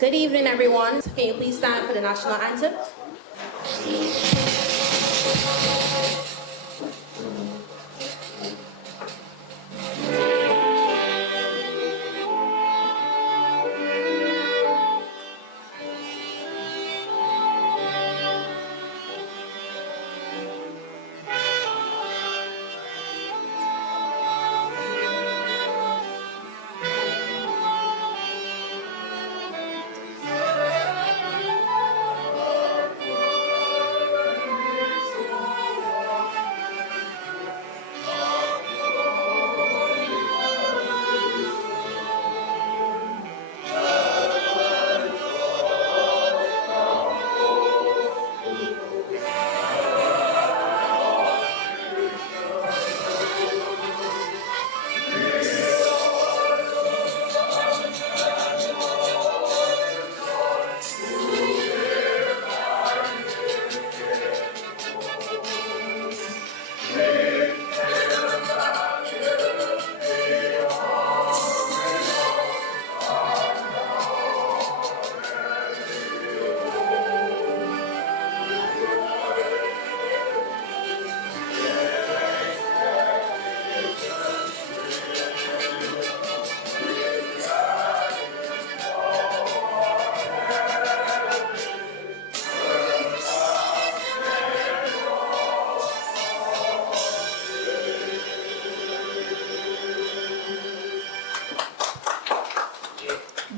Good evening, everyone. Can you please stand for the national anthem?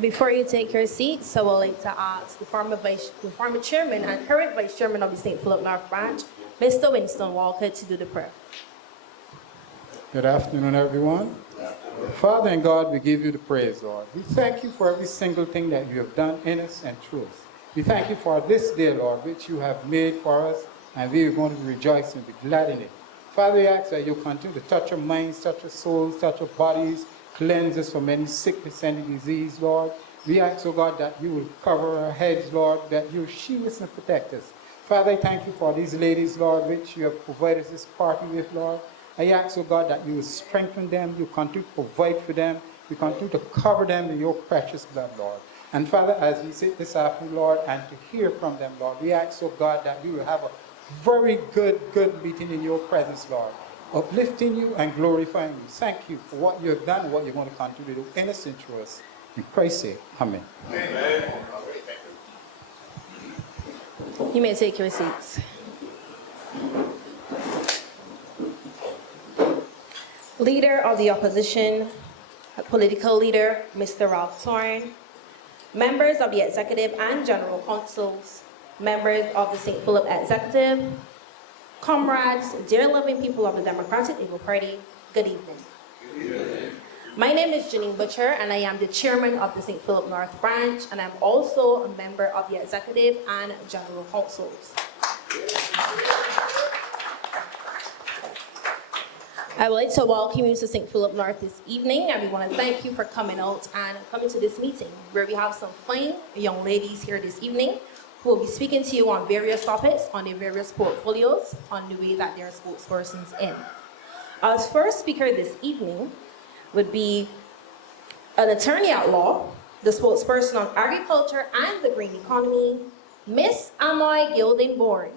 Before you take your seats, I would like to ask the former chairman and current vice chairman of the St. Philip North Branch, Mr. Winston Walker, to do the prayer. Good afternoon, everyone. Father and God, we give you the praise, Lord. We thank you for every single thing that you have done in us and through us. We thank you for this day, Lord, which you have made for us, and we are going to rejoice and be glad in it. Father, we ask that you continue to touch our minds, touch our souls, touch our bodies, cleanse us from any sickness and disease, Lord. We ask, oh God, that you will cover our heads, Lord, that you will shield us and protect us. Father, I thank you for these ladies, Lord, which you have provided this party with, Lord. I ask, oh God, that you will strengthen them, you continue to provide for them, you continue to cover them in your precious blood, Lord. And Father, as we sit this afternoon, Lord, and to hear from them, Lord, we ask, oh God, that we will have a very good meeting in your presence, Lord, uplifting you and glorifying you. Thank you for what you have done and what you're going to continue to do in us and through us. In Christ's sake, amen. Amen. You may take your seats. Leader of the opposition, political leader, Mr. Ralph Torn, members of the executive and general councils, members of the St. Philip Executive, comrades, dear loving people of the Democratic Labour Party, good evening. Good evening. My name is Janine Butcher, and I am the chairman of the St. Philip North Branch, and I'm also a member of the executive and general councils. I would like to welcome you to St. Philip North this evening, and we want to thank you for coming out and coming to this meeting, where we have some fine young ladies here this evening who will be speaking to you on various topics on their various portfolios on the way that they're spokespersons in. Our first speaker this evening would be an attorney at law, the spokesperson on agriculture and the green economy, Miss Amoy Gilding-Bourne.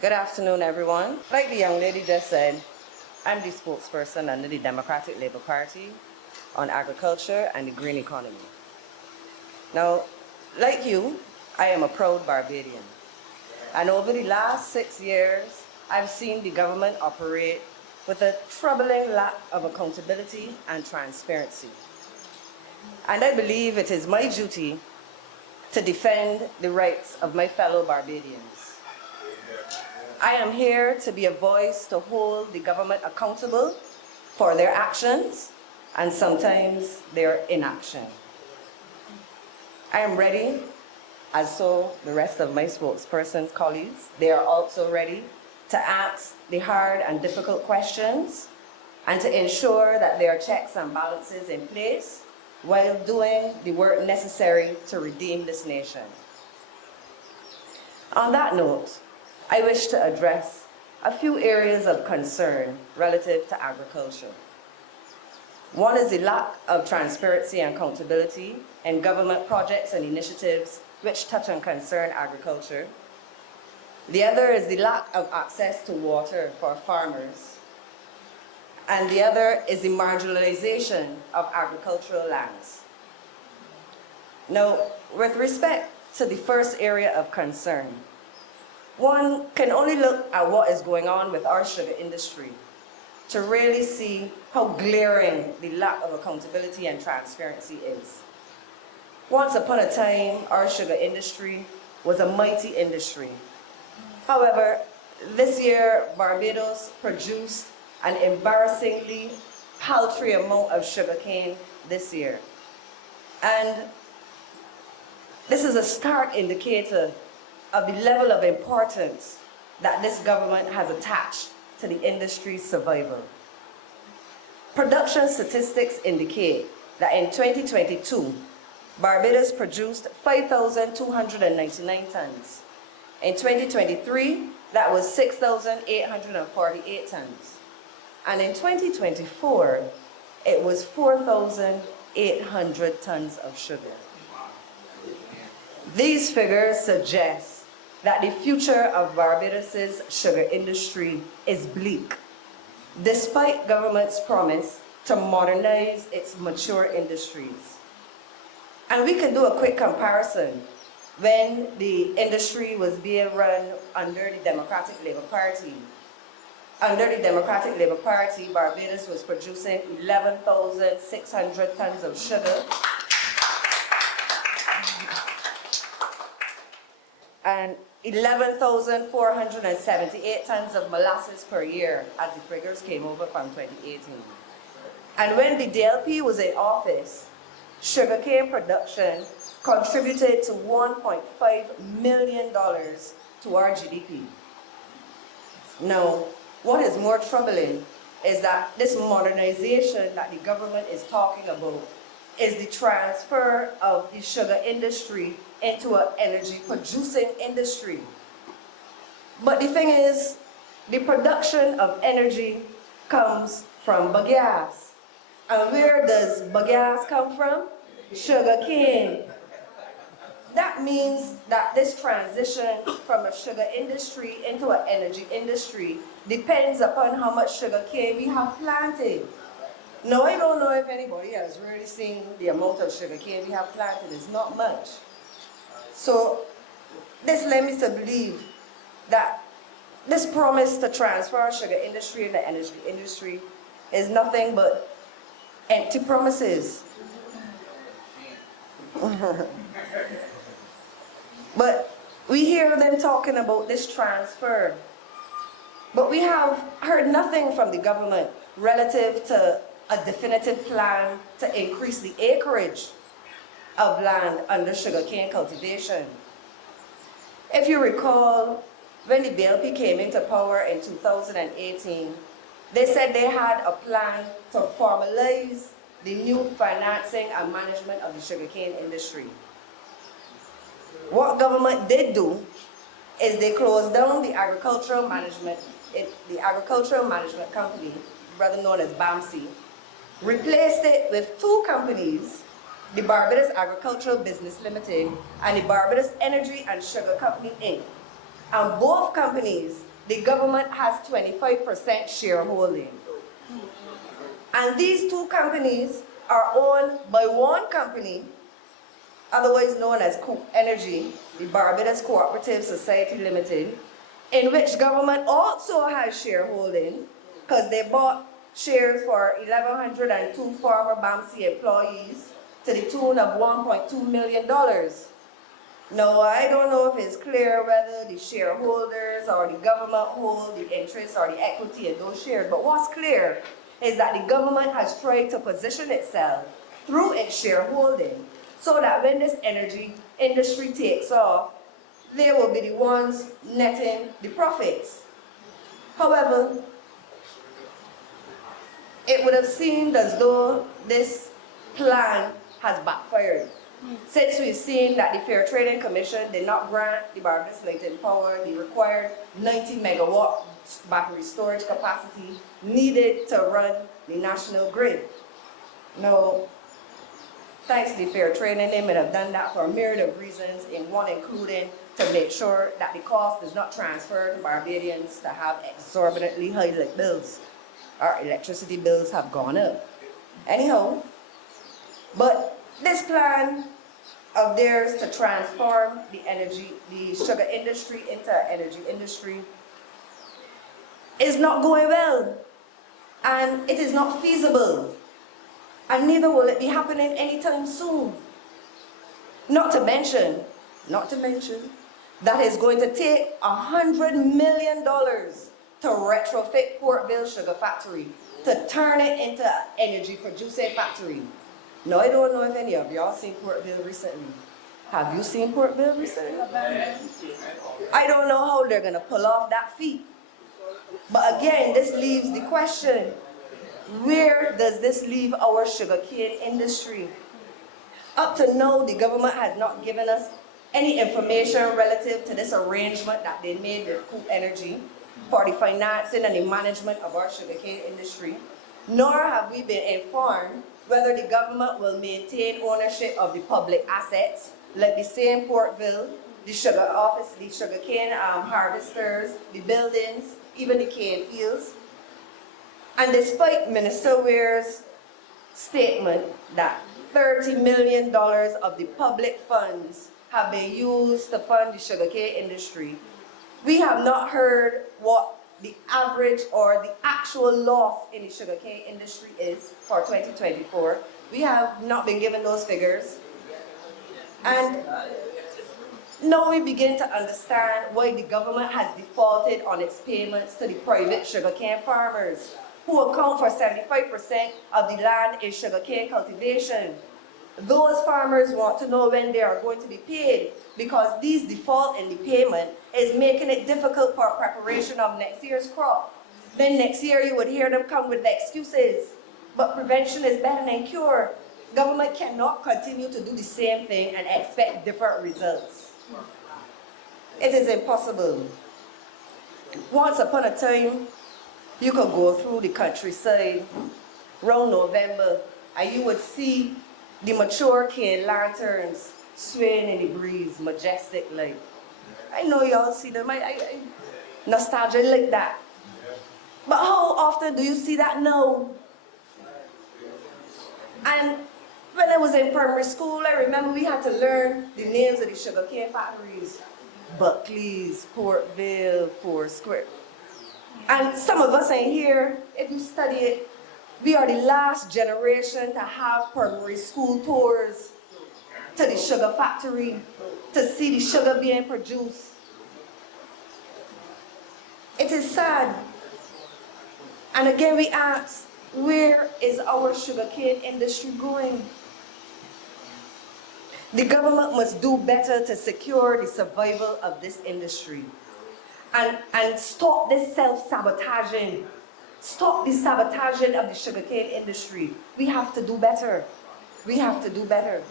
Good afternoon, everyone. Like the young lady just said, I'm the spokesperson under the Democratic Labour Party on agriculture and the green economy. Now, like you, I am a proud Barbadian. And over the last 6 years, I've seen the government operate with a troubling lack of accountability and transparency. And I believe it is my duty to defend the rights of my fellow Barbadians. I am here to be a voice to hold the government accountable for their actions and sometimes their inaction. I am ready, as so the rest of my spokesperson colleagues, they are also ready to ask the hard and difficult questions and to ensure that there are checks and balances in place while doing the work necessary to redeem this nation. On that note, I wish to address a few areas of concern relative to agriculture. One is the lack of transparency and accountability in government projects and initiatives which touch and concern agriculture. The other is the lack of access to water for farmers. And the other is the marginalization of agricultural lands. Now, with respect to the first area of concern, one can only look at what is going on with our sugar industry to really see how glaring the lack of accountability and transparency is. Once upon a time, our sugar industry was a mighty industry. However, this year, Barbados produced an embarrassingly paltry amount of sugarcane this year. And this is a stark indicator of the level of importance that this government has attached to the industry's survival. Production statistics indicate that in 2022, Barbados produced 5,299 tons. In 2023, that was 6,848 tons. And in 2024, it was 4,800 tons of sugar. These figures suggest that the future of Barbados's sugar industry is bleak, despite government's promise to modernize its mature industries. And we can do a quick comparison. When the industry was being run under the Democratic Labour Party, Barbados was producing 11,600 tons of sugar and 11,478 tons of molasses per year, as the figures came over from 2018. And when the DLP was in office, sugarcane production contributed to $1.5 million to our GDP. Now, what is more troubling is that this modernization that the government is talking about is the transfer of the sugar industry into an energy-producing industry. But the thing is, the production of energy comes from bagasse. And where does bagasse come from? Sugar cane. That means that this transition from a sugar industry into an energy industry depends upon how much sugar cane we have planted. Now, I don't know if anybody has really seen the amount of sugar cane we have planted. It's not much. So this led me to believe that this promise to transfer our sugar industry and the energy industry is nothing but empty promises. But we hear them talking about this transfer. But we have heard nothing from the government relative to a definitive plan to increase the acreage of land under sugarcane cultivation. If you recall, when the BLP came into power in 2018, they said they had a plan to formalize the new financing and management of the sugarcane industry. What government did do is they closed down the agricultural management company, rather known as BAMC, replaced it with two companies, the Barbados Agricultural Business Limited and the Barbados Energy and Sugar Company, Inc. And both companies, the government has 25% shareholding. And these two companies are owned by one company, otherwise known as Coop Energy, the Barbados Cooperative Society Limited, in which government also has shareholding, because they bought shares for 1,102 former BAMC employees to the tune of $1.2 million. Now, I don't know if it's clear whether the shareholders or the government hold the interest or the equity in those shares, but what's clear is that the government has tried to position itself through its shareholding so that when this energy industry takes off, they will be the ones netting the profits. However, it would have seemed as though this plan has backfired. Since we've seen that the Fair Trading Commission did not grant the Barbados Lighting Power the required 90 megawatt battery storage capacity needed to run the national grid. Now, thanks to the Fair Trading, they may have done that for a myriad of reasons, in one including to make sure that the cost does not transfer to Barbadians to have exorbitantly high light bills. Our electricity bills have gone up. Anyhow, but this plan of theirs to transform the sugar industry into an energy industry is not going well, and it is not feasible, and neither will it be happening anytime soon. Not to mention, that it's going to take $100 million to retrofit Portville Sugar Factory, to turn it into an energy producing factory. Now, I don't know if any of y'all seen Portville recently. Have you seen Portville recently? I don't know how they're gonna pull off that feat. But again, this leaves the question, where does this leave our sugarcane industry? Up to now, the government has not given us any information relative to this arrangement that they made with Coop Energy for the financing and the management of our sugarcane industry, nor have we been informed whether the government will maintain ownership of the public assets, like the same Portville, the sugar office, the sugarcane harvesters, the buildings, even the cane fields. And despite Minister Ware's statement that $30 million of the public funds have been used to fund the sugarcane industry, we have not heard what the average or the actual loss in the sugarcane industry is for 2024. We have not been given those figures. And now we begin to understand why the government has defaulted on its payments to the private sugarcane farmers, who account for 75% of the land in sugarcane cultivation. Those farmers want to know when they are going to be paid, because these default in the payment is making it difficult for preparation of next year's crop. Then next year you would hear them come with the excuses. But prevention is better than cure. Government cannot continue to do the same thing and expect different results. It is impossible. Once upon a time, you could go through the countryside around November and you would see the mature cane lanterns swaying in the breeze, majestic like. I know y'all see them, nostalgia like that. But how often do you see that now? And when I was in primary school, I remember we had to learn the names of the sugarcane factories. Buckley's, Portville, Foursquare. And some of us in here, if you study it, we are the last generation to have primary school tours to the sugar factory to see the sugar being produced. It is sad. And again we ask, where is our sugarcane industry going? The government must do better to secure the survival of this industry and stop this self-sabotaging. Stop the sabotaging of the sugarcane industry. We have to do better. We have to do better.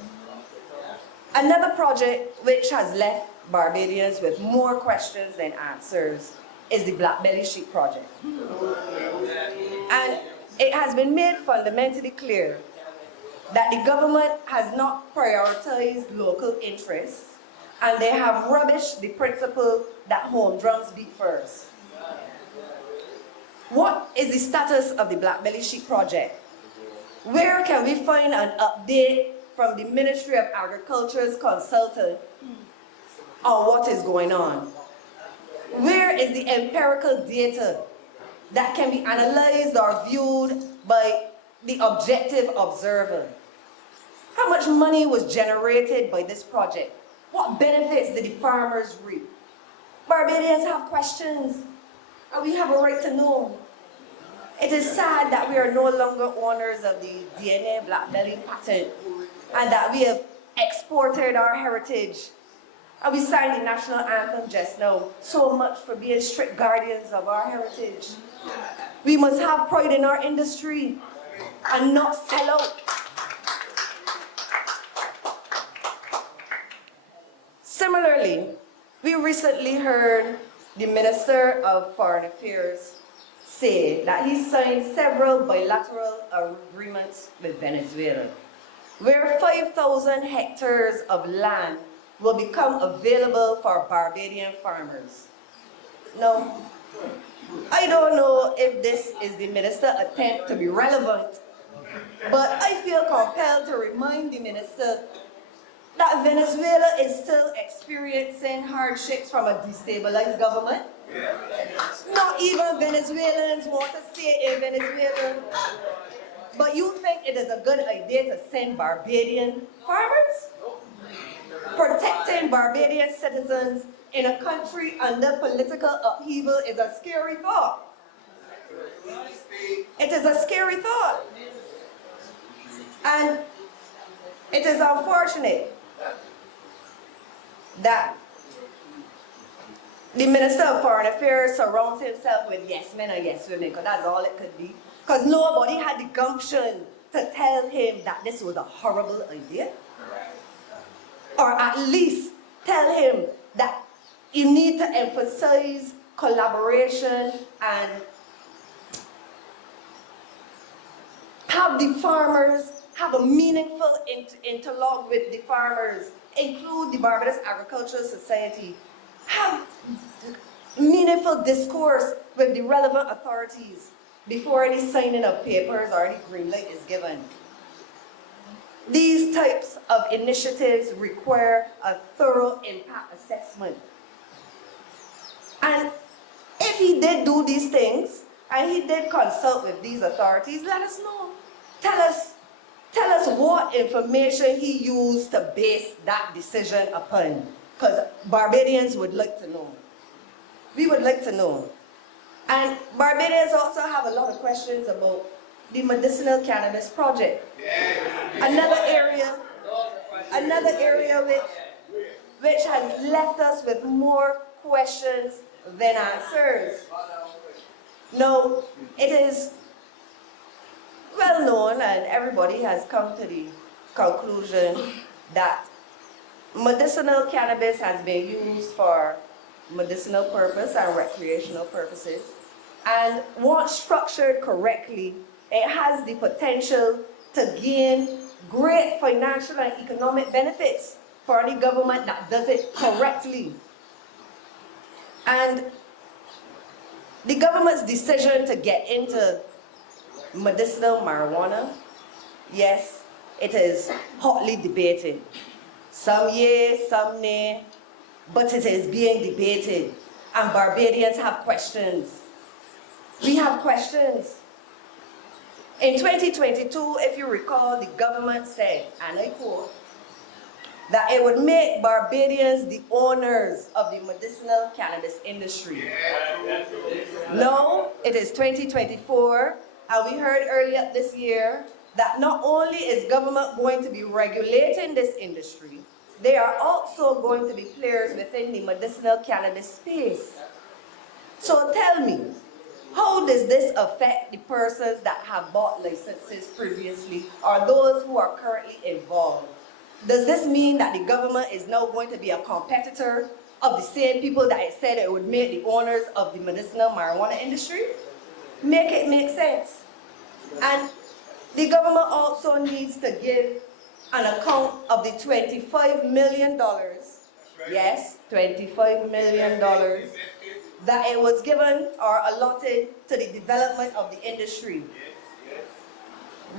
Another project which has left Barbadians with more questions than answers is the Black Belly Sheep project. And it has been made fundamentally clear that the government has not prioritized local interests, and they have rubbished the principle that home drums beat first. What is the status of the Black Belly Sheep project? Where can we find an update from the Ministry of Agriculture's consultant on what is going on? Where is the empirical data that can be analyzed or viewed by the objective observer? How much money was generated by this project? What benefits did the farmers reap? Barbadians have questions, and we have a right to know. It is sad that we are no longer owners of the DNA Black Belly patent, and that we have exported our heritage. And we signed the national anthem just now. So much for being strict guardians of our heritage. We must have pride in our industry and not sell out. Similarly, we recently heard the Minister of Foreign Affairs say that he signed several bilateral agreements with Venezuela, where 5,000 hectares of land will become available for Barbadian farmers. Now, I don't know if this is the minister's attempt to be relevant, but I feel compelled to remind the minister that Venezuela is still experiencing hardships from a destabilized government. Not even Venezuelans want to stay in Venezuela. But you think it is a good idea to send Barbadian farmers? Protecting Barbadian citizens in a country under political upheaval is a scary thought. It is a scary thought. And it is unfortunate that the Minister of Foreign Affairs surrounds himself with yes men and yes women, because that's all it could be. Because nobody had the gumption to tell him that this was a horrible idea. Or at least tell him that you need to emphasize collaboration and have the farmers have a meaningful interlock with the farmers, include the Barbados Agricultural Society, have meaningful discourse with the relevant authorities before any signing of papers or any green light is given. These types of initiatives require a thorough impact assessment. And if he did do these things, and he did consult with these authorities, let us know. Tell us what information he used to base that decision upon. Because Barbadians would like to know. We would like to know. And Barbadians also have a lot of questions about the medicinal cannabis project. Another area which has left us with more questions than answers. Now, it is well known and everybody has come to the conclusion that medicinal cannabis has been used for medicinal purpose and recreational purposes. And once structured correctly, it has the potential to gain great financial and economic benefits for any government that does it correctly. And the government's decision to get into medicinal marijuana, yes, it is hotly debated. Some yea, some nay, but it is being debated. And Barbadians have questions. We have questions. In 2022, if you recall, the government said, and I quote, that it would make Barbadians the owners of the medicinal cannabis industry. Now, it is 2024, and we heard earlier this year that not only is government going to be regulating this industry, they are also going to be players within the medicinal cannabis space. So tell me, how does this affect the persons that have bought licenses previously or those who are currently involved? Does this mean that the government is now going to be a competitor of the same people that it said it would make the owners of the medicinal marijuana industry? Make it make sense. And the government also needs to give an account of the $25 million, yes, $25 million, that it was given or allotted to the development of the industry.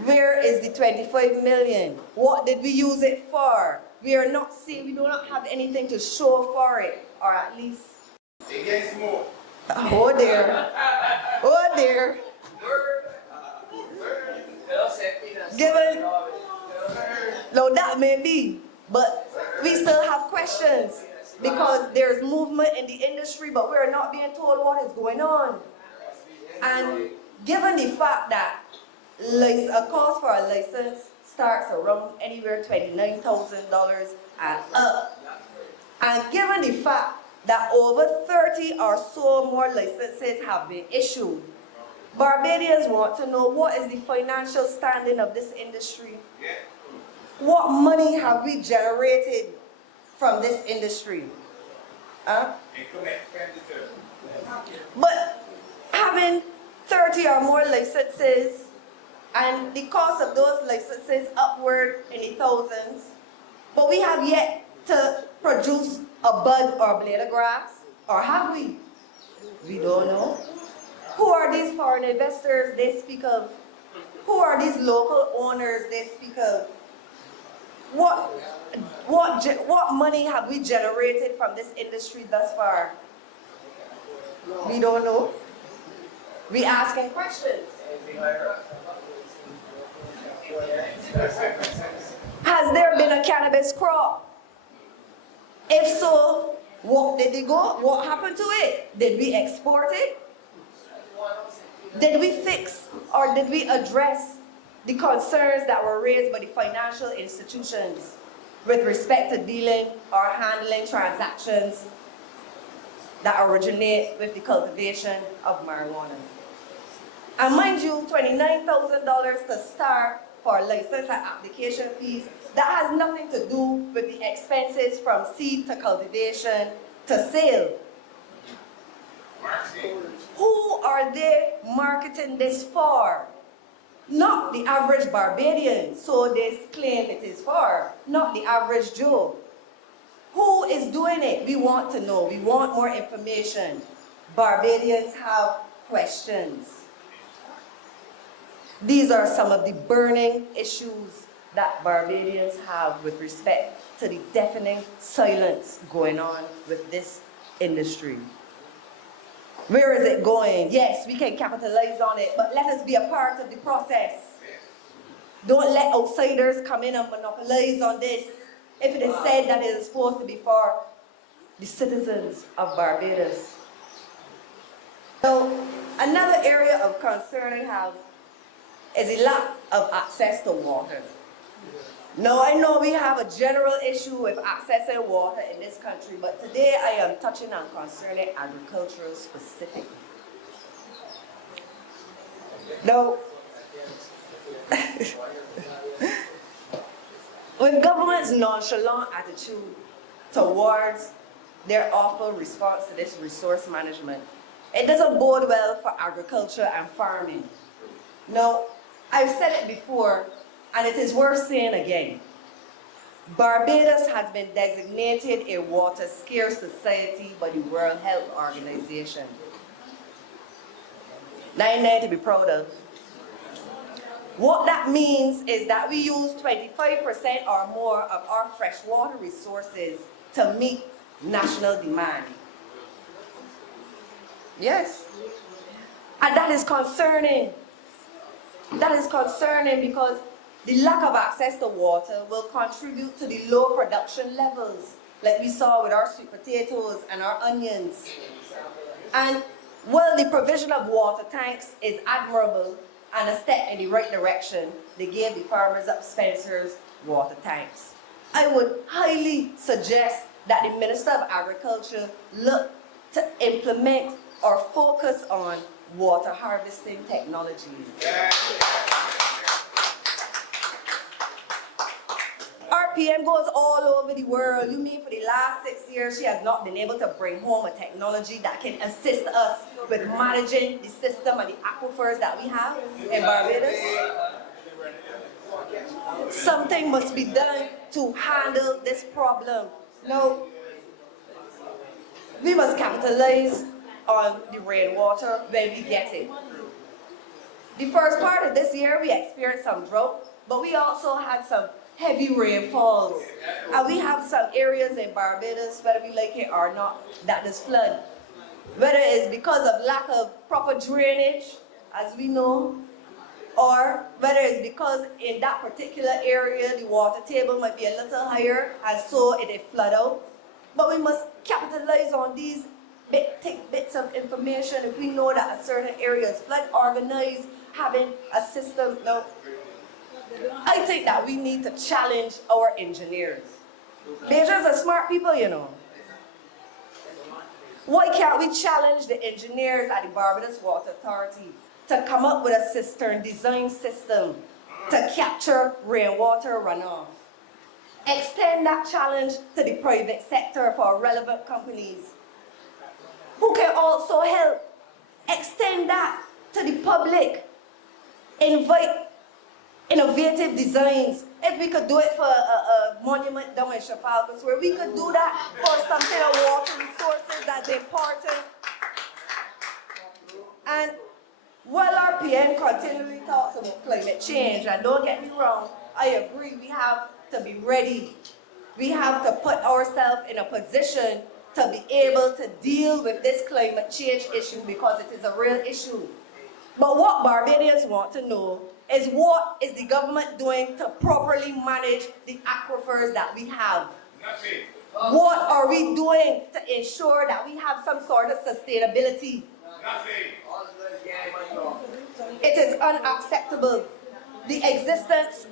Where is the 25 million? What did we use it for? We are not seeing, we do not have anything to show for it, or at least. It gets more. Oh dear. Oh dear. Given, no, that may be, but we still have questions because there's movement in the industry, but we're not being told what is going on. And given the fact that a cost for a license starts around anywhere $29,000 and up, and given the fact that over 30 or so more licenses have been issued, Barbadians want to know what is the financial standing of this industry. What money have we generated from this industry? Huh? But having 30 or more licenses and the cost of those licenses upward in the thousands, but we have yet to produce a bud or a blade of grass, or have we? We don't know. Who are these foreign investors they speak of? Who are these local owners they speak of? What money have we generated from this industry thus far? We don't know. We asking questions. Has there been a cannabis crop? If so, what did it go? What happened to it? Did we export it? Did we fix or did we address the concerns that were raised by the financial institutions with respect to dealing or handling transactions that originate with the cultivation of marijuana? And mind you, $29,000 to start for license and application fees, that has nothing to do with the expenses from seed to cultivation to sale. Who are they marketing this for? Not the average Barbadian, so they claim it is for, not the average Joe. Who is doing it? We want to know. We want more information. Barbadians have questions. These are some of the burning issues that Barbadians have with respect to the deafening silence going on with this industry. Where is it going? Yes, we can capitalize on it, but let us be a part of the process. Don't let outsiders come in and monopolize on this. If it is said that it is supposed to be for the citizens of Barbados. So, another area of concern I have is a lack of access to water. Now, I know we have a general issue with accessing water in this country, but today I am touching on concerning agricultural specifically. Now, with government's nonchalant attitude towards their awful response to this resource management, it doesn't bode well for agriculture and farming. Now, I've said it before, and it is worth saying again. Barbados has been designated a water-scarce society by the World Health Organization. Nothing to be proud of. What that means is that we use 25% or more of our freshwater resources to meet national demand. Yes. And that is concerning. That is concerning because the lack of access to water will contribute to the low production levels, like we saw with our sweet potatoes and our onions. And while the provision of water tanks is admirable and a step in the right direction, they gave the farmers up Spencer's water tanks. I would highly suggest that the Minister of Agriculture look to implement or focus on water harvesting technologies. Our PM goes all over the world. You mean for the last 6 years, she has not been able to bring home a technology that can assist us with managing the system and the aquifers that we have in Barbados? Something must be done to handle this problem. No, we must capitalize on the rainwater when we get it. The first part of this year, we experienced some drought, but we also had some heavy rainfalls. And we have some areas in Barbados, whether we like it or not, that is flood. Whether it's because of lack of proper drainage, as we know, or whether it's because in that particular area the water table might be a little higher and so it flood out. But we must capitalize on these bits of information. If we know that a certain area is flood, organized, having a system. Now, I think that we need to challenge our engineers. They're just smart people, you know. Why can't we challenge the engineers at the Barbados Water Authority to come up with a cistern design system to capture rainwater runoff? Extend that challenge to the private sector for relevant companies who can also help extend that to the public, invite innovative designs. If we could do it for a monument down in Shafalgus, where we could do that for something of water resources that's important. And while our PM continually talks about climate change, and don't get me wrong, I agree, we have to be ready. We have to put ourselves in a position to be able to deal with this climate change issue because it is a real issue. But what Barbadians want to know is what is the government doing to properly manage the aquifers that we have? What are we doing to ensure that we have some sort of sustainability? It is unacceptable. The existence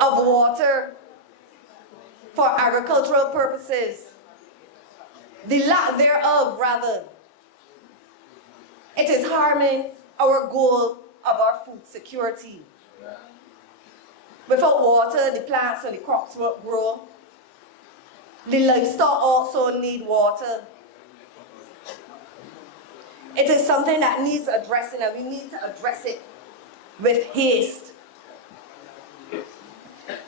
of water for agricultural purposes, the lack thereof rather, it is harming our goal of our food security. Without water, the plants and the crops won't grow. The livestock also need water. It is something that needs addressing, and we need to address it with haste.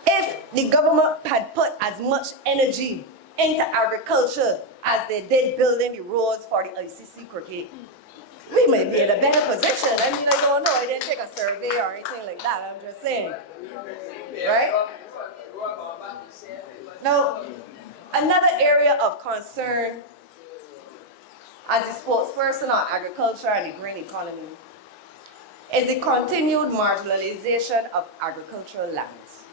If the government had put as much energy into agriculture as they did building the roads for the ICC cricket, we may be in a better position. I mean, I don't know, I didn't take a survey or anything like that, I'm just saying. Right? Now, another area of concern as a spokesperson on agriculture and the green economy is the continued marginalization of agricultural lands.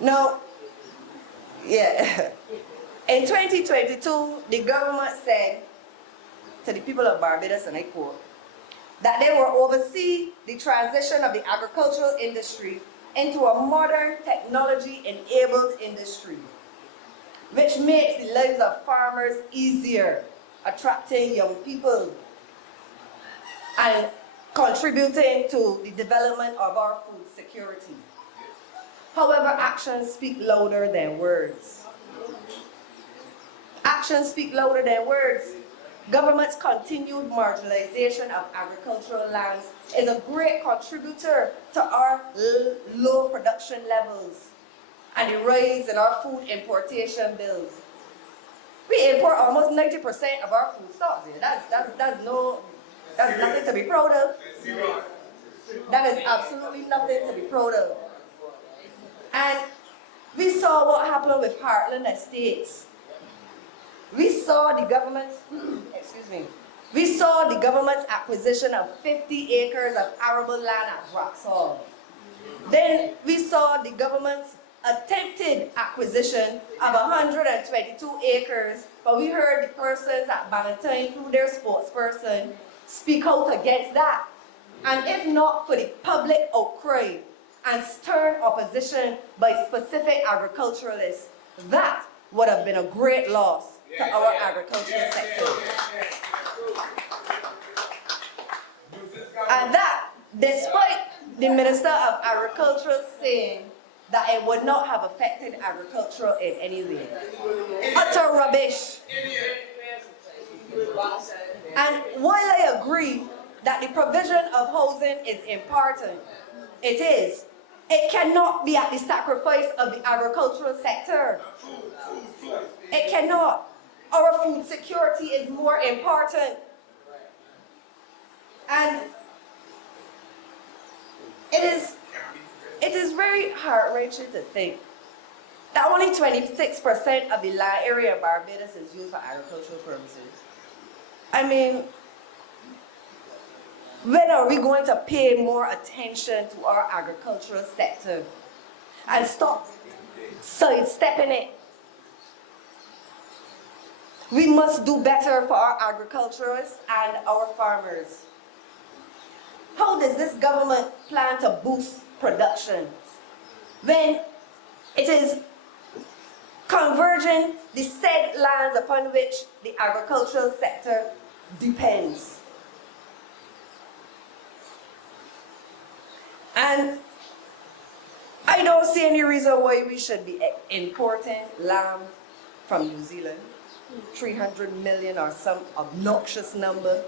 Now, in 2022, the government said to the people of Barbados, and I quote, that they will oversee the transition of the agricultural industry into a modern technology-enabled industry, which makes the lives of farmers easier, attracting young people and contributing to the development of our food security. However, actions speak louder than words. Actions speak louder than words. Government's continued marginalization of agricultural lands is a great contributor to our low production levels and the rise in our food importation bills. We import almost 90% of our food stocks here. That's nothing to be proud of. That is absolutely nothing to be proud of. And we saw what happened with Heartland Estates. We saw the government's, we saw the government's acquisition of 50 acres of arable land at Vauxhall. Then we saw the government's attempted acquisition of 122 acres, but we heard the persons at Valentine, through their spokesperson, speak out against that. And if not for the public outcry and stern opposition by specific agriculturalists, that would have been a great loss to our agricultural sector. And that, despite the Minister of Agriculture saying that it would not have affected agriculture in any way. Utter rubbish. And while I agree that the provision of housing is important, it cannot be at the sacrifice of the agricultural sector. It cannot. Our food security is more important. And it is very heart-wrenching to think that only 26% of the land area of Barbados is used for agricultural purposes. I mean, when are we going to pay more attention to our agricultural sector and stop sidestepping it? We must do better for our agriculturists and our farmers. How does this government plan to boost production when it is converging the said lands upon which the agricultural sector depends? And I don't see any reason why we should be importing lamb from New Zealand. 300 million or some obnoxious number.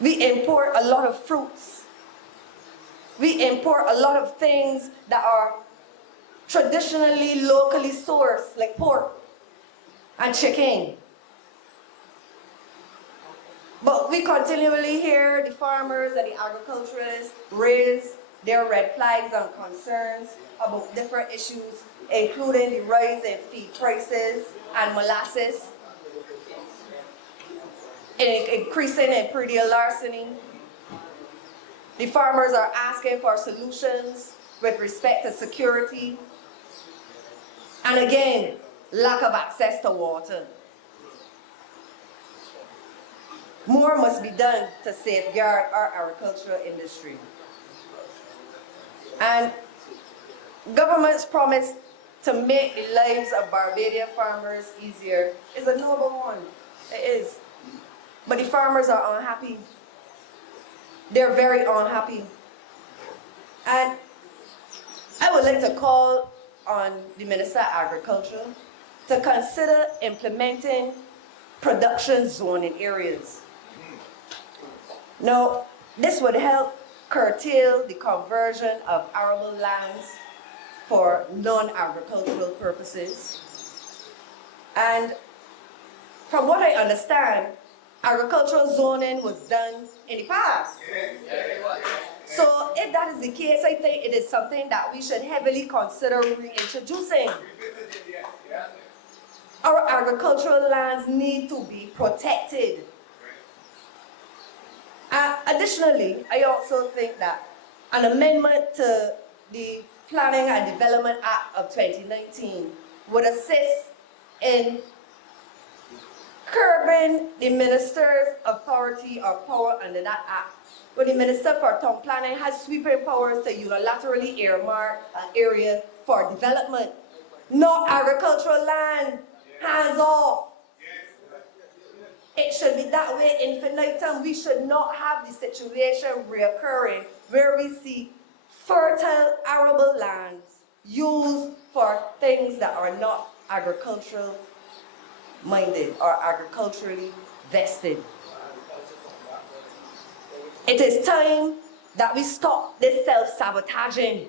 We import a lot of fruits. We import a lot of things that are traditionally locally sourced, like pork and chicken. But we continually hear the farmers and the agriculturalists raise their red flags and concerns about different issues, including the rise in feed prices and molasses, increasing in predial larceny. The farmers are asking for solutions with respect to security. And again, lack of access to water. More must be done to safeguard our agricultural industry. And government's promise to make the lives of Barbadian farmers easier is a noble one. It is. But the farmers are unhappy. They're very unhappy. And I would like to call on the Minister of Agriculture to consider implementing production zoning areas. Now, this would help curtail the conversion of arable lands for non-agricultural purposes. And from what I understand, agricultural zoning was done in the past. So if that is the case, I think it is something that we should heavily consider reintroducing. Our agricultural lands need to be protected. Additionally, I also think that an amendment to the Planning and Development Act of 2019 would assist in curbing the minister's authority or power under that act. When the Minister for Town Planning has sweeping powers to unilaterally earmark an area for development, not agricultural land, hands off. It should be that way infinitum. We should not have the situation reoccurring where we see fertile arable lands used for things that are not agricultural minded or agriculturally vested. It is time that we stop this self-sabotaging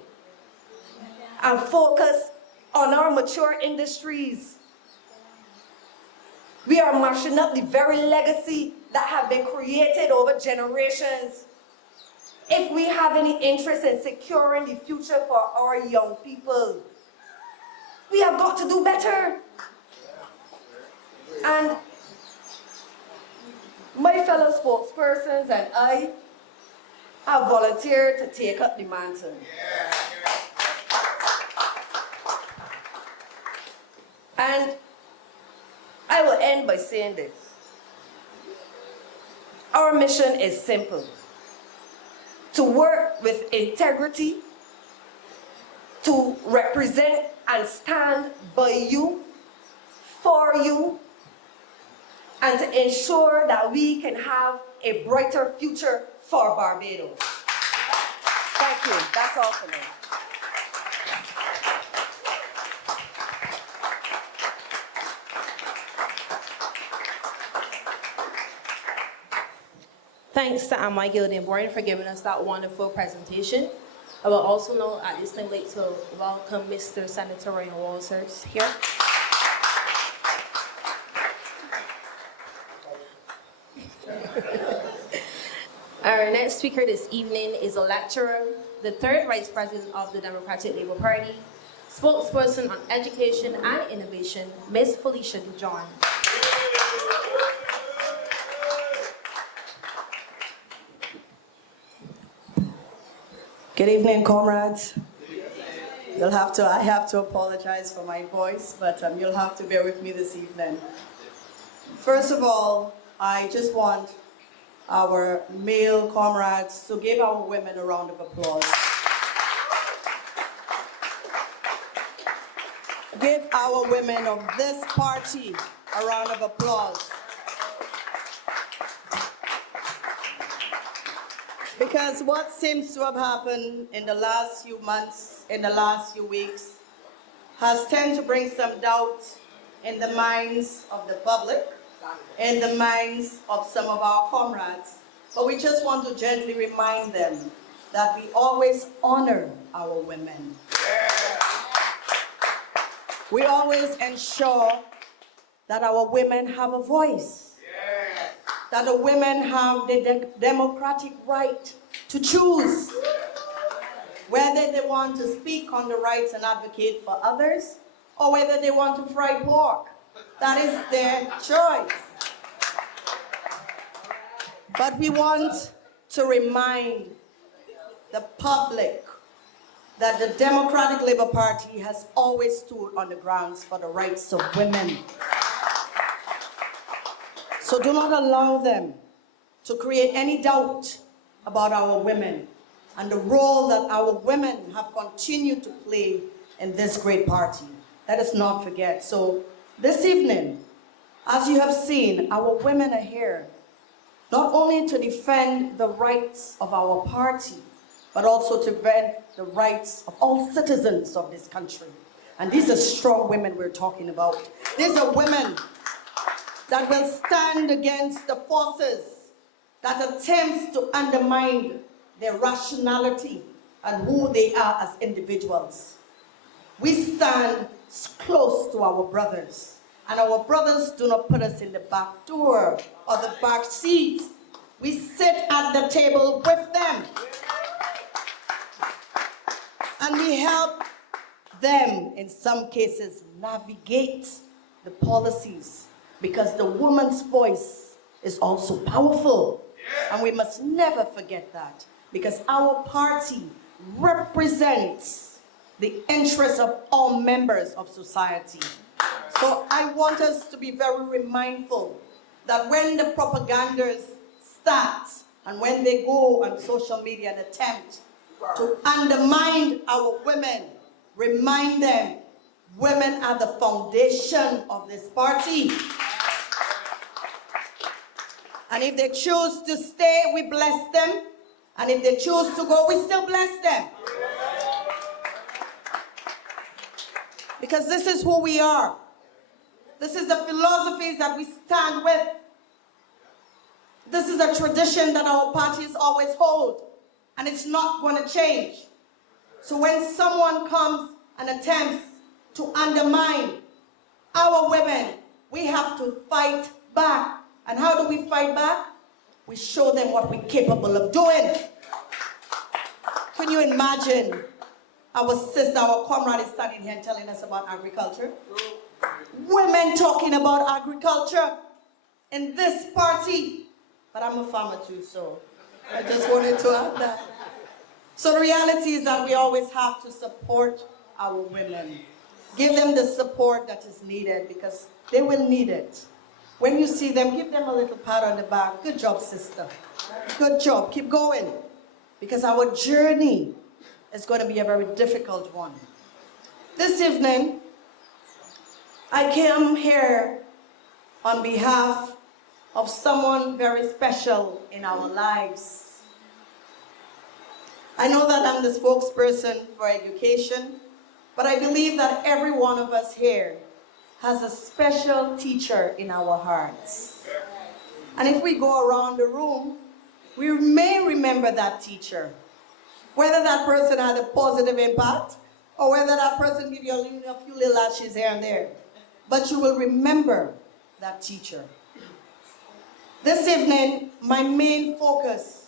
and focus on our mature industries. We are mashing up the very legacy that have been created over generations. If we have any interest in securing the future for our young people, we have got to do better. And my fellow spokespersons and I have volunteered to take up the mantle. And I will end by saying this. Our mission is simple: to work with integrity, to represent and stand by you, for you, and to ensure that we can have a brighter future for Barbados. Thank you. That's all for me. Thanks to Amoy Gilding-Bourne for giving us that wonderful presentation. I will also know at this time like to welcome Mr. Senator Ryan Walters here. Our next speaker this evening is a lecturer, the third Vice President of the Democratic Labour Party, spokesperson on education and innovation, Ms. Felicia Dujon. Good evening, comrades. I have to apologize for my voice, but you'll have to bear with me this evening. First of all, I just want our male comrades to give our women a round of applause. Give our women of this party a round of applause. Because what seems to have happened in the last few months, in the last few weeks, has tended to bring some doubt in the minds of the public, in the minds of some of our comrades. But we just want to gently remind them that we always honor our women. We always ensure that our women have a voice, that the women have the democratic right to choose whether they want to speak on the rights and advocate for others, or whether they want to fry pork. That is their choice. But we want to remind the public that the Democratic Labour Party has always stood on the grounds for the rights of women. So do not allow them to create any doubt about our women and the role that our women have continued to play in this great party. Let us not forget. So this evening, as you have seen, our women are here, not only to defend the rights of our party, but also to defend the rights of all citizens of this country. And these are strong women we're talking about. These are women that will stand against the forces that attempts to undermine their rationality and who they are as individuals. We stand close to our brothers, and our brothers do not put us in the back door or the back seat. We sit at the table with them, and we help them, in some cases, navigate the policies, because the woman's voice is also powerful. And we must never forget that, because our party represents the interests of all members of society. So I want us to be very mindful that when the propagandas start and when they go on social media and attempt to undermine our women, remind them, women are the foundation of this party. And if they choose to stay, we bless them. And if they choose to go, we still bless them. Because this is who we are. This is the philosophies that we stand with. This is a tradition that our parties always hold. And it's not going to change. So when someone comes and attempts to undermine our women, we have to fight back. And how do we fight back? We show them what we're capable of doing. Can you imagine our sister, our comrade is standing here and telling us about agriculture? Women talking about agriculture in this party. But I'm a farmer too, so I just wanted to add that. So the reality is that we always have to support our women. Give them the support that is needed, because they will need it. When you see them, give them a little pat on the back. Good job, sister. Good job. Keep going. Because our journey is going to be a very difficult one. This evening, I came here on behalf of someone very special in our lives. I know that I'm the spokesperson for education, but I believe that every one of us here has a special teacher in our hearts. And if we go around the room, we may remember that teacher. Whether that person had a positive impact, or whether that person gave you a few little lashes here and there. But you will remember that teacher. This evening, my main focus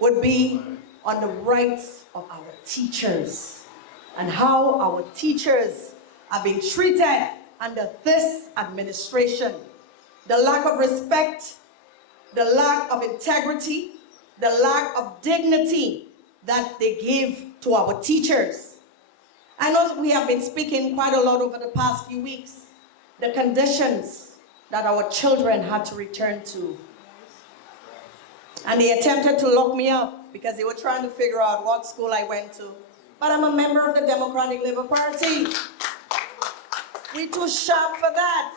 would be on the rights of our teachers and how our teachers are being treated under this administration. The lack of respect, the lack of integrity, the lack of dignity that they give to our teachers. I know we have been speaking quite a lot over the past few weeks, the conditions that our children had to return to. And they attempted to lock me up because they were trying to figure out what school I went to. But I'm a member of the Democratic Labour Party. We're too sharp for that.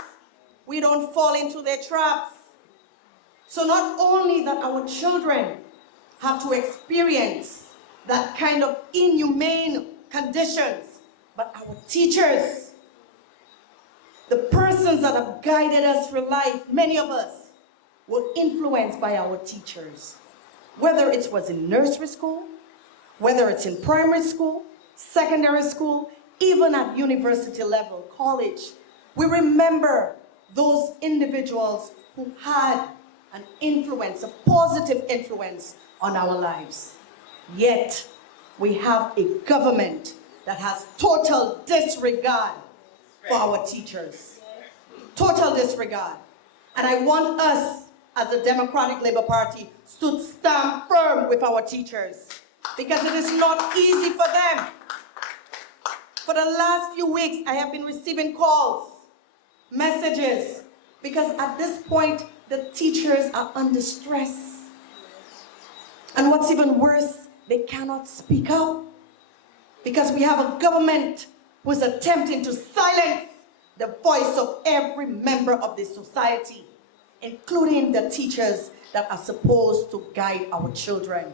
We don't fall into their traps. So not only that our children have to experience that kind of inhumane conditions, but our teachers. The persons that have guided us through life, many of us were influenced by our teachers. Whether it was in nursery school, whether it's in primary school, secondary school, even at university level, college, we remember those individuals who had an influence, a positive influence on our lives. Yet, we have a government that has total disregard for our teachers. Total disregard. And I want us, as the Democratic Labour Party, to stand firm with our teachers, because it is not easy for them. For the last few weeks, I have been receiving calls, messages, because at this point, the teachers are under stress. And what's even worse, they cannot speak up, because we have a government who is attempting to silence the voice of every member of the society, including the teachers that are supposed to guide our children.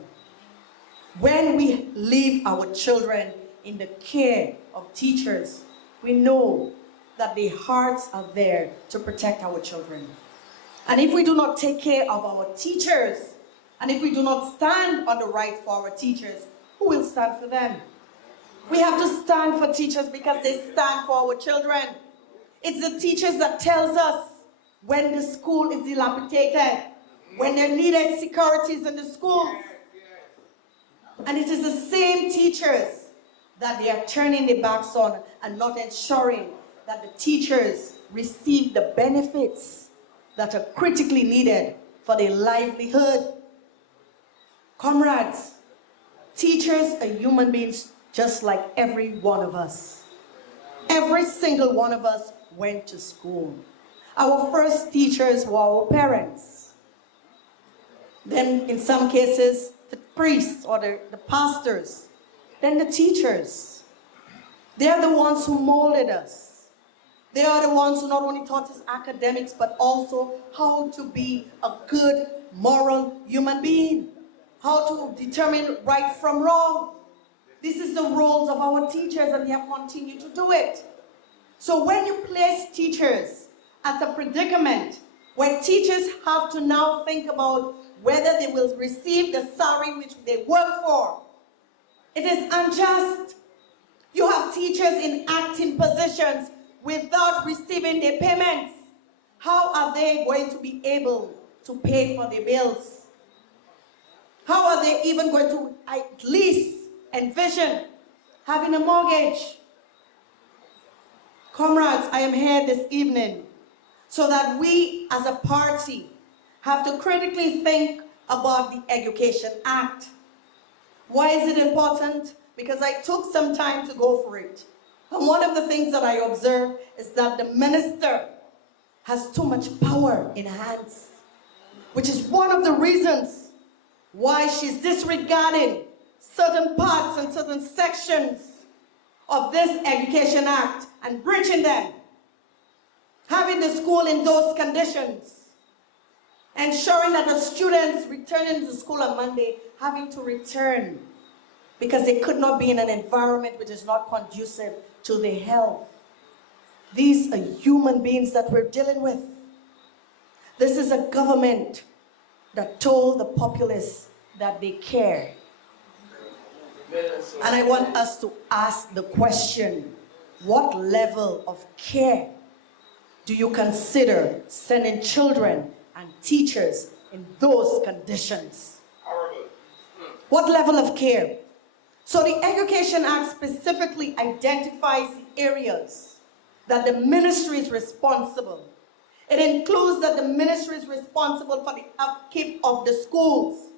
When we leave our children in the care of teachers, we know that their hearts are there to protect our children. And if we do not take care of our teachers, and if we do not stand on the right for our teachers, who will stand for them? We have to stand for teachers because they stand for our children. It's the teachers that tells us when the school is dilapidated, when there needed securities in the schools. And it is the same teachers that they are turning their backs on and not ensuring that the teachers receive the benefits that are critically needed for their livelihood. Comrades, teachers are human beings just like every one of us. Every single one of us went to school. Our first teachers were our parents. Then in some cases, the priests or the pastors. Then the teachers. They are the ones who molded us. They are the ones who not only taught us academics, but also how to be a good, moral human being. How to determine right from wrong. This is the roles of our teachers, and they have continued to do it. So when you place teachers at a predicament where teachers have to now think about whether they will receive the salary which they work for, it is unjust. You have teachers in acting positions without receiving their payments. How are they going to be able to pay for their bills? How are they even going to at least envision having a mortgage? Comrades, I am here this evening so that we as a party have to critically think about the Education Act. Why is it important? Because I took some time to go for it. And one of the things that I observed is that the minister has too much power in her hands, which is one of the reasons why she's disregarding certain parts and certain sections of this Education Act and breaching them. Having the school in those conditions, ensuring that the students returning to school on Monday having to return because they could not be in an environment which is not conducive to their health. These are human beings that we're dealing with. This is a government that told the populace that they care. And I want us to ask the question, what level of care do you consider sending children and teachers in those conditions? What level of care? So the Education Act specifically identifies the areas that the ministry is responsible. It includes that the ministry is responsible for the upkeep of the schools.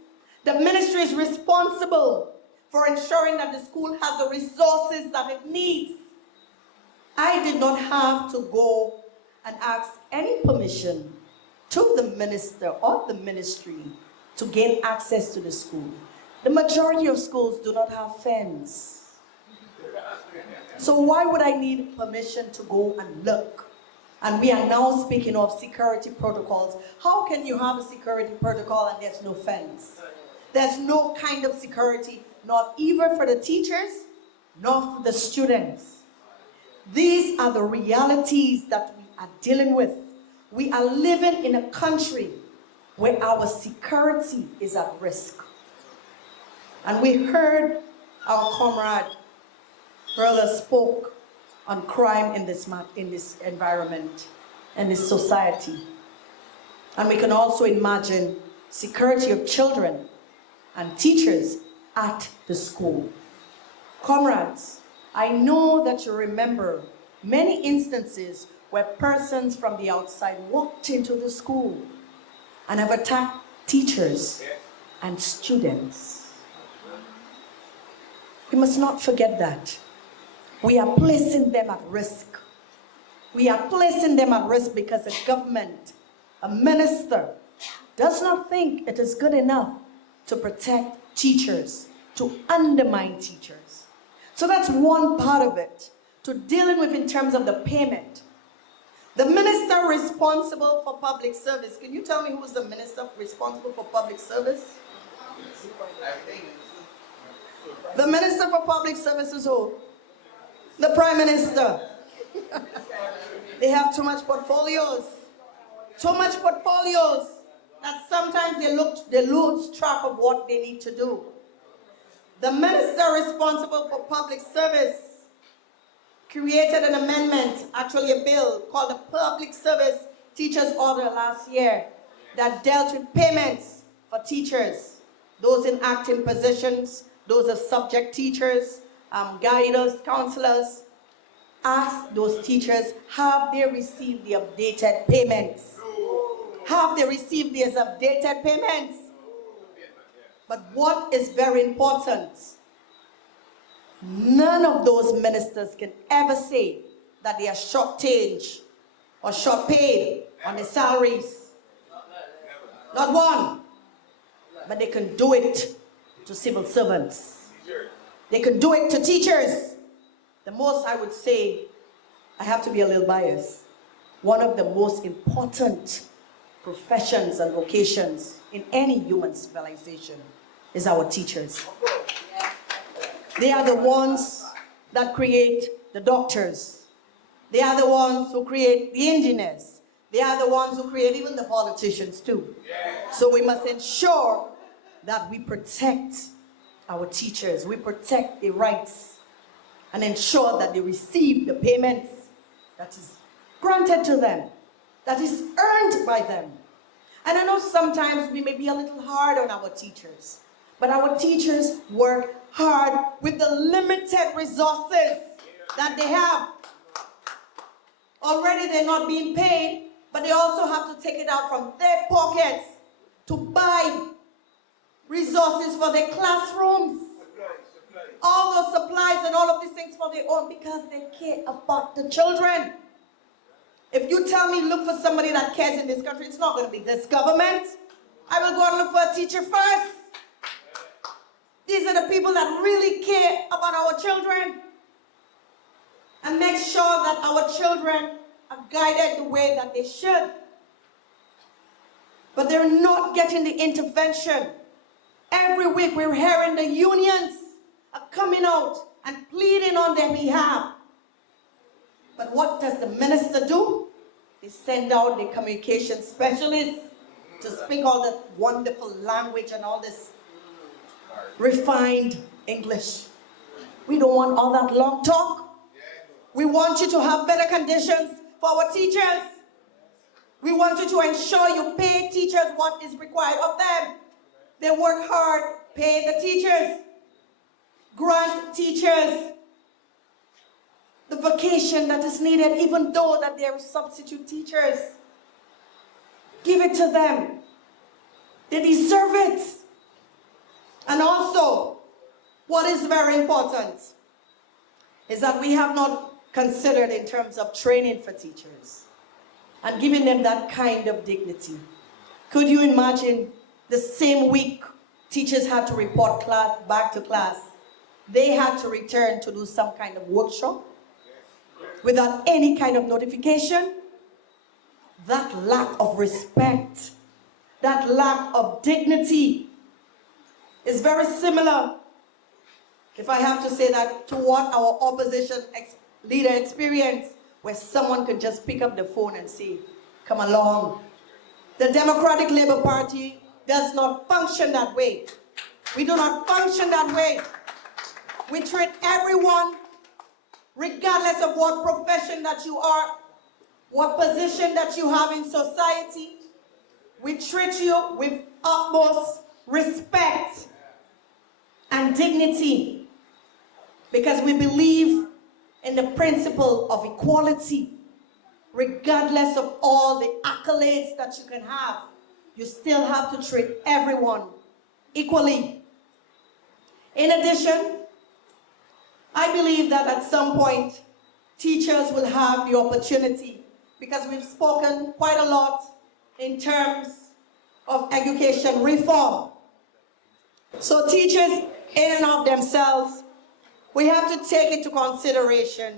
The ministry is responsible for ensuring that the school has the resources that it needs. I did not have to go and ask any permission to the minister or the ministry to gain access to the school. The majority of schools do not have fence. So why would I need permission to go and look? And we are now speaking of security protocols. How can you have a security protocol and there's no fence? There's no kind of security, not even for the teachers, nor for the students. These are the realities that we are dealing with. We are living in a country where our security is at risk. And we heard our comrade Verla spoke on crime in this environment, in this society. And we can also imagine security of children and teachers at the school. Comrades, I know that you remember many instances where persons from the outside walked into the school and have attacked teachers and students. We must not forget that. We are placing them at risk. We are placing them at risk because the government, a minister, does not think it is good enough to protect teachers, to undermine teachers. So that's one part of it, to dealing with in terms of the payment. The minister responsible for public service, can you tell me who is the minister responsible for public service? The minister for public service is who? The prime minister. They have too much portfolios. Too much portfolios that sometimes they lose track of what they need to do. The minister responsible for public service created an amendment, actually a bill, called the Public Service Teachers Order last year that dealt with payments for teachers, those in acting positions, those are subject teachers, guiders, counselors. Ask those teachers, have they received the updated payments? Have they received these updated payments? But what is very important, none of those ministers can ever say that they are short-changed or short-paid on their salaries. Not one. But they can do it to civil servants. They can do it to teachers. The most, I would say, I have to be a little biased, one of the most important professions and vocations in any human civilization is our teachers. They are the ones that create the doctors. They are the ones who create the engineers. They are the ones who create even the politicians too. So we must ensure that we protect our teachers, we protect their rights, and ensure that they receive the payments that is granted to them, that is earned by them. And I know sometimes we may be a little hard on our teachers, but our teachers work hard with the limited resources that they have. Already they're not being paid, but they also have to take it out from their pockets to buy resources for their classrooms. All those supplies and all of these things for their own because they care about the children. If you tell me look for somebody that cares in this country, it's not going to be this government. I will go and look for a teacher first. These are the people that really care about our children and make sure that our children are guided the way that they should. But they're not getting the intervention. Every week we're hearing the unions are coming out and pleading on their behalf. But what does the minister do? They send out the communication specialists to speak all that wonderful language and all this refined English. We don't want all that long talk. We want you to have better conditions for our teachers. We want you to ensure you pay teachers what is required of them. They work hard, pay the teachers. Grant teachers the vacation that is needed, even though that they are substitute teachers. Give it to them. They deserve it. And also, what is very important is that we have not considered in terms of training for teachers and giving them that kind of dignity. Could you imagine the same week teachers had to report class back to class, they had to return to do some kind of workshop without any kind of notification? That lack of respect, that lack of dignity is very similar, if I have to say that, to what our opposition leader experience where someone could just pick up the phone and say, come along. The Democratic Labour Party does not function that way. We do not function that way. We treat everyone, regardless of what profession that you are, what position that you have in society, we treat you with utmost respect and dignity because we believe in the principle of equality. Regardless of all the accolades that you can have, you still have to treat everyone equally. In addition, I believe that at some point, teachers will have the opportunity, because we've spoken quite a lot in terms of education reform. So teachers, in and of themselves, we have to take into consideration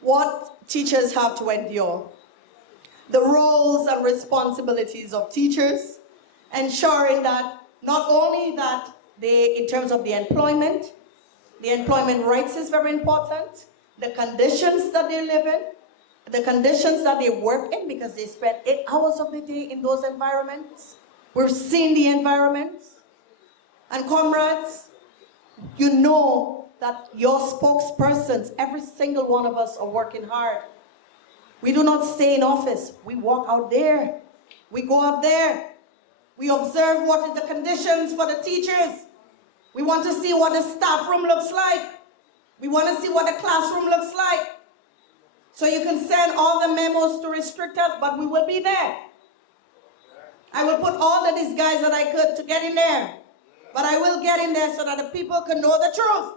what teachers have to endure, the roles and responsibilities of teachers, ensuring that not only that they, in terms of the employment rights is very important, the conditions that they live in, the conditions that they work in, because they spend 8 hours of the day in those environments. We've seen the environments. And comrades, you know that your spokespersons, every single one of us, are working hard. We do not stay in office. We walk out there. We go out there. We observe what are the conditions for the teachers. We want to see what the staff room looks like. We want to see what the classroom looks like. So you can send all the memos to restrict us, but we will be there. I will put all the disguise that I could to get in there. But I will get in there so that the people can know the truth.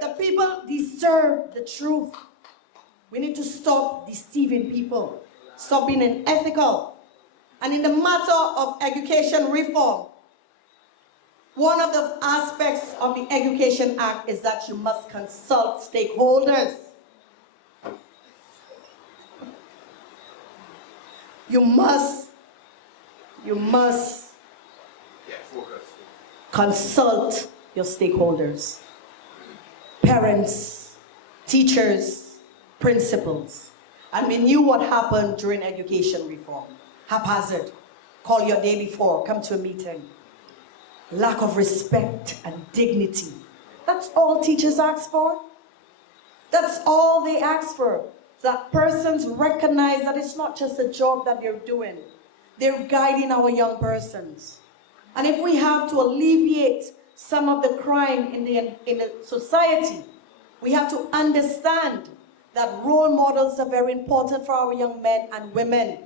The people deserve the truth. We need to stop deceiving people. Stop being unethical. And in the matter of education reform, one of the aspects of the Education Act is that you must consult stakeholders. You must consult your stakeholders. Parents, teachers, principals. And we knew what happened during education reform. Haphazard. Call your day before, come to a meeting. Lack of respect and dignity. That's all teachers ask for. That's all they ask for. That persons recognize that it's not just a job that they're doing. They're guiding our young persons. And if we have to alleviate some of the crime in the society, we have to understand that role models are very important for our young men and women.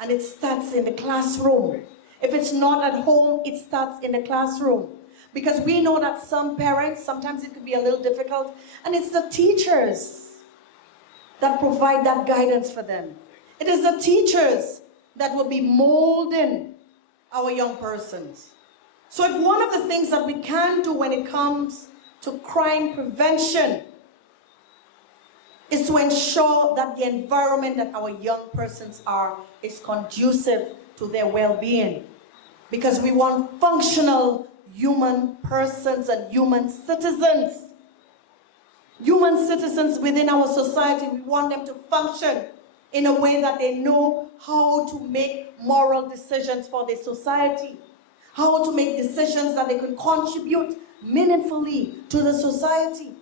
And it starts in the classroom. If it's not at home, it starts in the classroom. Because we know that some parents, sometimes it could be a little difficult, and it's the teachers that provide that guidance for them. It is the teachers that will be molding our young persons. So if one of the things that we can do when it comes to crime prevention is to ensure that the environment that our young persons are is conducive to their well-being. Because we want functional human persons and human citizens. Human citizens within our society, we want them to function in a way that they know how to make moral decisions for their society, how to make decisions that they can contribute meaningfully to the society.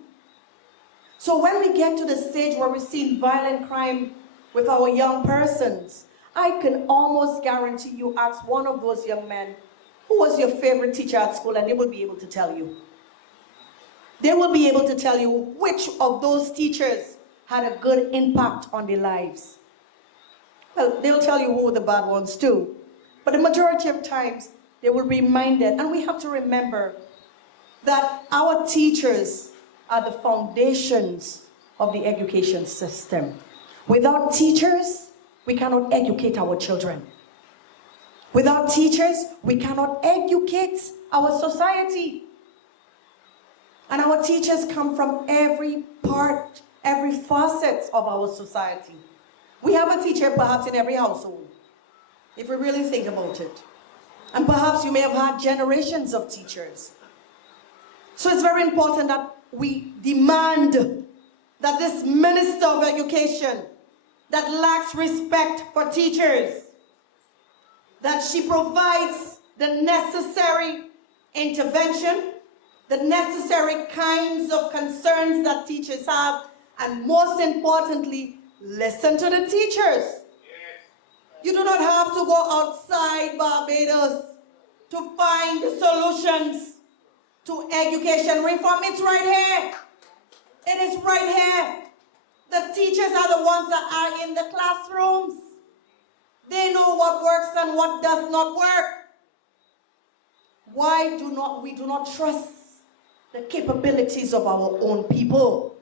So when we get to the stage where we're seeing violent crime with our young persons, I can almost guarantee you ask one of those young men, who was your favorite teacher at school, and they will be able to tell you. They will be able to tell you which of those teachers had a good impact on their lives. Well, they'll tell you who were the bad ones too. But the majority of times, they will be reminded, and we have to remember that our teachers are the foundations of the education system. Without teachers, we cannot educate our children. Without teachers, we cannot educate our society. And our teachers come from every part, every facet of our society. We have a teacher perhaps in every household, if we really think about it. And perhaps you may have had generations of teachers. So it's very important that we demand that this Minister of Education that lacks respect for teachers, that she provides the necessary intervention, the necessary kinds of concerns that teachers have, and most importantly, listen to the teachers. You do not have to go outside Barbados to find the solutions to education reform. It's right here. It is right here. The teachers are the ones that are in the classrooms. They know what works and what does not work. Why do we not trust the capabilities of our own people?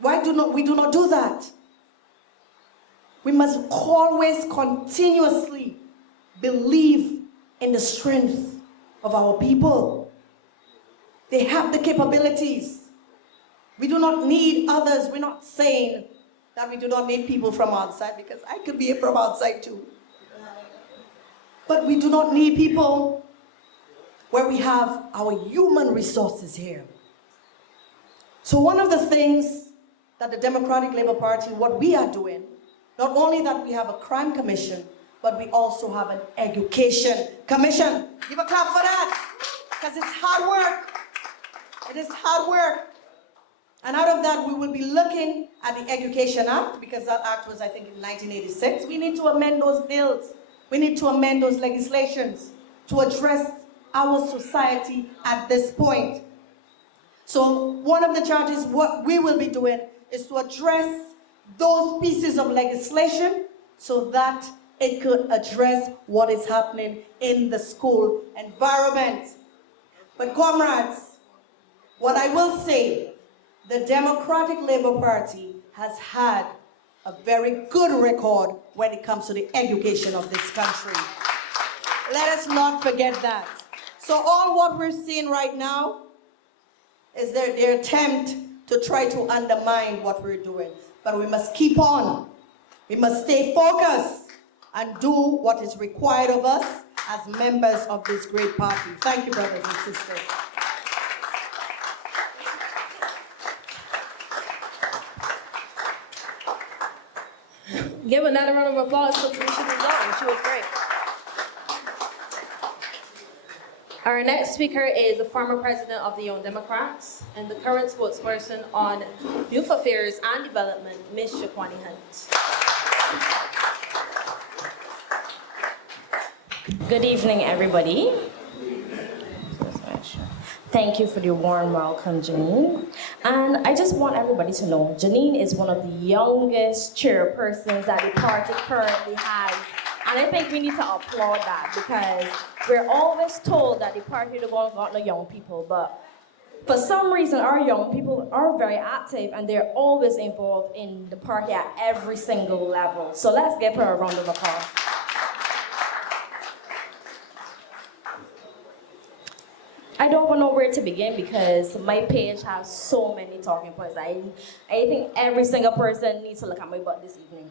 Why do we not do that? We must always continuously believe in the strength of our people. They have the capabilities. We do not need others. We're not saying that we do not need people from outside, because I could be from outside too. But we do not need people where we have our human resources here. So one of the things that the Democratic Labour Party, what we are doing, not only that we have a crime commission, but we also have an education commission. Give a clap for that, because it's hard work. It is hard work. And out of that, we will be looking at the Education Act, because that act was, I think, in 1986. We need to amend those bills. We need to amend those legislations to address our society at this point. So one of the charges, what we will be doing is to address those pieces of legislation so that it could address what is happening in the school environment. But comrades, what I will say, the Democratic Labour Party has had a very good record when it comes to the education of this country. Let us not forget that. So all what we're seeing right now is their attempt to try to undermine what we're doing. But we must keep on. We must stay focused and do what is required of us as members of this great party. Thank you, brothers and sisters. Give another round of applause for Felicia Dujon. She was great. Our next speaker is the former president of the Young Democrats and the current spokesperson on youth affairs and development, Ms. Shaquani Hunte. Good evening, everybody. Thank you for the warm welcome, Janine. And I just want everybody to know, Janine is one of the youngest chairpersons that the party currently has. And I think we need to applaud that, because we're always told that the party don't got no young people, but for some reason our young people are very active and they're always involved in the party at every single level. So let's give her a round of applause. I don't even know where to begin, because my page has so many talking points. I think every single person needs to look at my butt this evening.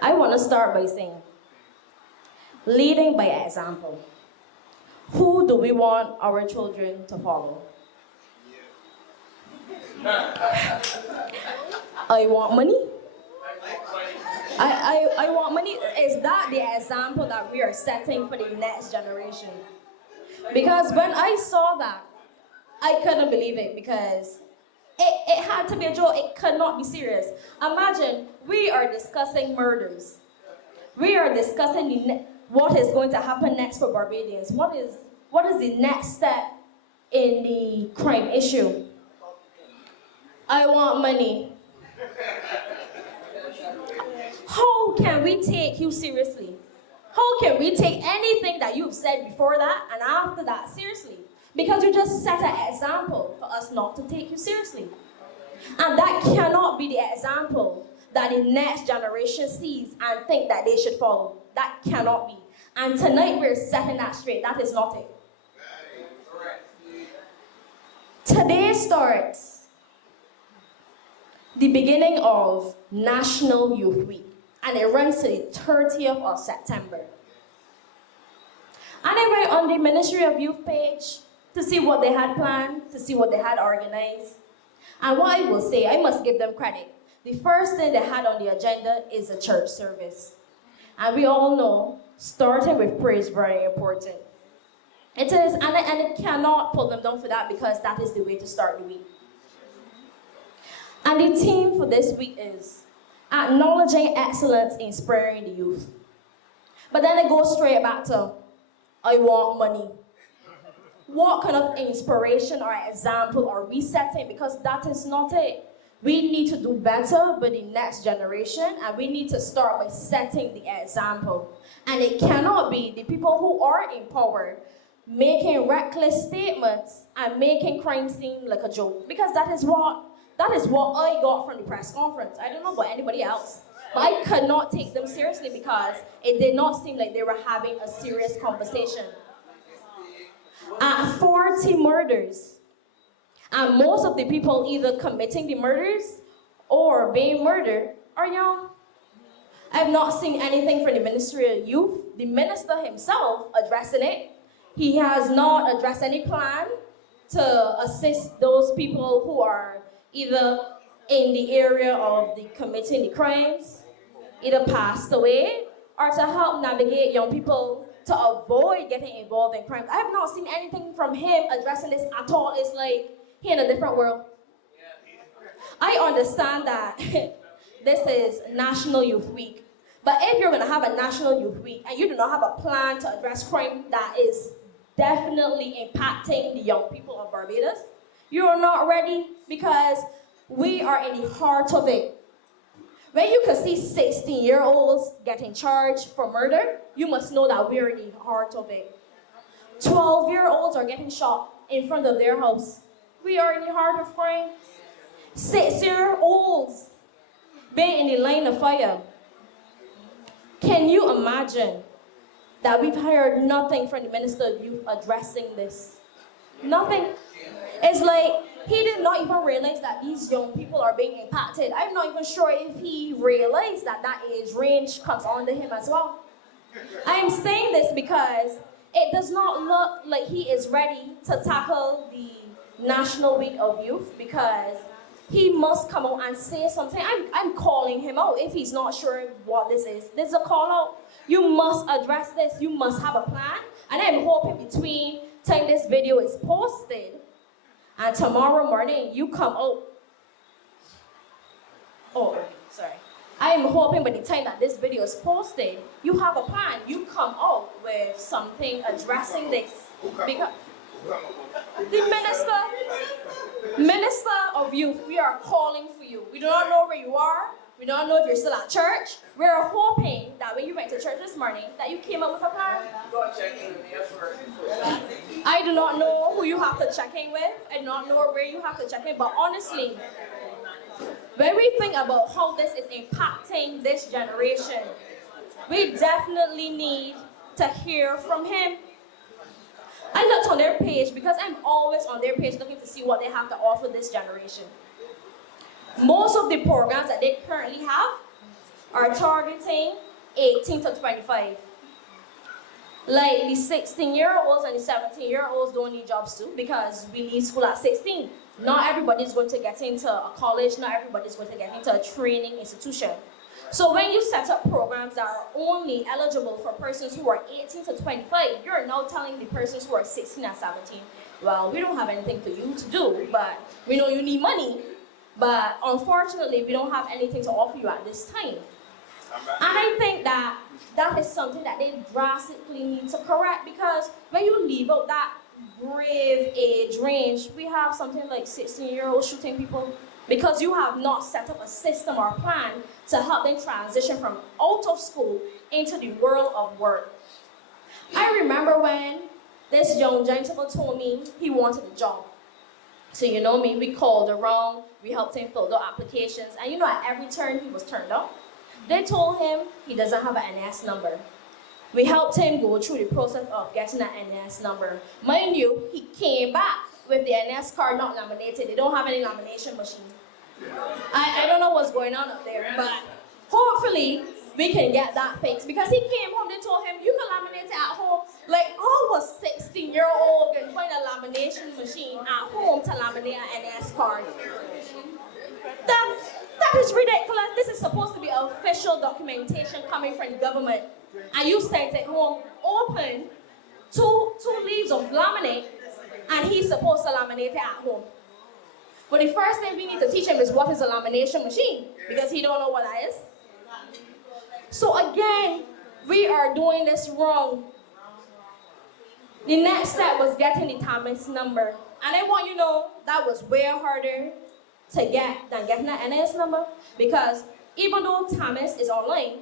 I want to start by saying, leading by example. Who do we want our children to follow? I want money. I want money. Is that the example that we are setting for the next generation? Because when I saw that, I couldn't believe it, because it had to be a joke. It could not be serious. Imagine, we are discussing murders. We are discussing what is going to happen next for Barbadians. What is the next step in the crime issue? I want money. How can we take you seriously? How can we take anything that you've said before that and after that seriously? Because you just set an example for us not to take you seriously. And that cannot be the example that the next generation sees and think that they should follow. That cannot be. And tonight we're setting that straight. That is not it. Today starts the beginning of National Youth Week, and it runs to the 30th of September. And I went on the Ministry of Youth page to see what they had planned, to see what they had organized. And what I will say, I must give them credit. The first thing they had on the agenda is a church service. And we all know, starting with praise is very important. It is, and it cannot pull them down for that because that is the way to start the week. And the theme for this week is acknowledging excellence, inspiring the youth. But then it goes straight back to, I want money. What kind of inspiration or example are we setting? Because that is not it. We need to do better with the next generation, and we need to start by setting the example. And it cannot be the people who are in power making reckless statements and making crime seem like a joke. Because that is what I got from the press conference. I don't know about anybody else. But I could not take them seriously because it did not seem like they were having a serious conversation. At 40 murders, and most of the people either committing the murders or being murdered are young. I have not seen anything from the Ministry of Youth, the minister himself addressing it. He has not addressed any plan to assist those people who are either in the area of the committing the crimes, either passed away, or to help navigate young people to avoid getting involved in crimes. I have not seen anything from him addressing this at all. It's like he in a different world. I understand that this is National Youth Week, but if you're gonna have a National Youth Week and you do not have a plan to address crime that is definitely impacting the young people of Barbados, you are not ready because we are in the heart of it. When you can see 16-year-olds getting charged for murder, you must know that we're in the heart of it. 12-year-olds are getting shot in front of their house. We are in the heart of crime. 6-year-olds being in the line of fire. Can you imagine that we've heard nothing from the Minister of Youth addressing this? Nothing. It's like he did not even realize that these young people are being impacted. I'm not even sure if he realized that that age range comes onto him as well. I'm saying this because it does not look like he is ready to tackle the National Week of Youth because he must come out and say something. I'm calling him out if he's not sure what this is. This is a call out. You must address this. You must have a plan. And I'm hoping between time this video is posted and tomorrow morning you come out. Oh, sorry. I'm hoping by the time that this video is posted, you have a plan. You come out with something addressing this. Because the Minister of Youth, we are calling for you. We do not know where you are. We don't know if you're still at church. We're hoping that when you went to church this morning, that you came up with a plan. I do not know who you have to check in with. I do not know where you have to check in. But honestly, when we think about how this is impacting this generation, we definitely need to hear from him. I looked on their page because I'm always on their page looking to see what they have to offer this generation. Most of the programs that they currently have are targeting 18 to 25. Like the 16-year-olds and the 17-year-olds don't need jobs too because we leave school at 16. Not everybody's going to get into a college, not everybody's going to get into a training institution. So when you set up programs that are only eligible for persons who are 18 to 25, you're now telling the persons who are 16 and 17, well, we don't have anything for you to do, but we know you need money, but unfortunately, we don't have anything to offer you at this time. And I think that that is something that they drastically need to correct because when you leave out that grave age range, we have something like 16-year-olds shooting people because you have not set up a system or plan to help them transition from out of school into the world of work. I remember when this young gentleman told me he wanted a job. So you know me, we called around, we helped him fill the applications, and you know at every turn he was turned up. They told him he doesn't have an NS number. We helped him go through the process of getting an NS number. Mind you, he came back with the NS card not laminated. They don't have any lamination machine. I don't know what's going on up there, but hopefully we can get that fixed. Because he came home, they told him, you can laminate it at home. Like, I was 16-year-old and find a lamination machine at home to laminate an NS card. That is ridiculous. This is supposed to be official documentation coming from the government. And you sent it home open, two leaves of laminate, and he's supposed to laminate it at home. But the first thing we need to teach him is what is a lamination machine, because he don't know what that is. So again, we are doing this wrong. The next step was getting the Thomas number. And I want you to know that was way harder to get than getting an NS number, because even though Thomas is online,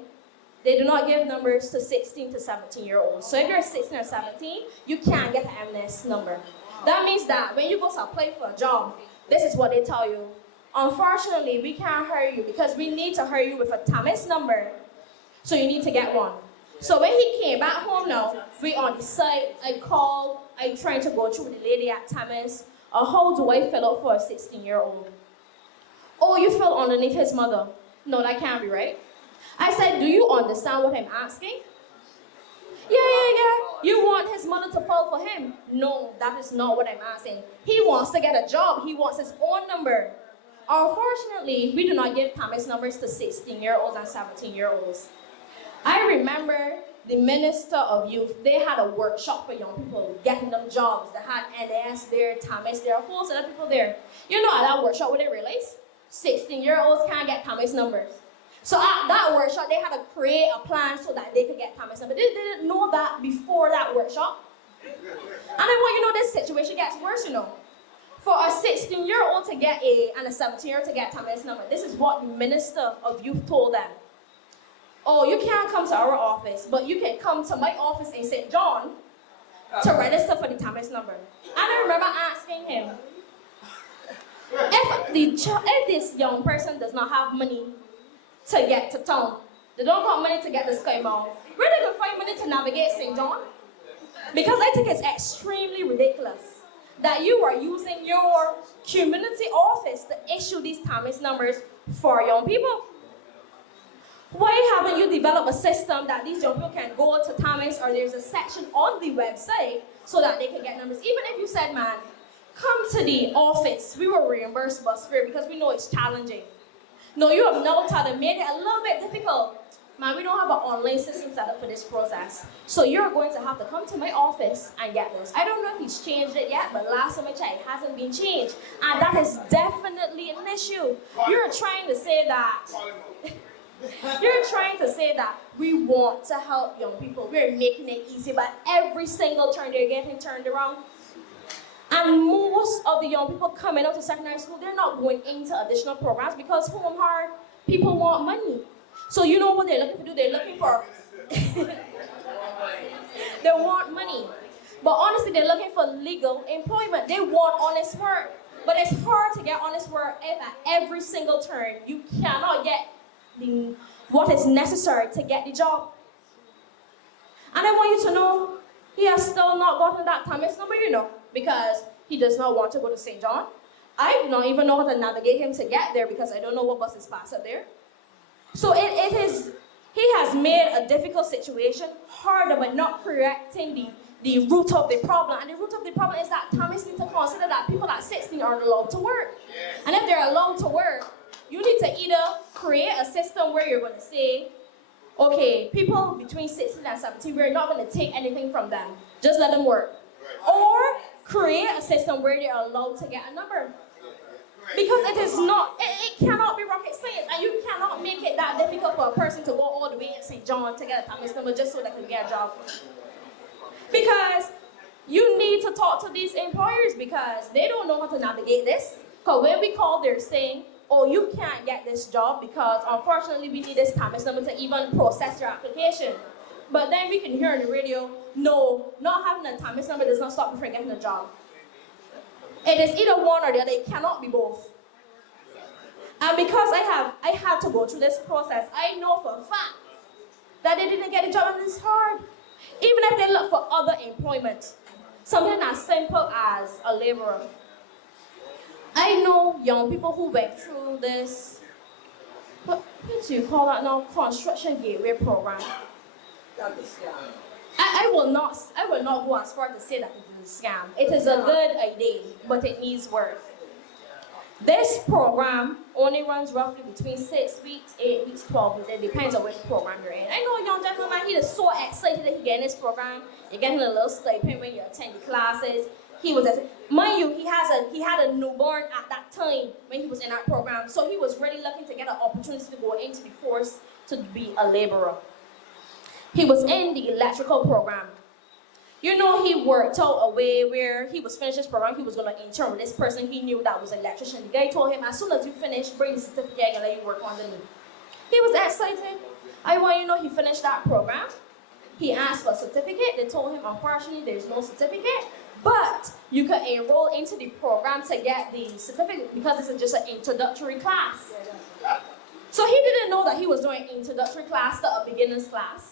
they do not give numbers to 16 to 17-year-olds. So if you're 16 or 17, you can't get an NS number. That means that when you go to apply for a job, this is what they tell you. Unfortunately, we can't hire you because we need to hire you with a Thomas number. So you need to get one. So when he came back home now, we on the site, I called, I tried to go through with the lady at Thomas. How do I fill out for a 16-year-old? Oh, you fill underneath his mother. No, that can't be right. I said, do you understand what I'm asking? Yeah. You want his mother to fill for him? No, that is not what I'm asking. He wants to get a job. He wants his own number. Unfortunately, we do not give Thomas numbers to 16-year-olds and 17-year-olds. I remember the Minister of Youth, they had a workshop for young people, getting them jobs. They had NS there, Thomas there, a whole set of people there. You know, at that workshop, what they realized? 16-year-olds can't get Thomas numbers. So at that workshop, they had to create a plan so that they could get Thomas numbers. They didn't know that before that workshop. And I want you to know this situation gets worse, you know. For a 16-year-old to get and a 17-year-old to get Thomas number, this is what the Minister of Youth told them. Oh, you can't come to our office, but you can come to my office in St. John to register for the Thomas number. And I remember asking him, if this young person does not have money to get to town, they don't got money to get the Sky Mall, where they going to find money to navigate St. John? Because I think it's extremely ridiculous that you are using your community office to issue these Thomas numbers for young people. Why haven't you developed a system that these young people can go to Thomas, or there's a section on the website so that they can get numbers? Even if you said, man, come to the office, we will reimburse bus fare because we know it's challenging. No, you have now made it a little bit difficult. Man, we don't have an online system set up for this process. So you're going to have to come to my office and get this. I don't know if he's changed it yet, but last time I checked, it hasn't been changed. And that is definitely an issue. You're trying to say that we want to help young people. We're making it easy, but every single turn they're getting turned around. And most of the young people coming out to secondary school, they're not going into additional programs because home hard, people want money. So you know what they're looking to do? They're looking for, they want money. But honestly, they're looking for legal employment. They want honest work. But it's hard to get honest work if at every single turn you cannot get what is necessary to get the job. And I want you to know, he has still not gotten that Thomas number, you know, because he does not want to go to St. John. I do not even know how to navigate him to get there because I don't know what buses pass up there. So he has made a difficult situation harder by not correcting the root of the problem. And the root of the problem is that Thomas needs to consider that people at 16 aren't allowed to work. And if they're allowed to work, you need to either create a system where you're going to say, okay, people between 16 and 17, we're not going to take anything from them. Just let them work. Or create a system where they're allowed to get a number. Because it is not, it cannot be rocket science, and you cannot make it that difficult for a person to go all the way in St. John to get a Thomas number just so they can get a job. Because you need to talk to these employers because they don't know how to navigate this. Because when we call, they're saying, oh, you can't get this job because unfortunately we need this Thomas number to even process your application. But then we can hear on the radio, no, not having a Thomas number does not stop you from getting a job. It is either one or the other. It cannot be both. And because I had to go through this process, I know for a fact that they didn't get a job, and it's hard. Even if they look for other employment, something as simple as a laborer. I know young people who went through this, but we do you call that now? Construction gateway program. I will not go as far to say that it is a scam. It is a good idea, but it needs work. This program only runs roughly between 6 weeks, 8 weeks, 12 weeks. It depends on which program you're in. I know a young gentleman, he is so excited that he get in this program. You're getting a little stipend when you attend the classes. He was, mind you, he had a newborn at that time when he was in that program. So he was really looking to get an opportunity to go into the force to be a laborer. He was in the electrical program. You know, he worked out a way where he was finished his program, he was going to intern with this person he knew that was an electrician. The guy told him, as soon as you finish, bring the certificate and let you work under me. He was excited. I want you to know he finished that program. He asked for a certificate. They told him, unfortunately, there's no certificate, but you can enroll into the program to get the certificate because this is just an introductory class. So he didn't know that he was doing introductory class to a beginner's class.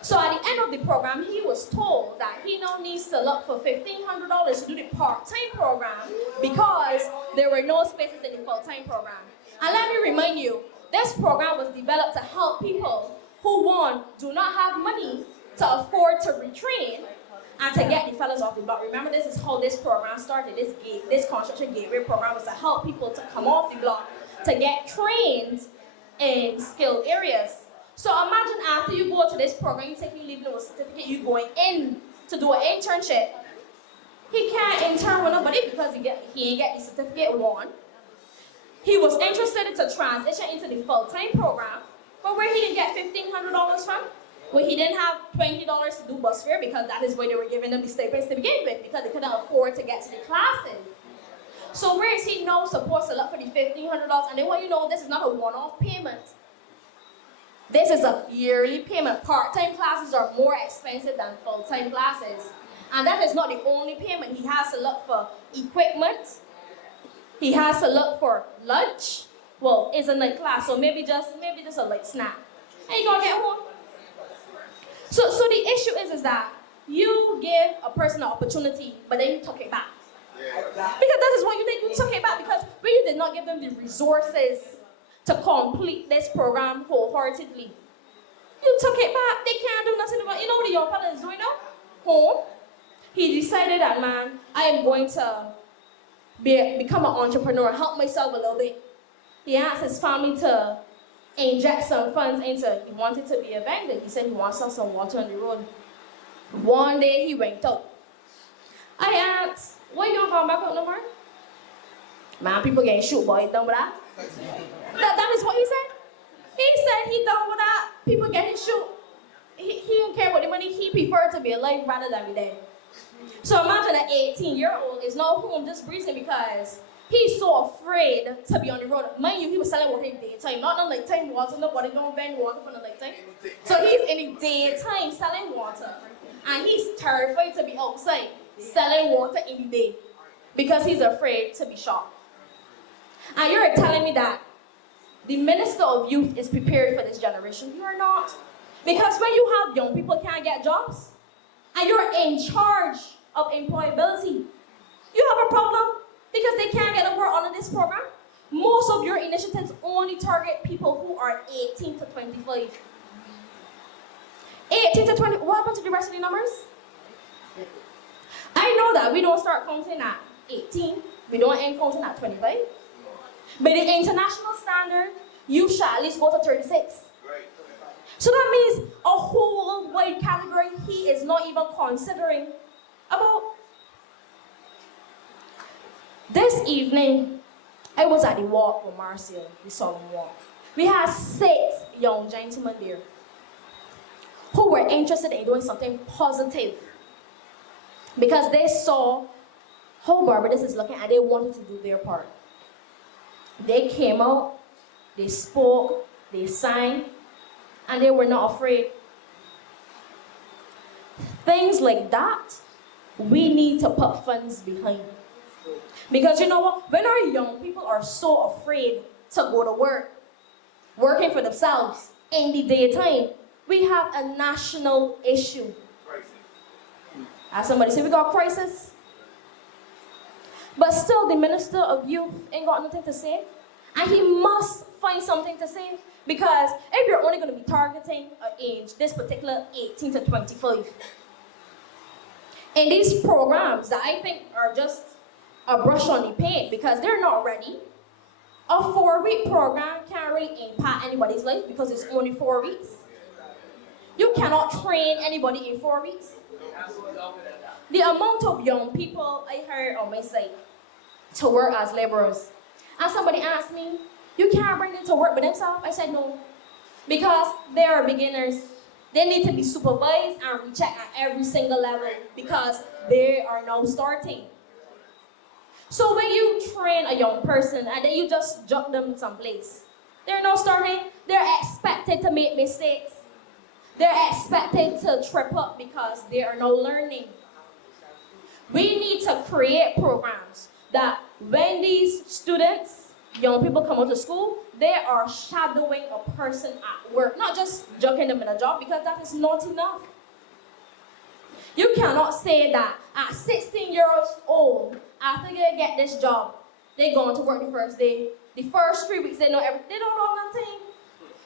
So at the end of the program, he was told that he now needs to look for $1,500 to do the part-time program because there were no spaces in the full-time program. And let me remind you, this program was developed to help people who, one, do not have money to afford to retrain and to get the fellas off the block. Remember, this is how this program started. This construction gateway program was to help people to come off the block, to get trained in skilled areas. So imagine after you go to this program, you take your leave with a certificate, you going in to do an internship. He can't intern with nobody because he ain't get the certificate, one. He was interested in to transition into the full-time program, but where he didn't get $1,500 from, where he didn't have $20 to do bus fare because that is where they were giving them the stipends to begin with because they couldn't afford to get to the classes. So where is he now supposed to look for the $1,500? And they want you to know this is not a one-off payment. This is a yearly payment. Part-time classes are more expensive than full-time classes. And that is not the only payment. He has to look for equipment. He has to look for lunch. Well, it's a night class, so maybe just a light snack. And you're gonna get home. So the issue is that you give a person an opportunity, but then you took it back. Because that is what you did. You took it back because when you did not give them the resources to complete this program wholeheartedly. You took it back. They can't do nothing about it. You know what the young fella is doing now? Home. He decided that, man, I am going to become an entrepreneur, help myself a little bit. He asked his family to inject some funds into, he wanted to be a vendor. He said he wants to sell some water on the road. One day he went out. I asked, why you don't come back out no more? Man, people getting shoot, boy. Done with that? That is what he said. He said he done with that. People getting shoot. He didn't care about the money. He preferred to be alive rather than be dead. So imagine an 18-year-old is not home just breathing because he's so afraid to be on the road. Mind you, he was selling water in the daytime, not on nighttime water. Nobody don't vend water for the nighttime. So he's in the daytime selling water. And he's terrified to be outside selling water in the day because he's afraid to be shot. And you're telling me that the Minister of Youth is prepared for this generation. You are not. Because when you have young people can't get jobs, and you're in charge of employability, you have a problem because they can't get a work under this program. Most of your initiatives only target people who are 18 to 25. 18 to 20, what happened to the rest of the numbers? I know that we don't start counting at 18, we don't end counting at 25. But the international standard, you shall at least go to 36. So that means a whole wide category he is not even considering about. This evening, I was at the walk with Marcia, the solemn walk. We had 6 young gentlemen there who were interested in doing something positive because they saw how Barbados is looking and they wanted to do their part. They came out, they spoke, they sang, and they were not afraid. Things like that, we need to put funds behind. Because you know what? When our young people are so afraid to go to work, working for themselves in the daytime, we have a national issue. As somebody said, we got a crisis. But still, the Minister of Youth ain't got nothing to say. And he must find something to say. Because if you're only going to be targeting an age, this particular 18 to 25, in these programs that I think are just a brush on the paint because they're not ready, a 4-week program can't really impact anybody's life because it's only 4 weeks. You cannot train anybody in 4 weeks. The amount of young people I heard on my site to work as laborers, and somebody asked me, you can't bring them to work by themselves? I said no, because they are beginners. They need to be supervised and rechecked at every single level because they are now starting. So when you train a young person and then you just jump them someplace, they're now starting, they're expected to make mistakes. They're expected to trip up because they are now learning. We need to create programs that when these students, young people come out of school, they are shadowing a person at work, not just juggling them in a job because that is not enough. You cannot say that at 16 years old, after they get this job, they go to work the first day. The first 3 weeks, they don't know nothing.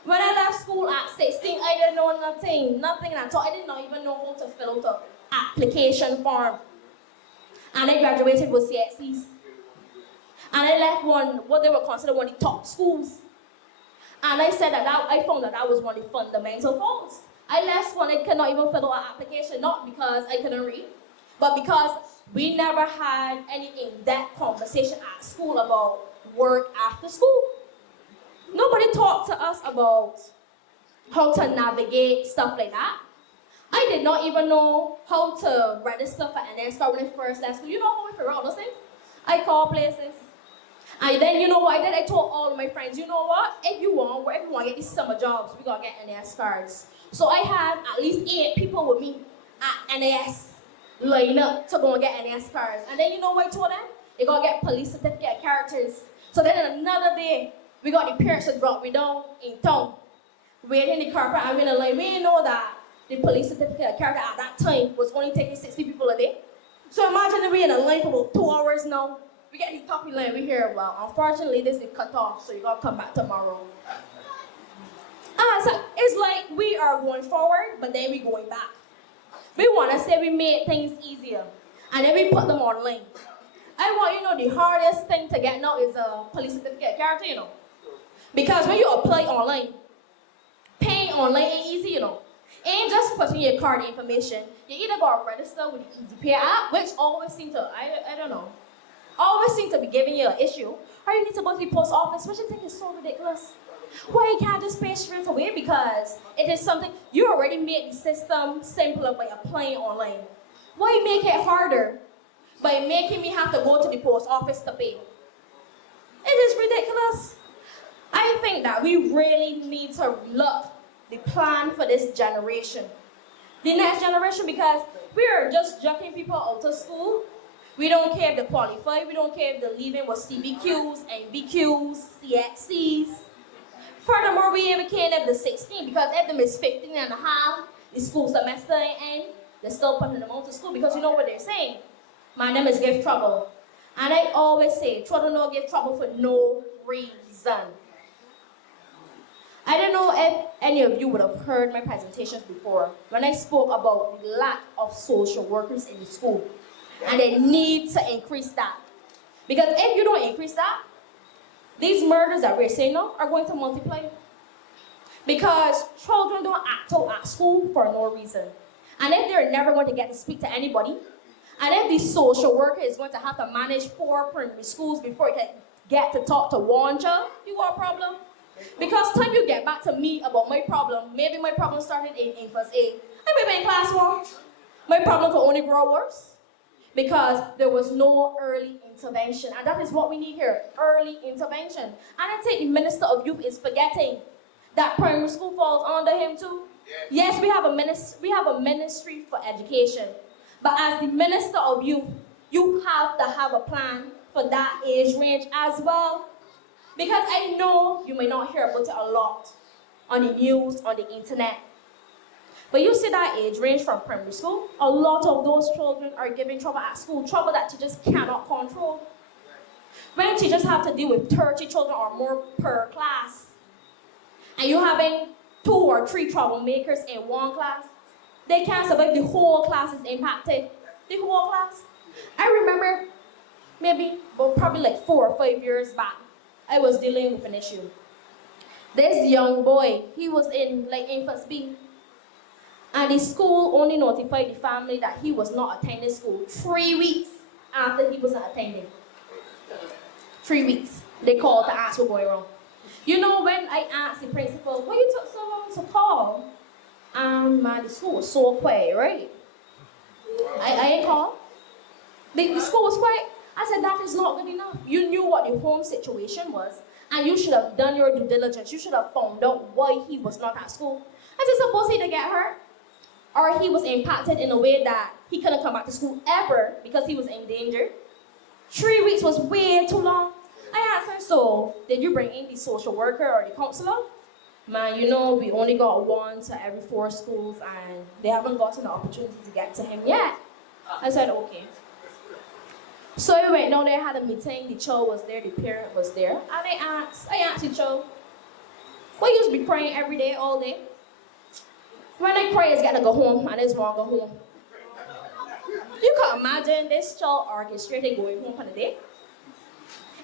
When I left school at 16, I didn't know nothing at all. I did not even know how to fill out an application form. And I graduated with CXCs. And I left what they were considered one of the top schools. And I said I found that was one of the fundamental faults. I left school and I could not even fill out an application, not because I couldn't read, but because we never had any in-depth conversation at school about work after school. Nobody talked to us about how to navigate stuff like that. I did not even know how to register for an NSCAR when I first left school. You know how we figure out those things? I call places. And then you know what I did? I told all of my friends, you know what? If you want to get these summer jobs, we gotta get NAS cards. So I had at least 8 people with me at NAS line up to go and get NAS cards. And then you know what I told them? They gotta get police certificate characters. So then another day, we got the parents that brought me down in town, waiting in the car park and in the line. We didn't know that the police certificate character at that time was only taking 60 people a day. So imagine that we're in a line for about 2 hours now. We get the top line, we hear, well, unfortunately this is cut off, so you gotta come back tomorrow. So it's like we are going forward, but then we're going back. We wanna say we made things easier, and then we put them online. I want the hardest thing to get now is a police certificate character, Because when you apply online, paying online ain't easy, Ain't just putting your card information. You either gotta register with the Easy Pay app, which always seem to, I don't know, always seem to be giving you an issue, or you need to go to the post office, which I think is so ridiculous. Why you can't just pay straight away? Because it is something, you already made the system simpler by applying online. Why make it harder by making me have to go to the post office to pay? It is ridiculous. I think that we really need to look the plan for this generation. The next generation, because we are just jucking people out of school. We don't care if they qualify. We don't care if they're leaving with CBQs, NVQs, CXCs. Furthermore, we even care if they're 16, because if them is 15 and a half, the school semester ain't, they're still putting them out of school, because you know what they're saying. My name is give trouble. And I always say, children don't give trouble for no reason. I don't know if any of you would have heard my presentations before when I spoke about the lack of social workers in the school. And they need to increase that. Because if you don't increase that, these murders that we're saying now are going to multiply. Because children don't act out at school for no reason. And if they're never going to get to speak to anybody, and if the social worker is going to have to manage 4 primary schools before you can get to talk to one child, you got a problem. Because time you get back to me about my problem, maybe my problem started in first aid. I may be in class 1. My problem could only grow worse. Because there was no early intervention. And that is what we need here, early intervention. And I think the Minister of Youth is forgetting that primary school falls under him too. Yes, we have a ministry for education. But as the Minister of Youth, you have to have a plan for that age range as well. Because I know you may not hear about it a lot on the news, on the internet. But you see that age range from primary school, a lot of those children are giving trouble at school, trouble that you just cannot control. When teachers have to deal with 30 children or more per class, and you're having 2 or 3 troublemakers in one class, they can't survive. The whole class is impacted. The whole class. I remember probably like 4 or 5 years back, I was dealing with an issue. This young boy, he was in first B, and the school only notified the family that he was not attending school 3 weeks after he wasn't attending. 3 weeks. They called to ask what's going wrong. You know, when I asked the principal, why you took so long to call? The school was so quiet, right? I ain't called. The school was quiet. I said, that is not good enough. You knew what the home situation was, and you should have done your due diligence. You should have found out why he was not at school. I said, suppose he didn't get hurt, or he was impacted in a way that he couldn't come back to school ever because he was in danger. 3 weeks was way too long. I asked her, so did you bring in the social worker or the counselor? Man, you know, we only got 1 to every 4 schools, and they haven't gotten the opportunity to get to him yet. I said, okay. So we went down there, had a meeting, the child was there, the parent was there, and I asked the child, why you be praying every day, all day? When I pray, it's gotta go home, and it's wrong, go home. You can imagine this child orchestrated going home for the day.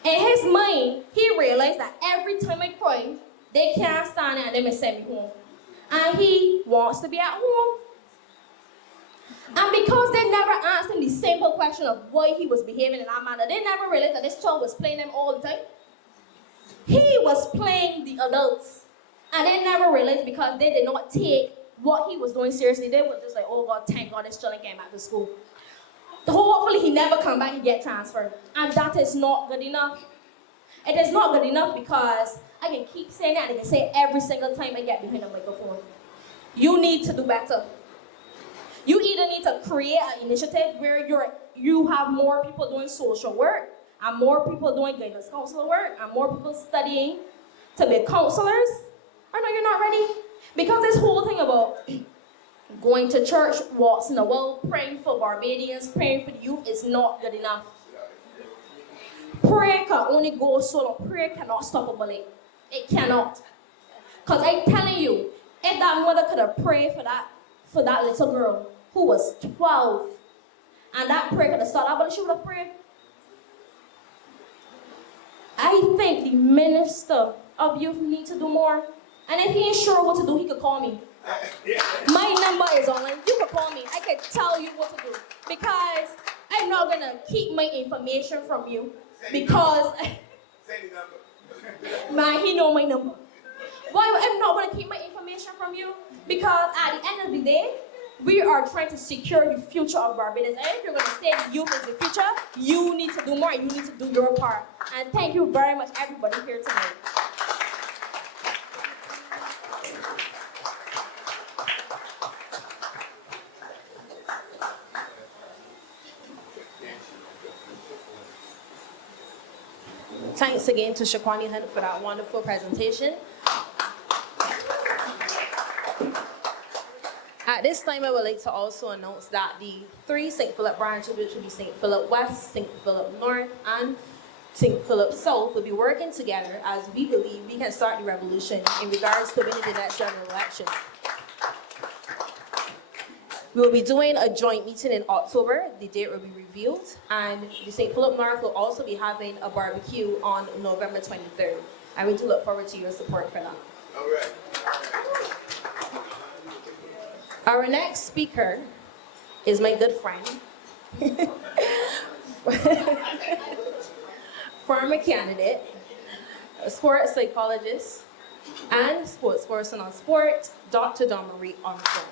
In his mind, he realized that every time I pray, they can't stand it and they may send me home. And he wants to be at home. And because they never asked him the simple question of why he was behaving in that manner, they never realized that this child was playing them all the time. He was playing the adults. And they never realized because they did not take what he was doing seriously. They were just like, oh God, thank God this child came back to school. Hopefully he never come back and get transferred. And that is not good enough. It is not good enough because I can keep saying that and I can say it every single time I get behind a microphone. You need to do better. You either need to create an initiative where you have more people doing social work and more people doing guidance counselor work and more people studying to be counselors. Or no, you're not ready. Because this whole thing about going to church once in a while, praying for Barbadians, praying for the youth is not good enough. Prayer can only go so long. Prayer cannot stop a bullet. It cannot. Because I'm telling you, if that mother could have prayed for that little girl who was 12, and that prayer could have stopped that bullet, she would have prayed. I think the minister of youth needs to do more. And if he ain't sure what to do, he could call me. My number is online. You can call me. I can tell you what to do. Because I'm not going to keep my information from you. Because... Man, he know my number. Why I'm not going to keep my information from you? Because at the end of the day, we are trying to secure the future of Barbados. And if you're going to say the youth is the future, you need to do more and you need to do your part. And thank you very much, everybody here tonight. Thanks again to Shaquani and Hunte for that wonderful presentation. At this time, I would like to also announce that the 3 St. Philip branches, which will be St. Philip West, St. Philip North, and St. Philip South, will be working together as we believe we can start the revolution in regards to winning the next general election. We will be doing a joint meeting in October. The date will be revealed. And the St. Philip North will also be having a barbecue on November 23rd. And we do look forward to your support for that. All right. Our next speaker is my good friend, former candidate, a sports psychologist, and spokesperson on sport, Dr. Marie Armstrong.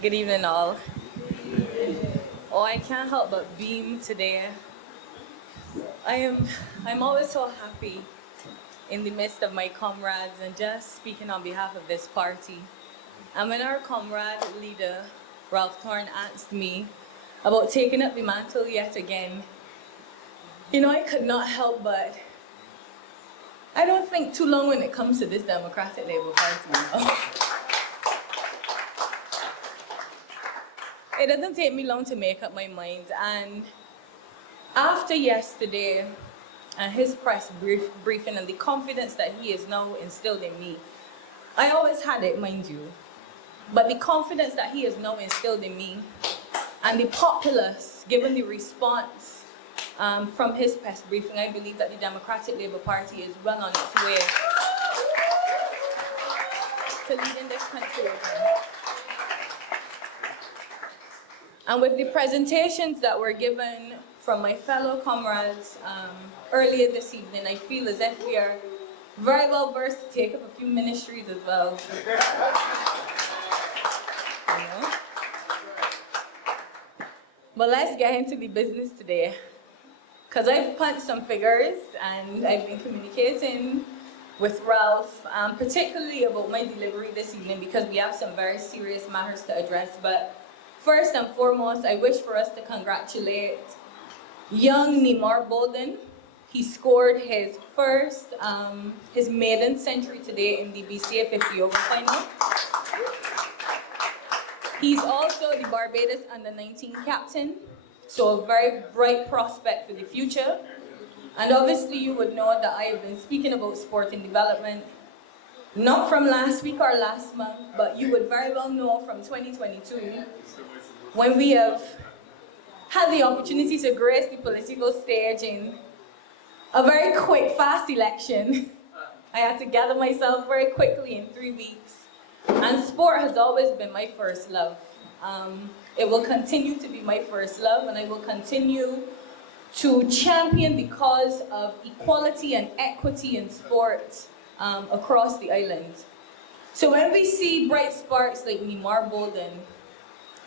Good evening, all. Oh, I can't help but beam today. I'm always so happy in the midst of my comrades and just speaking on behalf of this party. And when our comrade leader, Ralph Thorne, asked me about taking up the mantle yet again, you know, I could not help but, I don't think too long when it comes to this Democratic Labour Party, you know? it doesn't take me long to make up my mind. And after yesterday and his press briefing and the confidence that he has now instilled in me, I always had it, mind you, but the confidence that he has now instilled in me and the populace, given the response from his press briefing, I believe that the Democratic Labour Party is well on its way to leading this country again. And with the presentations that were given from my fellow comrades earlier this evening, I feel as if we are very well versed to take up a few ministries as well. You know? But let's get into the business today. Because I've punched some figures and I've been communicating with Ralph, particularly about my delivery this evening because we have some very serious matters to address. But first and foremost, I wish for us to congratulate young Neymar Bolden. He scored his first, his maiden century today in the BCA 50 over final. He's also the Barbados under-19 captain, so a very bright prospect for the future. And obviously you would know that I have been speaking about sport and development, not from last week or last month, but you would very well know from 2022, when we have had the opportunity to grace the political stage in a very quick, fast election. I had to gather myself very quickly in 3 weeks. And sport has always been my first love. It will continue to be my first love, and I will continue to champion the cause of equality and equity in sport across the island. So when we see bright sparks like Neymar Bolden,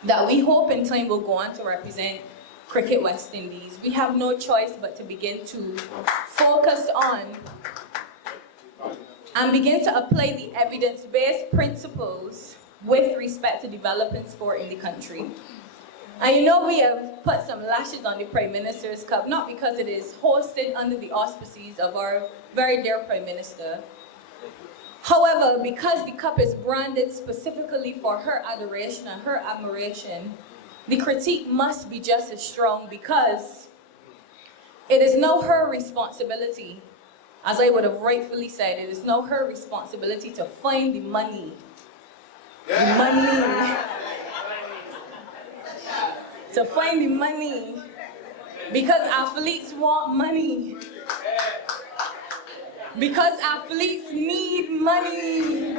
that we hope in time will go on to represent Cricket West Indies, we have no choice but to begin to focus on and begin to apply the evidence-based principles with respect to developing sport in the country. And you know we have put some lashes on the Prime Minister's Cup, not because it is hosted under the auspices of our very dear Prime Minister. However, because the cup is branded specifically for her adoration and her admiration, the critique must be just as strong because it is now her responsibility, as I would have rightfully said, it is now her responsibility to find the money. The money. To find the money. Because athletes want money. Because athletes need money.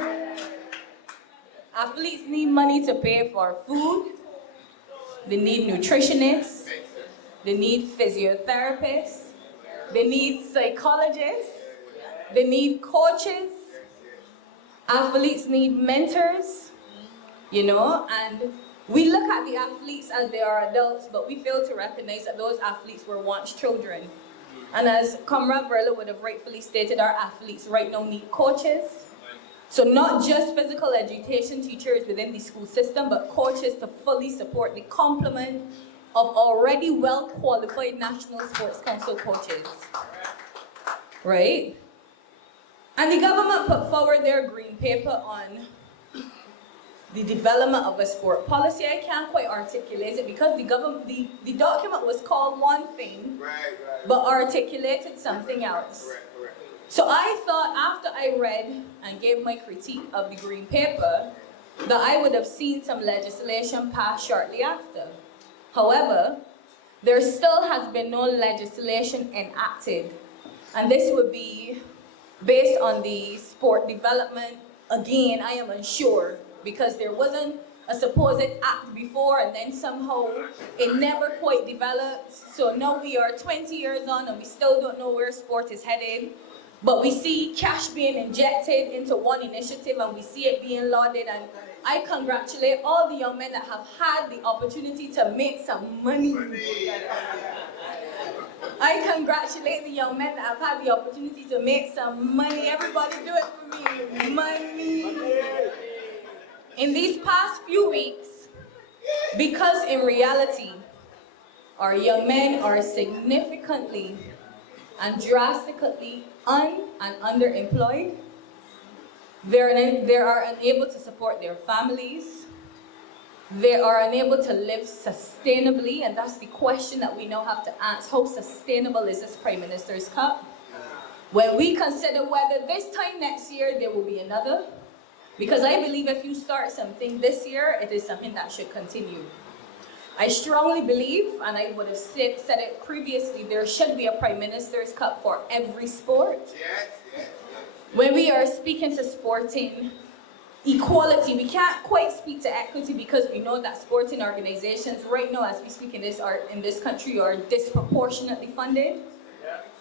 Athletes need money to pay for food. They need nutritionists. They need physiotherapists. They need psychologists. They need coaches. Athletes need mentors, you know, and we look at the athletes as they are adults, but we fail to recognize that those athletes were once children. And as Comrade Verla would have rightfully stated, our athletes right now need coaches. So not just physical education teachers within the school system, but coaches to fully support the complement of already well-qualified National Sports Council coaches, right? And the government put forward their green paper on the development of a sport policy. I can't quite articulate it because the document was called one thing, but articulated something else. So I thought after I read and gave my critique of the green paper, that I would have seen some legislation passed shortly after. However, there still has been no legislation enacted, and this would be based on the sport development. Again, I am unsure because there wasn't a supposed act before and then somehow it never quite developed. So now we are 20 years on and we still don't know where sport is headed. But we see cash being injected into one initiative and we see it being lauded, and I congratulate all the young men that have had the opportunity to make some money. I congratulate the young men that have had the opportunity to make some money. Everybody do it for me. Money. In these past few weeks, because in reality, our young men are significantly and drastically underemployed. They are unable to support their families. they are unable to live sustainably, and that's the question that we now have to ask. How sustainable is this Prime Minister's Cup? When we consider whether this time next year there will be another, because I believe if you start something this year, it is something that should continue. I strongly believe, and I would have said it previously, there should be a Prime Minister's Cup for every sport. When we are speaking to sporting equality, we can't quite speak to equity because we know that sporting organizations right now, as we speak in this country, are disproportionately funded.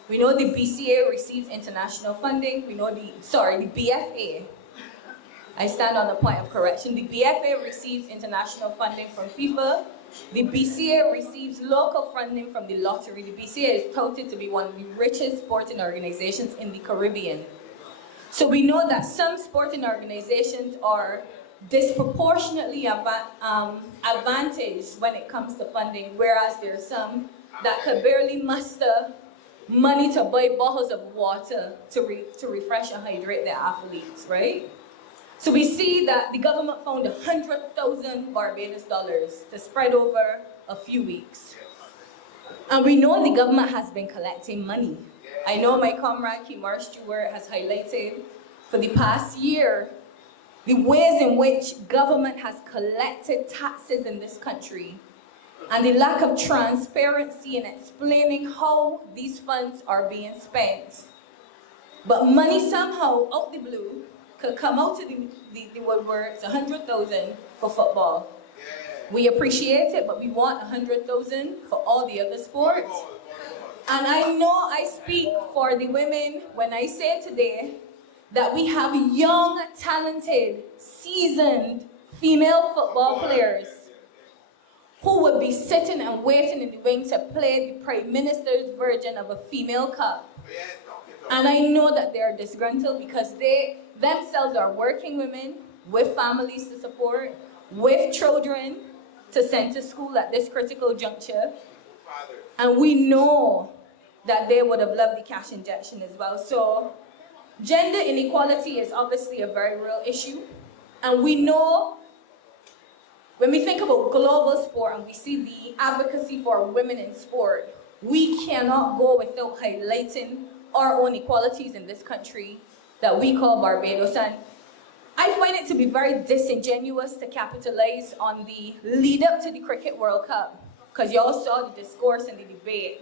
We know the BCA receives international funding. We know the BFA. I stand on the point of correction. The BFA receives international funding from FIFA. The BCA receives local funding from the lottery. The BCA is touted to be one of the richest sporting organizations in the Caribbean. So we know that some sporting organizations are disproportionately advantaged when it comes to funding, whereas there are some that could barely muster money to buy bottles of water to refresh and hydrate their athletes, right? So we see that the government found 100,000 Barbados dollars to spread over a few weeks. And we know the government has been collecting money. I know my comrade Kimar Stewart has highlighted for the past year the ways in which government has collected taxes in this country and the lack of transparency in explaining how these funds are being spent. But money somehow, out the blue, could come out to the word, it's 100,000 for football. We appreciate it, but we want 100,000 for all the other sports. And I know I speak for the women when I say today that we have young, talented, seasoned female football players who would be sitting and waiting in the wing to play the Prime Minister's version of a female cup. And I know that they are disgruntled because they themselves are working women with families to support, with children to send to school at this critical juncture. And we know that they would have loved the cash injection as well. So gender inequality is obviously a very real issue. And we know when we think about global sport and we see the advocacy for women in sport, we cannot go without highlighting our own equalities in this country that we call Barbados. And I find it to be very disingenuous to capitalize on the lead up to the Cricket World Cup, because you all saw the discourse and the debate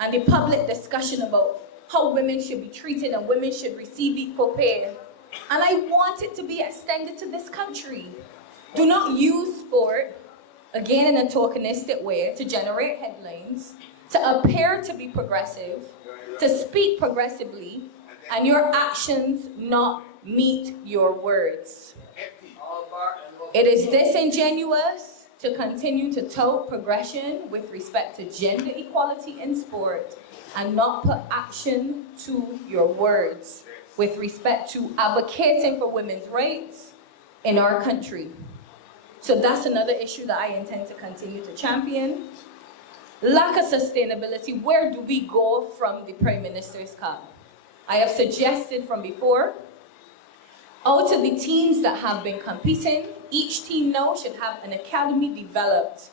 and the public discussion about how women should be treated and women should receive equal pay. And I want it to be extended to this country. Do not use sport, again in a tokenistic way, to generate headlines, to appear to be progressive, to speak progressively, and your actions not meet your words. It is disingenuous to continue to tout progression with respect to gender equality in sport and not put action to your words with respect to advocating for women's rights in our country. So that's another issue that I intend to continue to champion. Lack of sustainability. Where do we go from the Prime Minister's Cup? I have suggested from before, out of the teams that have been competing, each team now should have an academy developed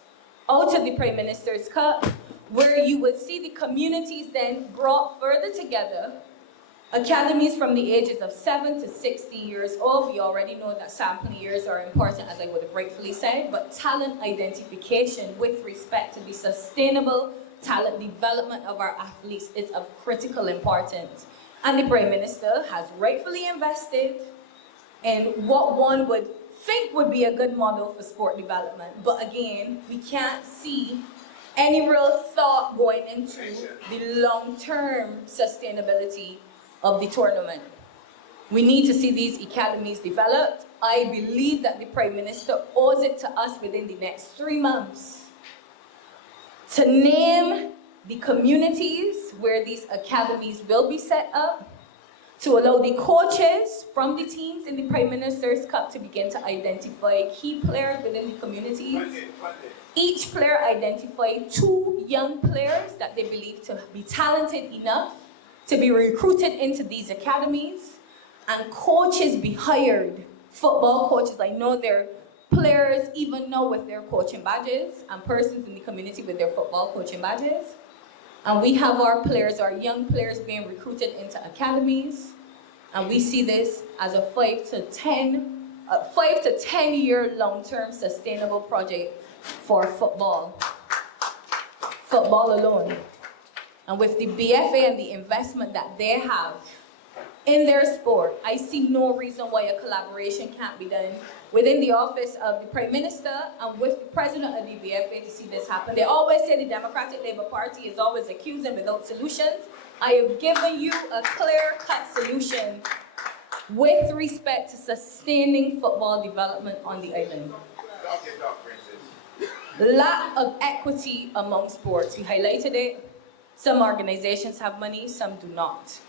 out of the Prime Minister's Cup, where you would see the communities then brought further together. Academies from the ages of 7 to 16 years old. We already know that sampling years are important, as I would have rightfully said, but talent identification with respect to the sustainable talent development of our athletes is of critical importance. And the Prime Minister has rightfully invested in what one would think would be a good model for sport development. But again, we can't see any real thought going into the long-term sustainability of the tournament. We need to see these academies developed. I believe that the Prime Minister owes it to us within the next 3 months to name the communities where these academies will be set up, to allow the coaches from the teams in the Prime Minister's Cup to begin to identify key players within the communities. Each player identify 2 young players that they believe to be talented enough to be recruited into these academies, and coaches be hired, football coaches. I know they're players even now with their coaching badges and persons in the community with their football coaching badges. And we have our players, our young players being recruited into academies. And we see this as a 5 to 10 year long-term sustainable project for football alone. And with the BFA and the investment that they have in their sport, I see no reason why a collaboration can't be done within the office of the Prime Minister and with the President of the BFA to see this happen. They always say the Democratic Labour Party is always accusing without solutions. I have given you a clear-cut solution with respect to sustaining football development on the island. Lack of equity among sports. We highlighted it. Some organizations have money, some do not.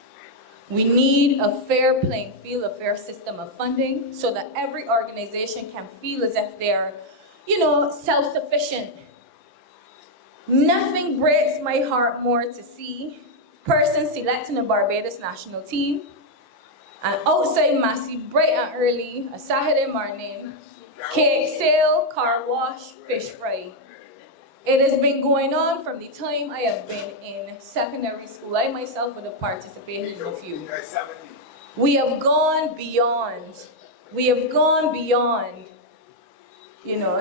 We need a fair playing field, a fair system of funding, so that every organization can feel as if they're, self-sufficient. Nothing breaks my heart more to see persons selecting a Barbados national team, and outside massive, bright and early, a Saturday morning, cake sale, car wash, fish fry. It has been going on from the time I have been in secondary school. I myself would have participated in a few. We have gone beyond,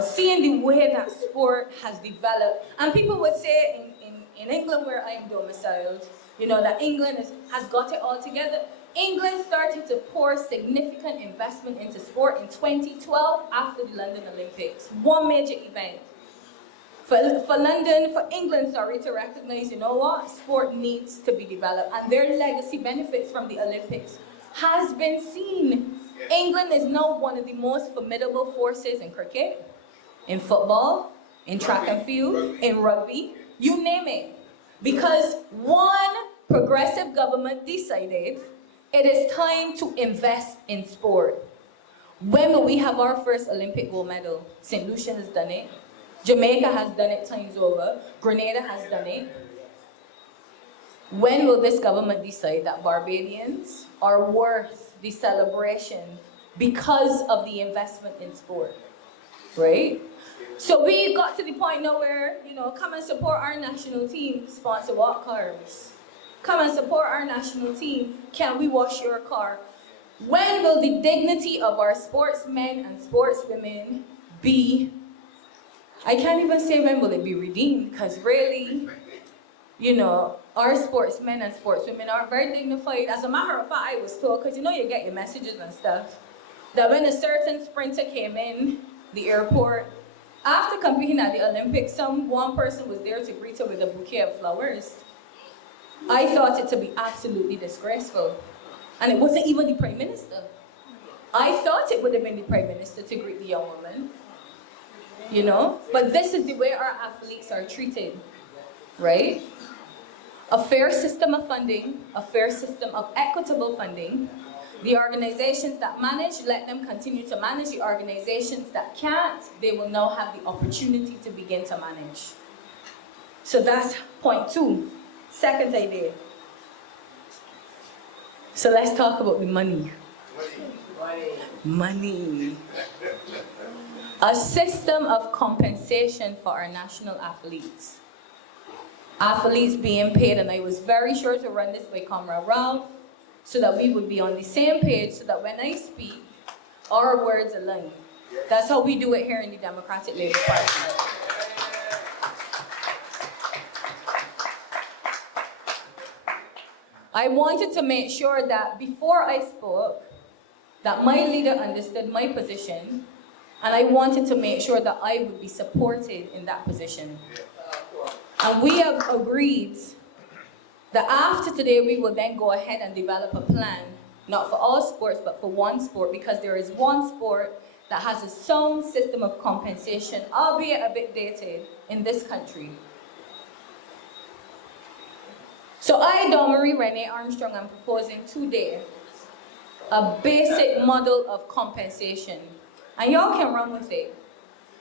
seeing the way that sport has developed. And people would say in England, where I am domiciled, that England has got it all together. England started to pour significant investment into sport in 2012 after the London Olympics. One major event. For England, to recognize, sport needs to be developed, and their legacy benefits from the Olympics has been seen. England is now one of the most formidable forces in cricket, in football, in track and field, in rugby, you name it. Because one progressive government decided it is time to invest in sport. When will we have our first Olympic gold medal? St. Lucia has done it. Jamaica has done it times over. Grenada has done it. When will this government decide that Barbadians are worth the celebration because of the investment in sport? Right? So we got to the point now where, come and support our national team, sponsor walk cars. Come and support our national team, can we wash your car? When will the dignity of our sportsmen and sportswomen be, I can't even say when will it be redeemed, because really, our sportsmen and sportswomen are very dignified. As a matter of fact, I was told, because you get your messages and stuff, that when a certain sprinter came in the airport, after competing at the Olympics, one person was there to greet her with a bouquet of flowers. I thought it to be absolutely disgraceful. And it wasn't even the Prime Minister. I thought it would have been the Prime Minister to greet the young woman. But this is the way our athletes are treated, right? A fair system of funding, a fair system of equitable funding. The organizations that manage, let them continue to manage. The organizations that can't, they will now have the opportunity to begin to manage. So that's point 2. Second idea. So let's talk about the money. Money. A system of compensation for our national athletes. Athletes being paid, and I was very sure to run this by Comrade Ralph, so that we would be on the same page, so that when I speak, our words align. That's how we do it here in the Democratic Labour Party. I wanted to make sure that before I spoke, that my leader understood my position, and I wanted to make sure that I would be supported in that position. And we have agreed that after today, we will then go ahead and develop a plan, not for all sports, but for one sport, because there is one sport that has a sound system of compensation, albeit a bit dated, in this country. So I, Marie Renee Armstrong, am proposing today a basic model of compensation. And y'all can run with it.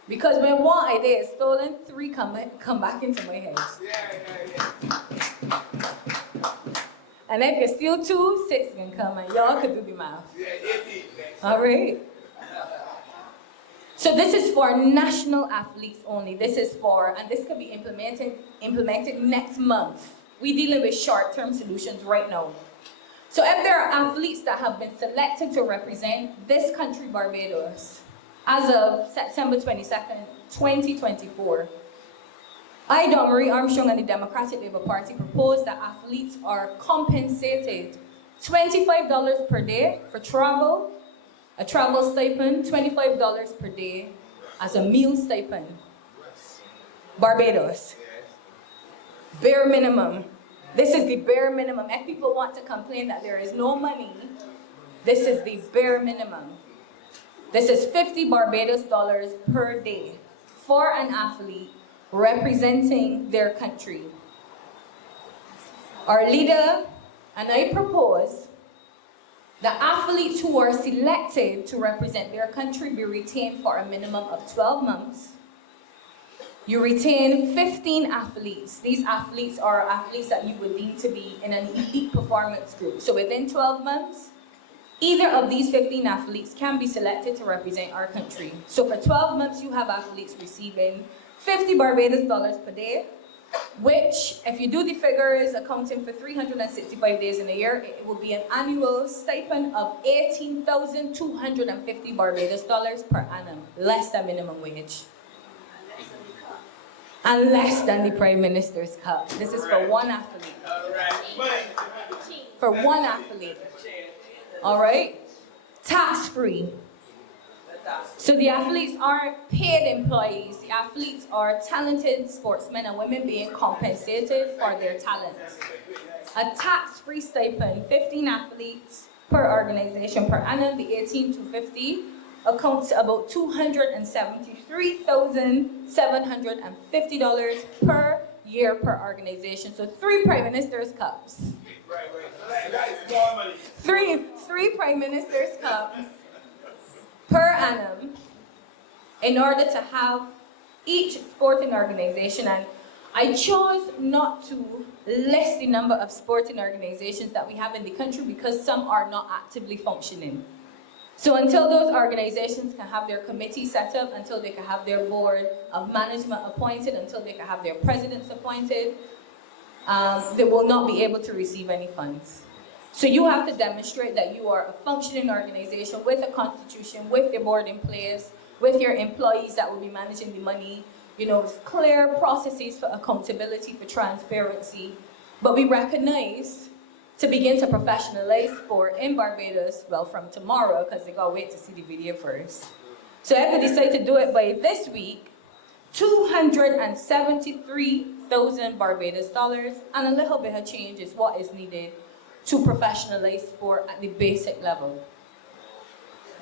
Because when one idea is stolen, 3 come back into my head. And if you steal 2, 6 can come, and y'all can do the math. All right? So this is for national athletes only. This is for, and this could be implemented next month. We're dealing with short-term solutions right now. So if there are athletes that have been selected to represent this country, Barbados, as of September 22nd, 2024, I, Marie Armstrong, and the Democratic Labour Party propose that athletes are compensated $25 per day for travel, a travel stipend, $25 per day as a meal stipend. Barbados. Bare minimum. This is the bare minimum. If people want to complain that there is no money, this is the bare minimum. This is $50 Barbados dollars per day for an athlete representing their country. Our leader and I propose that athletes who are selected to represent their country be retained for a minimum of 12 months. You retain 15 athletes. These athletes are athletes that you would deem to be in an elite performance group. So within 12 months, either of these 15 athletes can be selected to represent our country. So for 12 months, you have athletes receiving $50 Barbados dollars per day, which, if you do the figures, accounting for 365 days in a year, it will be an annual stipend of $18,250 Barbados dollars per annum, less than minimum wage. And less than the Prime Minister's Cup. This is for one athlete. For one athlete. All right? Tax-free. So the athletes aren't paid employees. The athletes are talented sportsmen and women being compensated for their talents. A tax-free stipend, 15 athletes per organization per annum, the 18,250 accounts to about $273,750 per year per organization. So 3 Prime Minister's Cups. Three Prime Minister's Cups per annum in order to have each sporting organization. And I chose not to list the number of sporting organizations that we have in the country because some are not actively functioning. So until those organizations can have their committee set up, until they can have their board of management appointed, until they can have their presidents appointed, they will not be able to receive any funds. So you have to demonstrate that you are a functioning organization with a constitution, with your board in place, with your employees that will be managing the money, clear processes for accountability, for transparency. But we recognize to begin to professionalize sport in Barbados, well, from tomorrow, because they gotta wait to see the video first. So if they decide to do it by this week, 273,000 Barbados dollars and a little bit of change is what is needed to professionalize sport at the basic level.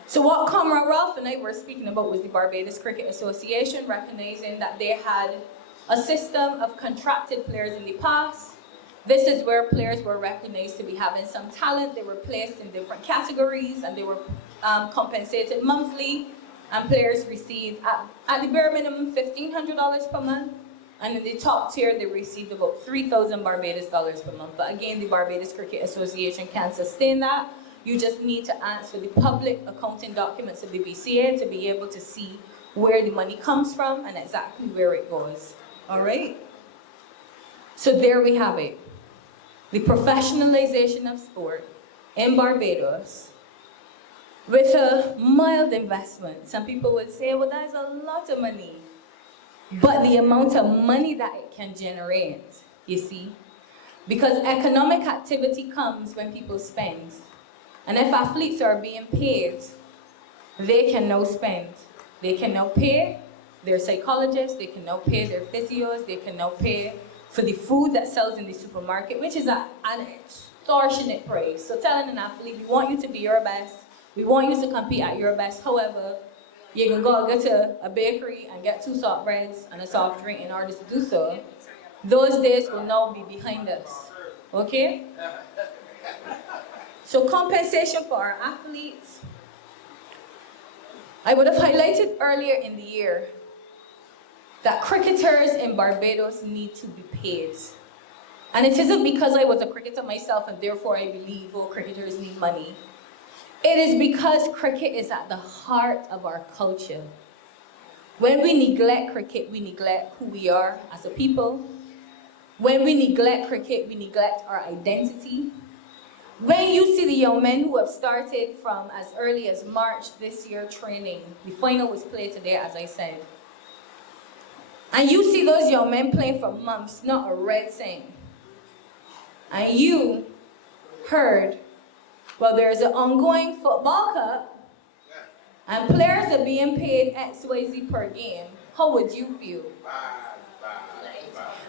So what Comrade Ralph and I were speaking about was the Barbados Cricket Association, recognizing that they had a system of contracted players in the past. This is where players were recognized to be having some talent. They were placed in different categories and they were compensated monthly. And players received, at the bare minimum, $1,500 per month. And in the top tier, they received about 3,000 Barbados dollars per month. But again, the Barbados Cricket Association can't sustain that. You just need to answer the public accounting documents of the BCA to be able to see where the money comes from and exactly where it goes. All right? So there we have it. The professionalization of sport in Barbados with a mild investment. Some people would say, well, that's a lot of money. But the amount of money that it can generate, you see? Because economic activity comes when people spend. And if athletes are being paid, they can now spend. They can now pay their psychologists, they can now pay their physios, they can now pay for the food that sells in the supermarket, which is an extortionate price. So telling an athlete, we want you to be your best, we want you to compete at your best, however, you can go to a bakery and get 2 soft breads and a soft drink in order to do so. Those days will now be behind us, okay? So compensation for our athletes. I would have highlighted earlier in the year that cricketers in Barbados need to be paid. And it isn't because I was a cricketer myself and therefore I believe, cricketers need money. It is because cricket is at the heart of our culture. When we neglect cricket, we neglect who we are as a people. When we neglect cricket, we neglect our identity. When you see the young men who have started from as early as March this year training, the final was played today, as I said. And you see those young men playing for months, not a red thing. And you heard, well, there's an ongoing football cup, and players are being paid XYZ per game. How would you feel?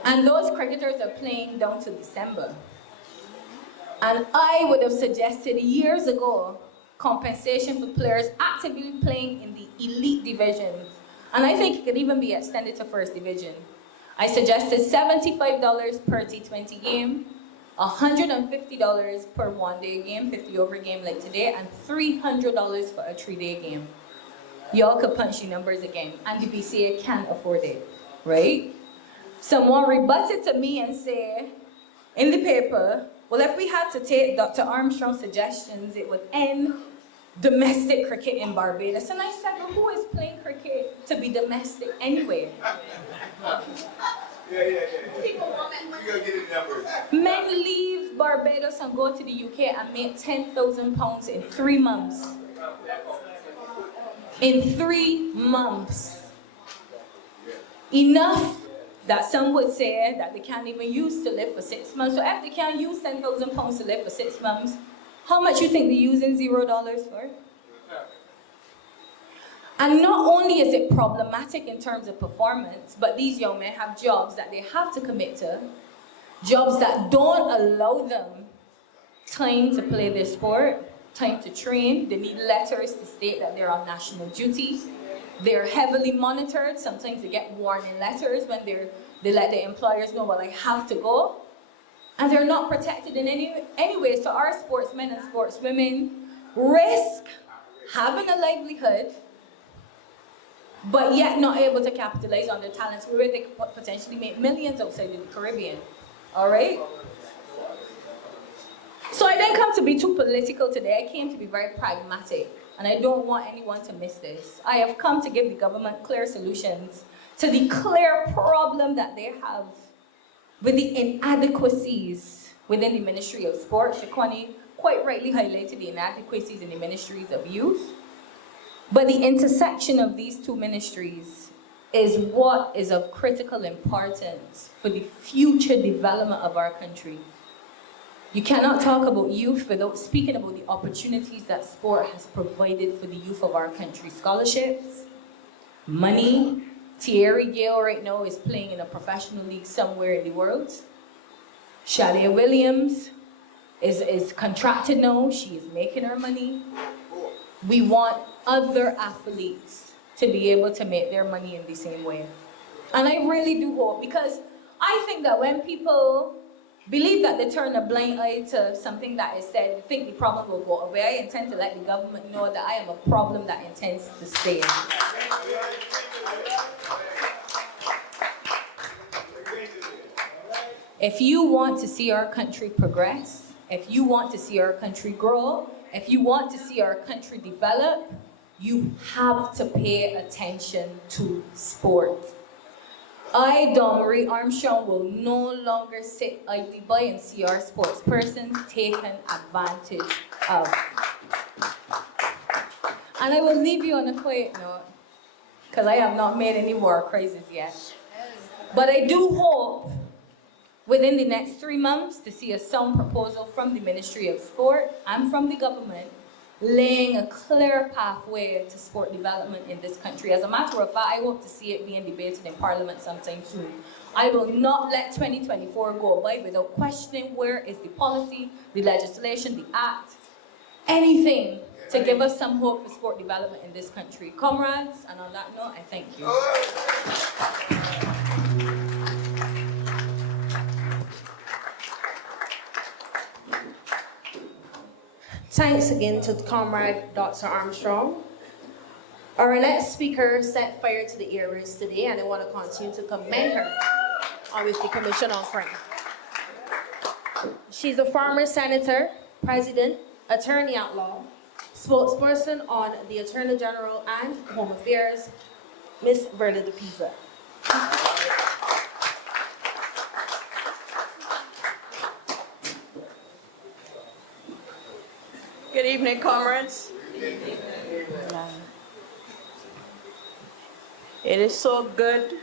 And those cricketers are playing down to December. And I would have suggested years ago compensation for players actively playing in the elite divisions. And I think it could even be extended to first division. I suggested $75 per T20 game, $150 per one-day game, 50-over game like today, and $300 for a 3-day game. Y'all could punch your numbers again, and the BCA can afford it, right? Someone rebutted to me and say, in the paper, well, if we had to take Dr. Armstrong's suggestions, it would end domestic cricket in Barbados. And I said, well, who is playing cricket to be domestic anyway? Men leave Barbados and go to the UK and make £10,000 in 3 months. In 3 months. Enough that some would say that they can't even use to live for 6 months. So if they can't use £10,000 to live for 6 months, how much you think they're using $0 for? And not only is it problematic in terms of performance, but these young men have jobs that they have to commit to, jobs that don't allow them time to play their sport, time to train. They need letters to state that they're on national duty. They're heavily monitored. Sometimes they get warning letters when they let their employers know, well, I have to go. And they're not protected in any way. So our sportsmen and sportswomen risk having a livelihood, but yet not able to capitalize on their talents where they could potentially make millions outside of the Caribbean. All right? So I didn't come to be too political today. I came to be very pragmatic. And I don't want anyone to miss this. I have come to give the government clear solutions to the clear problem that they have with the inadequacies within the Ministry of Sport. Shaquani quite rightly highlighted the inadequacies in the ministries of youth. But the intersection of these two ministries is what is of critical importance for the future development of our country. You cannot talk about youth without speaking about the opportunities that sport has provided for the youth of our country. Scholarships, money. Thierry Gale right now is playing in a professional league somewhere in the world. Shade Williams is contracted now. She is making her money. We want other athletes to be able to make their money in the same way. And I really do hope, because I think that when people believe that they turn a blind eye to something that is said, they think the problem will go away. I intend to let the government know that I am a problem that intends to stay. If you want to see our country progress, if you want to see our country grow, if you want to see our country develop, you have to pay attention to sport. I, Marie Armstrong, will no longer sit idly by and see our sportspersons taken advantage of. And I will leave you on a quiet note, because I have not made any war crises yet. But I do hope within the next 3 months to see a sound proposal from the Ministry of Sport and from the government laying a clear pathway to sport development in this country. As a matter of fact, I hope to see it being debated in Parliament sometime soon. I will not let 2024 go by without questioning where is the policy, the legislation, the act, anything to give us some hope for sport development in this country. Comrades, and on that note, I thank you. Thanks again to Comrade Dr. Armstrong. Our next speaker set fire to the airwaves today, and I want to continue to commend her on with the Commission on Crime. She's a former senator, president, attorney at law, spokesperson on the Attorney General and Home Affairs, Miss Verla de Peiza. Good evening, comrades. It is so good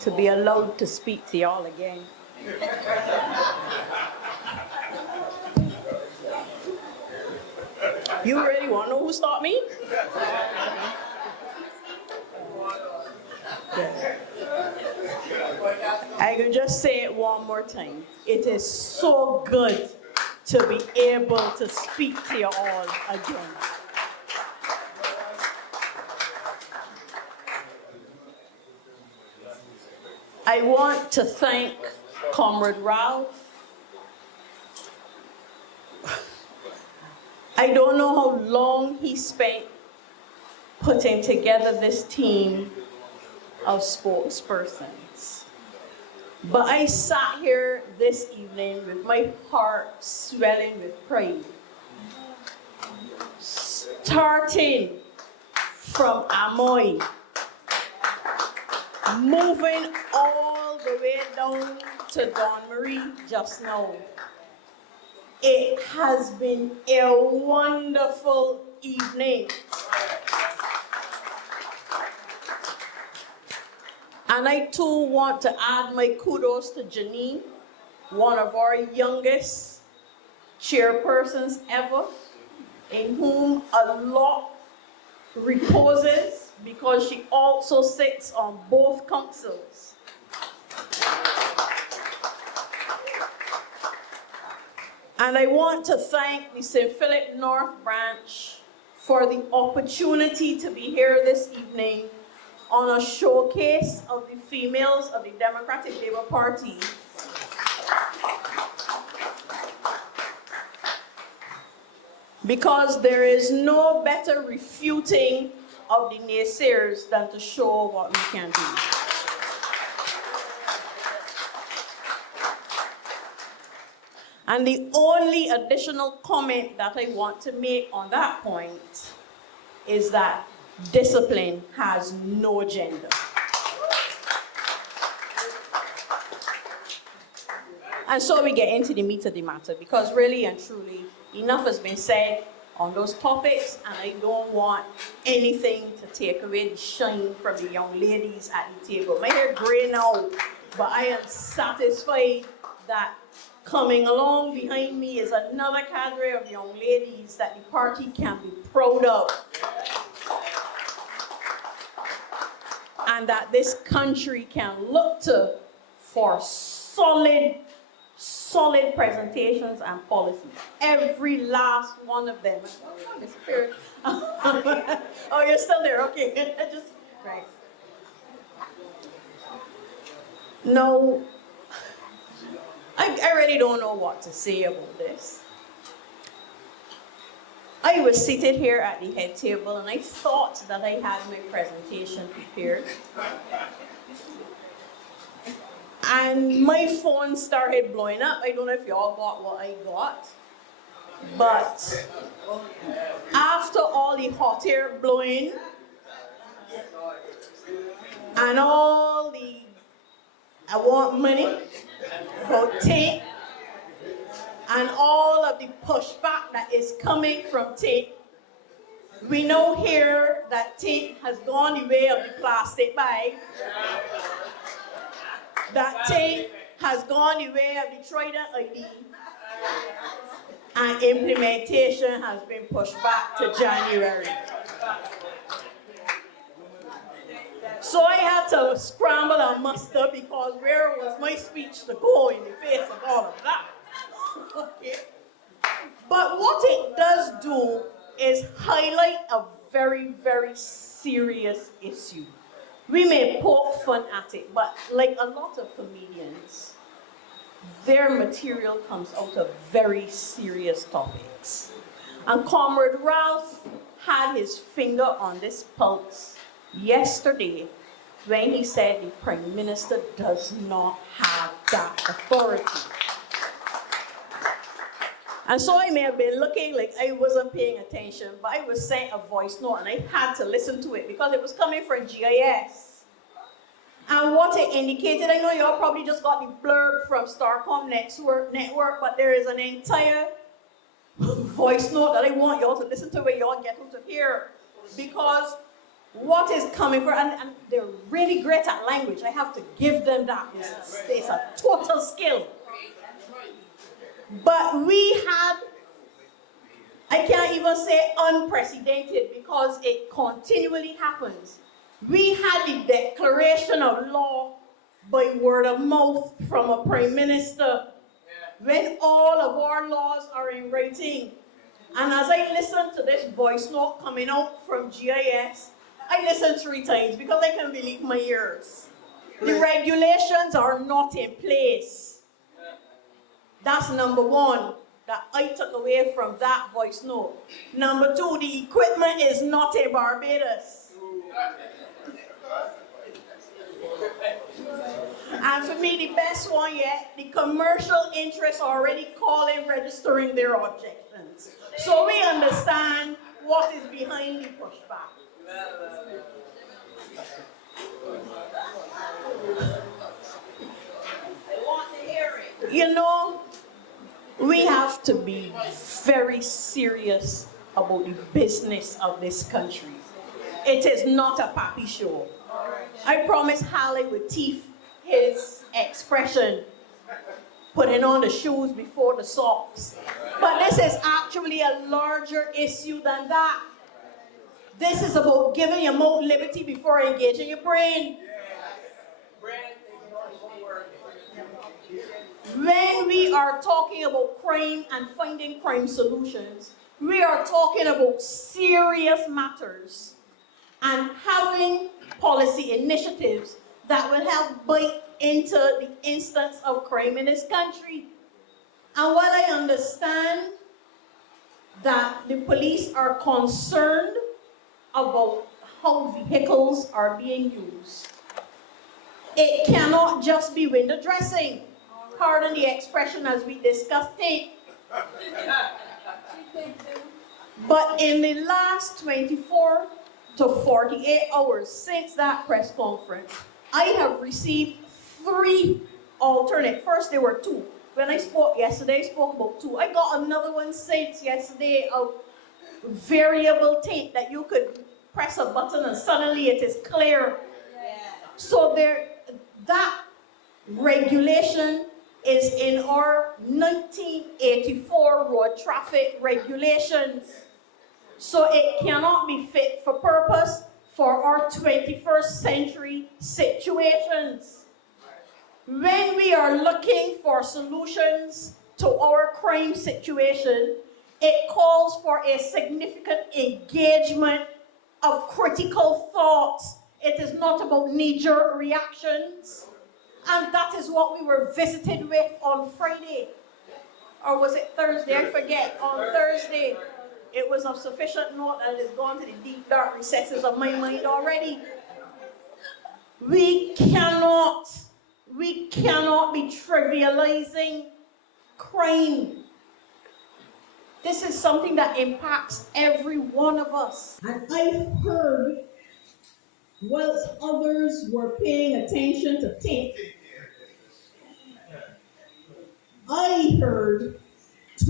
to be allowed to speak to y'all again. You really want to know who stopped me? I can just say it one more time. It is so good to be able to speak to you all again. I want to thank Comrade Ralph. I don't know how long he spent putting together this team of spokespersons. But I sat here this evening with my heart swelling with pride. Starting from Amoy, moving all the way down to Don Marie just now. It has been a wonderful evening. And I too want to add my kudos to Janine, one of our youngest chairpersons ever, in whom a lot reposes because she also sits on both councils. And I want to thank the St. Philip North Branch for the opportunity to be here this evening on a showcase of the females of the Democratic Labour Party. Because there is no better refuting of the naysayers than to show what we can do. And the only additional comment that I want to make on that point is that discipline has no gender. And so we get into the meat of the matter, because really and truly, enough has been said on those topics, and I don't want anything to take away the shine from the young ladies at the table. My hair gray now, but I am satisfied that coming along behind me is another cadre of young ladies that the party can be proud of. And that this country can look to for solid presentations and policies. Every last one of them. Oh, disappeared. Oh, you're still there, okay. Just, right. No, I really don't know what to say about this. I was seated here at the head table and I thought that I had my presentation prepared. And my phone started blowing up. I don't know if y'all got what I got. But after all the hot air blowing and all the I want money, about tape, and all of the pushback that is coming from tape, we know here that tape has gone the way of the plastic bag. That tape has gone the way of the Trident ID, and implementation has been pushed back to January. So I had to scramble and muster, because where was my speech to go in the face of all of that? Okay. But what it does do is highlight a very, very serious issue. We may poke fun at it, but like a lot of comedians, their material comes out of very serious topics. And Comrade Ralph had his finger on this pulse yesterday when he said the Prime Minister does not have that authority. And so I may have been looking like I wasn't paying attention, but I was sent a voice note and I had to listen to it because it was coming from GIS. And what it indicated, I know you all probably just got the blurb from Starcom Network, but there is an entire voice note that I want you all to listen to where you all get out of here. Because what is coming for, and they're really great at language. I have to give them that. It's a total skill. But we had, I can't even say unprecedented because it continually happens. We had the declaration of law by word of mouth from a prime minister when all of our laws are in writing. And as I listened to this voice note coming out from GIS, I listened 3 times because I can't believe my ears. The regulations are not in place. That's number 1 that I took away from that voice note. Number 2, the equipment is not in Barbados. And for me, the best one yet, the commercial interests are already calling, registering their objections. So we understand what is behind the pushback. I want to hear it. You know, we have to be very serious about the business of this country. It is not a pappy show. I promised Halle would teeth his expression, putting on the shoes before the socks. But this is actually a larger issue than that. This is about giving your mouth liberty before engaging your brain. When we are talking about crime and finding crime solutions, we are talking about serious matters and having policy initiatives that will help bite into the instance of crime in this country. And while I understand that the police are concerned about how vehicles are being used, it cannot just be window dressing. Pardon the expression as we discussed it. But in the last 24 to 48 hours since that press conference, I have received 3 alternate. First, there were 2. When I spoke yesterday, I spoke about 2. I got another one since yesterday of variable tape that you could press a button and suddenly it is clear. So that regulation is in our 1984 road traffic regulations. So it cannot be fit for purpose for our 21st century situations. When we are looking for solutions to our crime situation, it calls for a significant engagement of critical thought. It is not about knee-jerk reactions. And that is what we were visited with on Friday. Or was it Thursday? I forget. On Thursday. It was of sufficient note that it has gone to the deep, dark recesses of my mind already. We cannot be trivializing crime. This is something that impacts every one of us. And I heard, whilst others were paying attention to tape, I heard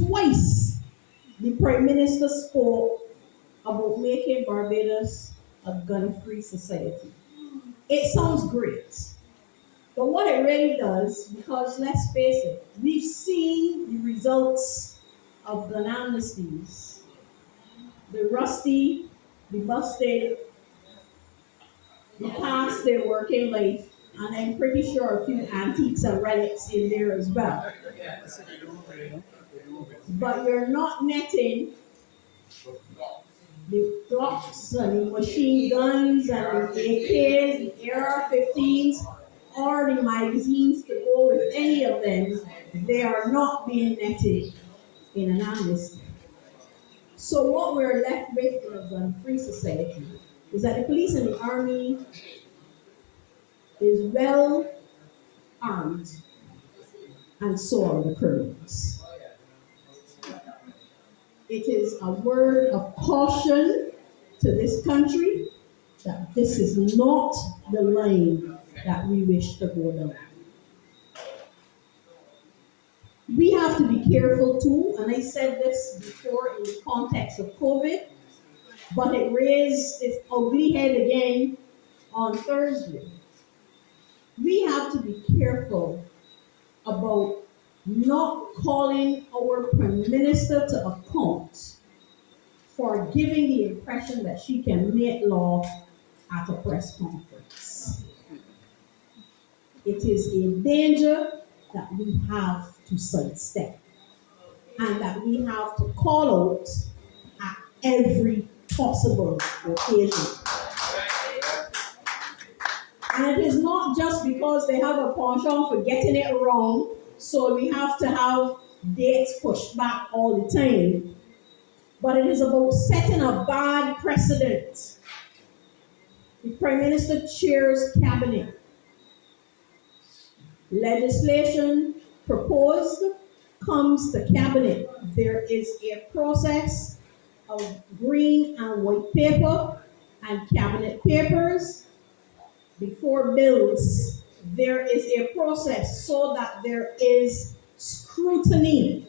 twice the Prime Minister spoke about making Barbados a gun-free society. It sounds great. But what it really does, because let's face it, we've seen the results of gun amnesties. The rusty, the busted, the past their working life, and I'm pretty sure a few antiques and relics in there as well. But you're not netting the Glocks and the machine guns and the AKs, the AR-15s, or the magazines to go with any of them. They are not being netted in an amnesty. So what we're left with in a gun-free society is that the police and the army is well armed, and so are the criminals. it is a word of caution to this country that this is not the lane that we wish to go down. We have to be careful too, and I said this before in the context of COVID, but it raised its ugly head again on Thursday. We have to be careful about not calling our Prime Minister to account for giving the impression that she can make law at a press conference. It is a danger that we have to sidestep and that we have to call out at every possible occasion. And it is not just because they have a penchant for getting it wrong, so we have to have dates pushed back all the time. But it is about setting a bad precedent. The Prime Minister chairs cabinet. Legislation proposed comes to cabinet. There is a process of green and white paper and cabinet papers before bills. There is a process so that there is scrutiny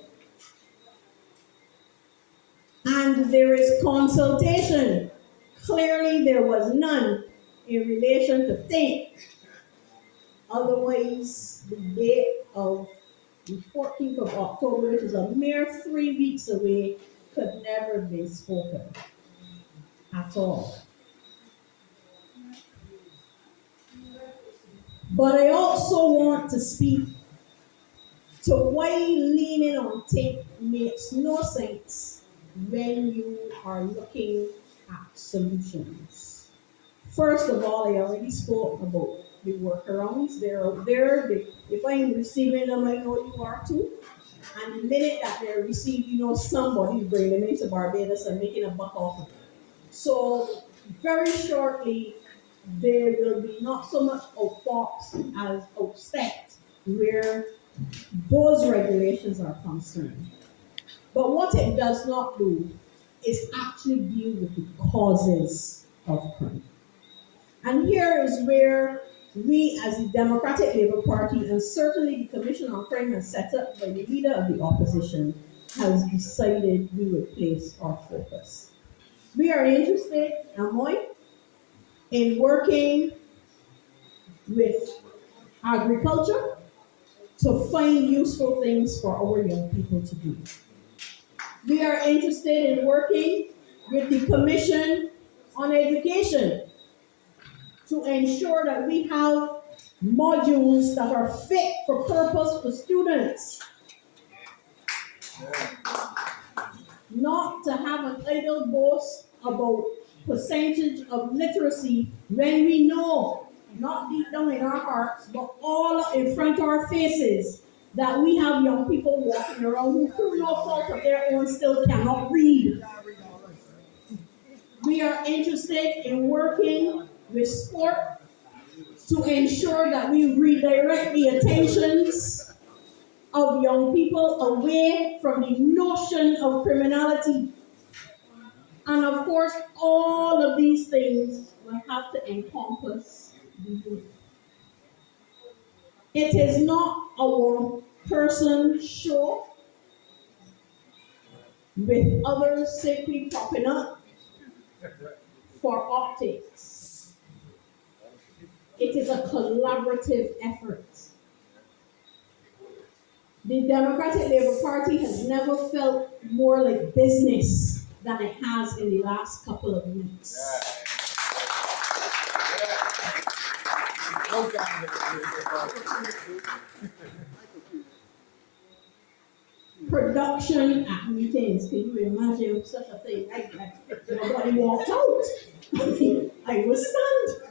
and there is consultation. Clearly, there was none in relation to think. Otherwise, the date of the 14th of October, which is a mere 3 weeks away, could never be spoken at all. But I also want to speak to why leaning on tape makes no sense when you are looking at solutions. First of all, I already spoke about the workarounds. They're out there. If I'm receiving them, I know you are too. And the minute that they're received, you know somebody's bringing them into Barbados and making a buck off of it. So very shortly, there will be not so much outbox as outstep where those regulations are concerned. But what it does not do is actually deal with the causes of crime. And here is where we, as the Democratic Labour Party, and certainly the Commission on Crime as set up by the leader of the opposition, has decided we would place our focus. We are interested, Amoy, in working with agriculture to find useful things for our young people to do. We are interested in working with the Commission on Education to ensure that we have modules that are fit for purpose for students. Not to have an idle boast about percentage of literacy when we know, not deep down in our hearts, but all in front of our faces, that we have young people walking around who through no fault of their own still cannot read. We are interested in working with sport to ensure that we redirect the attentions of young people away from the notion of criminality. And of course, all of these things will have to encompass the youth. It is not a one-person show with others simply popping up for optics. It is a collaborative effort. The Democratic Labour Party has never felt more like business than it has in the last couple of weeks. Production at meetings, can you imagine such a thing? Nobody walked out. I was stunned.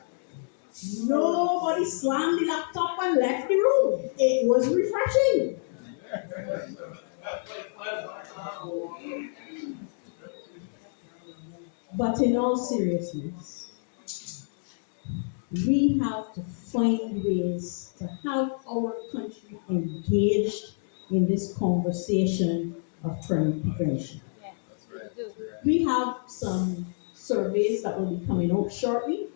Nobody slammed the laptop and left the room. It was refreshing. But in all seriousness, we have to find ways to have our country engaged in this conversation of crime prevention. We have some surveys that will be coming out shortly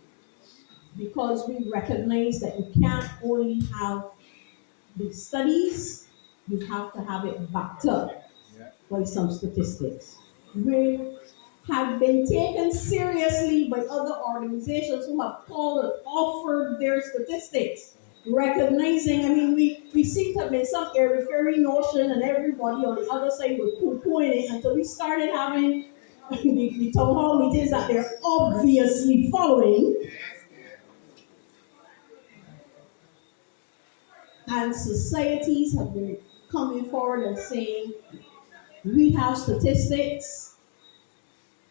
because we recognize that you can't only have the studies, you have to have it backed up by some statistics. We have been taken seriously by other organizations who have called and offered their statistics, recognizing, we seem to have been some airy-fairy notion and everybody on the other side was poo-pooing it until we started having the town hall meetings that they're obviously following. And societies have been coming forward and saying, we have statistics,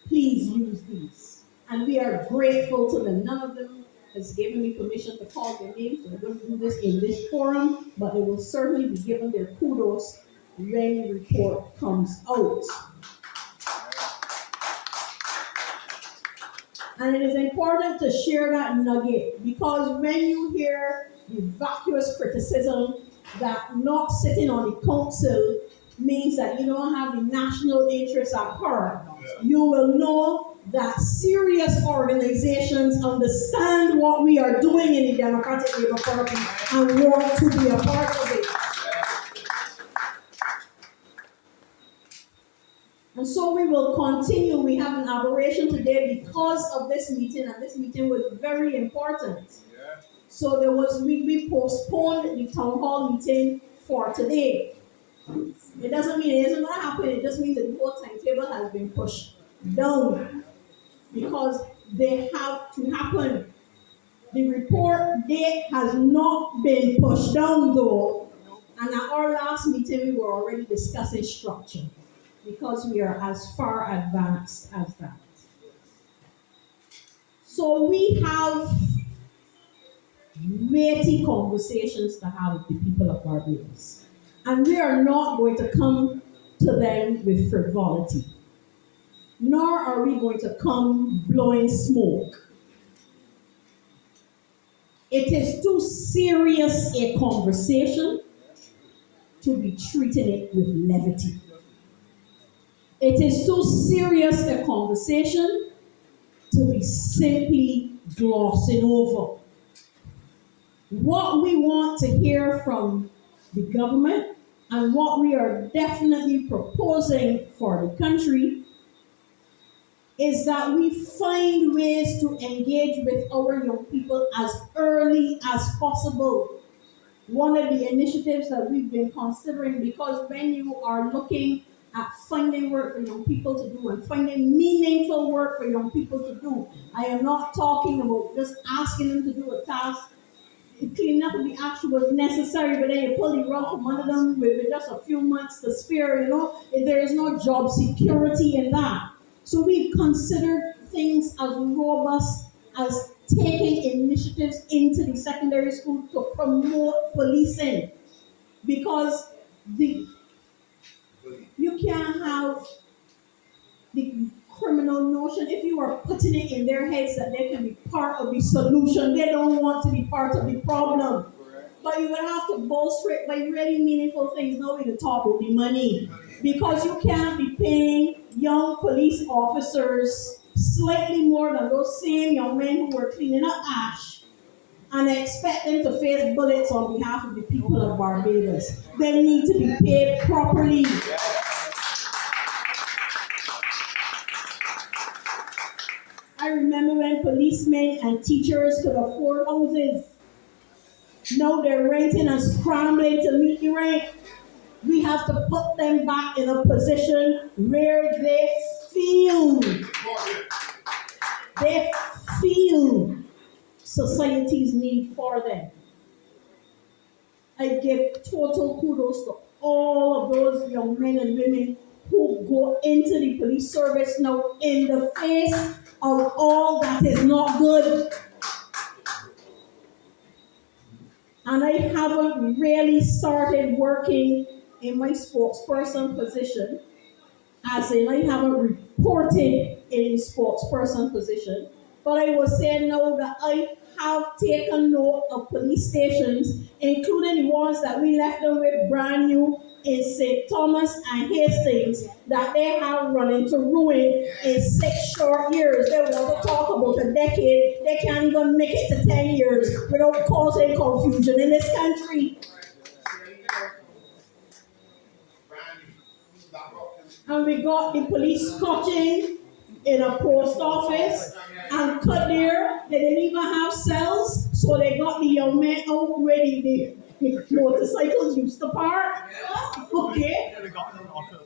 please use these. And we are grateful to them. None of them has given me permission to call their names, so I'm going to do this in this forum, but they will certainly be given their kudos when the report comes out. And it is important to share that nugget because when you hear the vacuous criticism that not sitting on the council means that you don't have the national interests at heart, you will know that serious organizations understand what we are doing in the Democratic Labour Party and want to be a part of it. And so we will continue. We have an aberration today because of this meeting, and this meeting was very important. So we postponed the town hall meeting for today. It doesn't mean it isn't going to happen, it just means that the whole timetable has been pushed down because they have to happen. The report date has not been pushed down though, and at our last meeting we were already discussing structure because we are as far advanced as that. So we have weighty conversations to have with the people of Barbados. And we are not going to come to them with frivolity, nor are we going to come blowing smoke. It is too serious a conversation to be treating it with levity. It is too serious a conversation to be simply glossing over. What we want to hear from the government and what we are definitely proposing for the country is that we find ways to engage with our young people as early as possible. One of the initiatives that we've been considering, because when you are looking at finding work for young people to do and finding meaningful work for young people to do, I am not talking about just asking them to do a task. Cleaning up the action was necessary, but then you pull the rug from under them with just a few months to spare, there is no job security in that. So we've considered things as robust as taking initiatives into the secondary school to promote policing. Because you can't have the criminal notion, if you are putting it in their heads that they can be part of the solution, they don't want to be part of the problem. But you will have to bolster it by really meaningful things. Nobody to talk about the money. Because you can't be paying young police officers slightly more than those same young men who were cleaning up ash and expect them to face bullets on behalf of the people of Barbados. They need to be paid properly. I remember when policemen and teachers could afford houses. Now they're renting and scrambling to meet the rent. We have to put them back in a position where they feel society's need for them. I give total kudos to all of those young men and women who go into the police service now in the face of all that is not good. And I haven't really started working in my spokesperson position, as in I haven't reported in the spokesperson position, but I will say now that I have taken note of police stations, including the ones that we left them with brand new in St. Thomas and Hastings, that they have run into ruin in 6 short years. They want to talk about a decade. They can't even make it to 10 years without causing confusion in this country. And we got the police cutting in a post office and cut there. They didn't even have cells, so they got the young men out where the motorcycles used to park. Okay.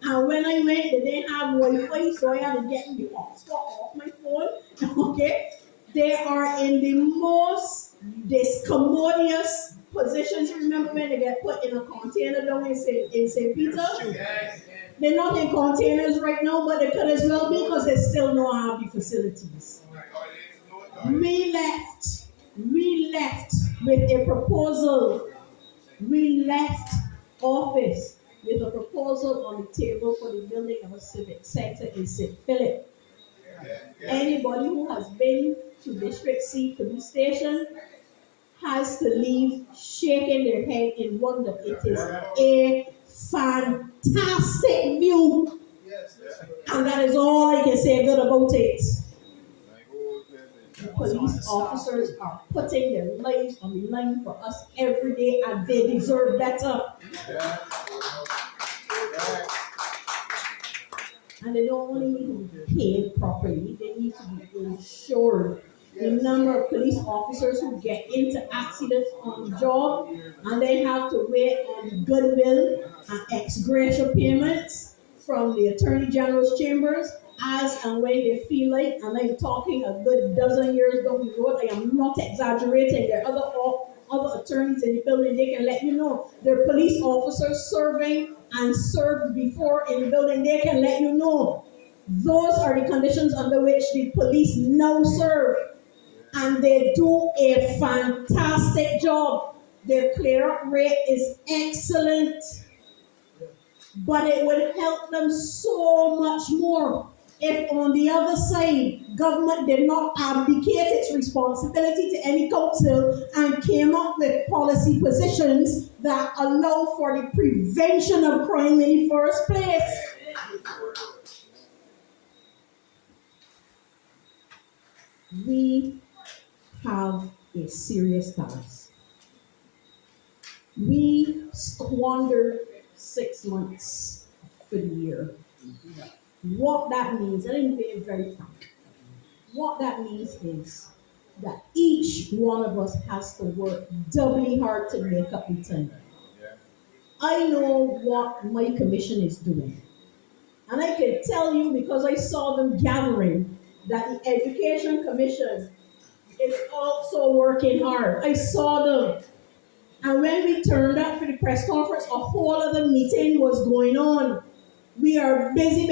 And when I went, they didn't have Wi-Fi, so I had to get the hotspot off my phone. Okay. They are in the most discommodious positions. You remember when they get put in a container down in St. Peter? They're not in containers right now, but they could as well be because they still don't have the facilities. We left with a proposal. We left office with a proposal on the table for the building of a civic center in St. Philip. Anybody who has been to District C police station has to leave shaking their head in wonder. It is a fantastic view. And that is all I can say good about it. The police officers are putting their lives on the line for us every day, and they deserve better. And they don't only need to be paid properly, they need to be insured. The number of police officers who get into accidents on the job and they have to wait on the goodwill and ex gratia payments from the Attorney General's chambers as and when they feel like, and I'm talking a good dozen years down the road, I am not exaggerating. There are other attorneys in the building, they can let you know. There are police officers serving and served before in the building, they can let you know. Those are the conditions under which the police now serve. And they do a fantastic job. Their clear-up rate is excellent. But it would help them so much more if on the other side, government did not abdicate its responsibility to any council and came up with policy positions that allow for the prevention of crime in the first place. We have a serious task. We squandered 6 months for the year. What that means, and I'm being very frank, what that means is that each one of us has to work doubly hard to make up the time. I know what my commission is doing. And I can tell you, because I saw them gathering, that the Education Commission is also working hard. I saw them. And when we turned up for the press conference, a whole other meeting was going on. We are busy.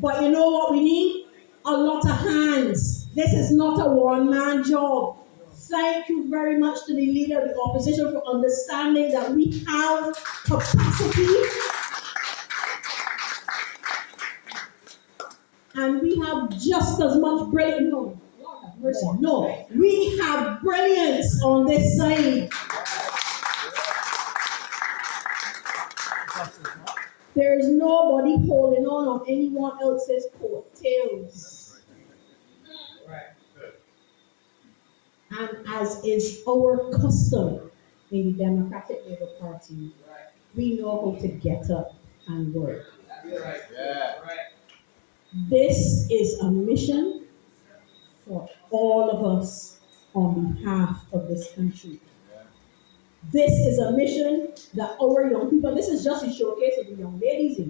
But you know what we need? A lot of hands. This is not a one-man job. Thank you very much to the leader of the opposition for understanding that we have capacity. And we have just as much brilliance. No, we have brilliance on this side. There's nobody holding on anyone else's coattails. And as is our custom in the Democratic Labour Party, we know how to get up and work. This is a mission for all of us on behalf of this country. This is a mission that our young people, this is just a showcase of the young ladies.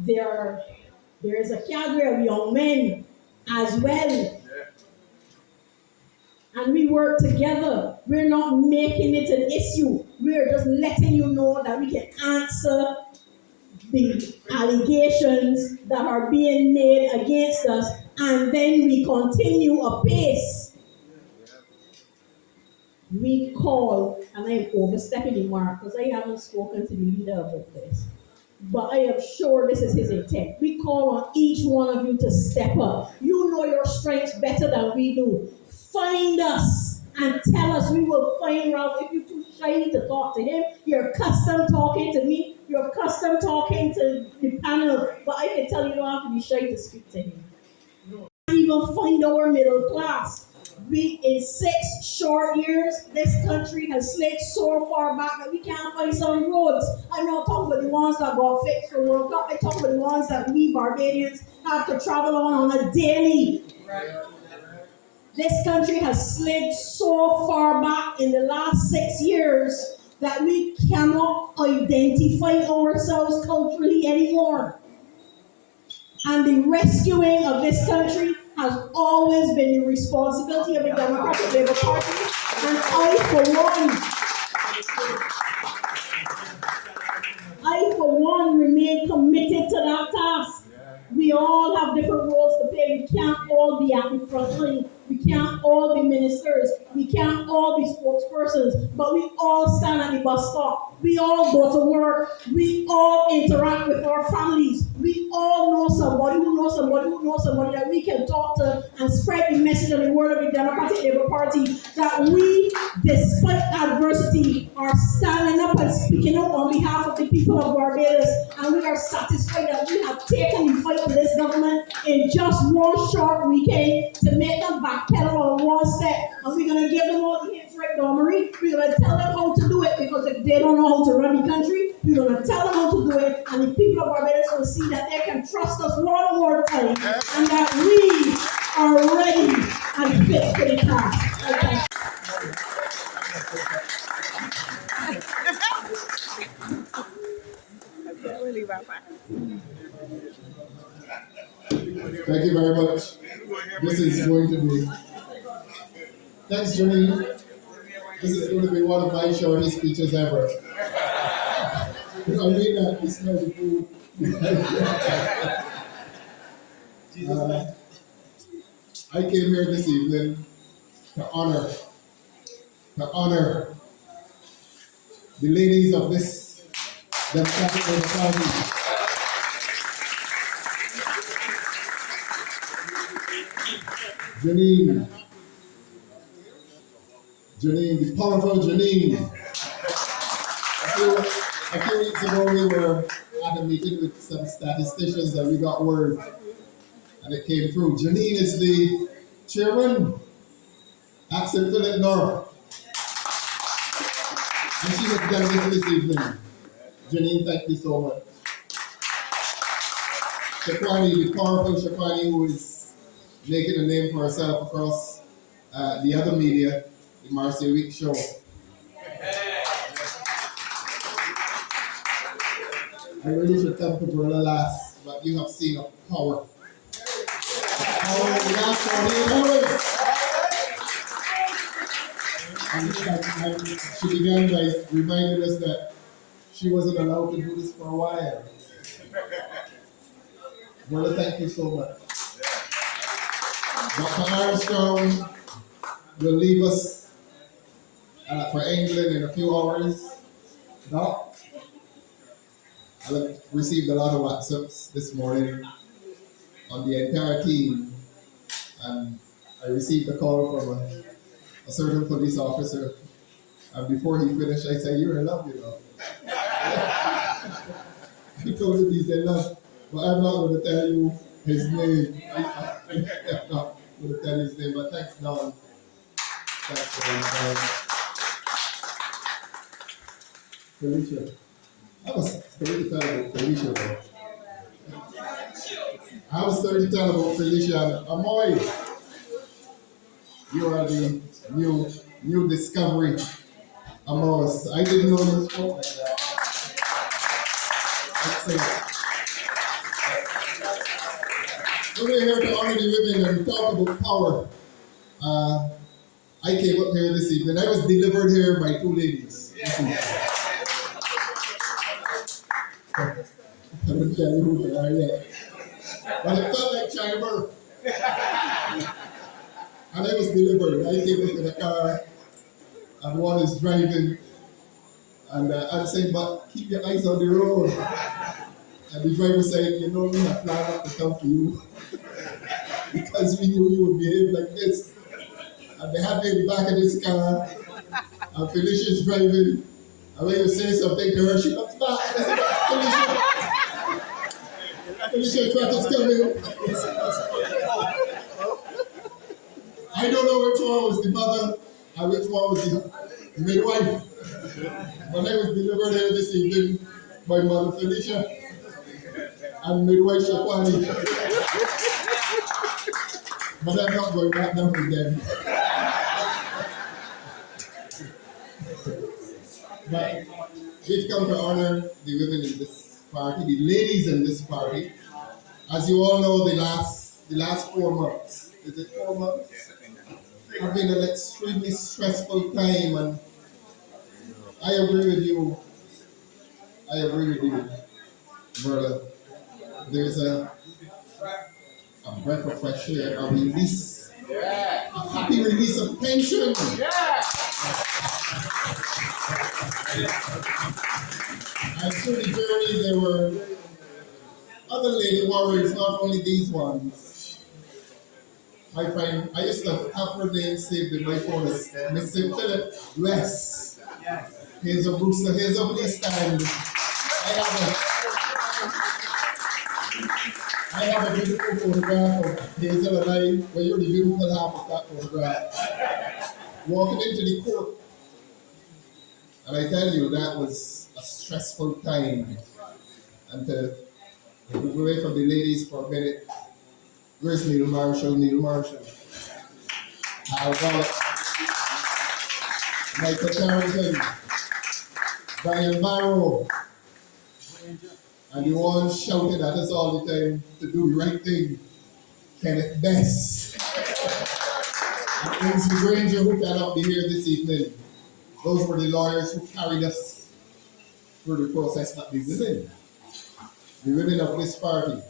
There is a cadre of young men as well. And we work together. We're not making it an issue. We're just letting you know that we can answer the allegations that are being made against us, and then we continue apace. We call, and I'm overstepping the mark because I haven't spoken to the leader about this, but I am sure this is his intent. We call on each one of you to step up. You know your strengths better than we do. Find us and tell us. We will find Ralph. If you're too shy to talk to him, you're accustomed talking to me, You're accustomed talking to the panel, but I can tell you don't have to be shy to speak to him. Can't even find our middle class. We, in 6 short years, this country has slid so far back that we can't find some roads. I'm not talking about the ones that got fixed for World Cup. I'm talking about the ones that we Barbadians have to travel on a daily. This country has slid so far back in the last 6 years that we cannot identify ourselves culturally anymore. And the rescuing of this country has always been the responsibility of the Democratic Labour Party, and I for one remain committed to that task. We all have different roles to play. We can't all be at the front line. We can't all be ministers. We can't all be spokespersons. But we all stand at the bus stop. We all go to work. We all interact with our families. We all know somebody who knows somebody who knows somebody that we can talk to and spread the message and the word of the Democratic Labour Party that we, despite adversity, are standing up and speaking up on behalf of the people of Barbados. And we are satisfied that we have taken the fight to this government in just one short weekend to make them backpedal on one step. And we're going to give them all the hints right now, Marie. We're going to tell them how to do it, because if they don't know how to run the country, we're going to tell them how to do it. And the people of Barbados will see that they can trust us one more time and that we are ready and fit for the task. Okay. Thank you very much. This is going to be, thanks Janine. This is going to be one of my shortest speeches ever. I mean that, it's not the food. I came here this evening to honor the ladies of this Democratic Labour Party. Janine, the powerful Janine. A few weeks ago we were at a meeting with some statisticians and we got word, and it came through. Janine is the chairman at St. Philip North. And she was delegated this evening. Janine, thank you so much. Shaquani, the powerful Shaquani, who is making a name for herself across the other media, the Marcy Week Show. I really should come to Verla last, but you have seen a power. And she began by reminding us that she wasn't allowed to do this for a while. Verla, thank you so much. Dr. Armstrong will leave us for England in a few hours. Doc, I received a lot of WhatsApps this morning on the entire team, and I received a call from a certain police officer, and before he finished, I said, "You're in love, you know." He told him he's in love, but I'm not going to tell you his name. I'm not going to tell you his name, but thanks, Don. Thanks for Felicia. I was starting to tell about Felicia, though. I was starting to tell about Felicia and Amoy. You are the new discovery among us. I didn't know you spoke like that. We're here to honor the women and talk about power. I came up here this evening. I was delivered here by two ladies. I wouldn't tell you who they are yet. But it felt like childbirth. And I was delivered. I came into the car, and one is driving, and I'm saying, "But keep your eyes on the road." And the driver said, "You know, we have planned not to come for you because we knew you would behave like this." And they had me in the back of this car, and Felicia's driving, and when you say something to her, she comes back. Felicia tried to tell me. I don't know which one was the mother and which one was the midwife. When I was delivered here this evening by Mother Felicia and midwife Shaquani. But I'm not going back down again. But we've come to honor the women in this party, the ladies in this party. As you all know, the last 4 months, is it 4 months? Have been an extremely stressful time, and I agree with you. I agree with you, Verla. There's a breath of fresh air, a release, a happy release of tension. And through the journey, there were other lady warriors, not only these ones. I used to have her name saved in my phone as Mr. Philip West. Here's a Brewster, here's a police stand. I have a beautiful photograph of Hazel and I, where you're the beautiful half of that photograph. Walking into the court. And I tell you, that was a stressful time. And to move away from the ladies for a minute. Where's Neil Marshall? Neil Marshall. How about Michael Carrington, Brian Barrow, and the one shouted at us all the time to do the right thing, Kenneth Best. And Ainsley Granger, who cannot be here this evening. Those were the lawyers who carried us through the process, but the women of this party.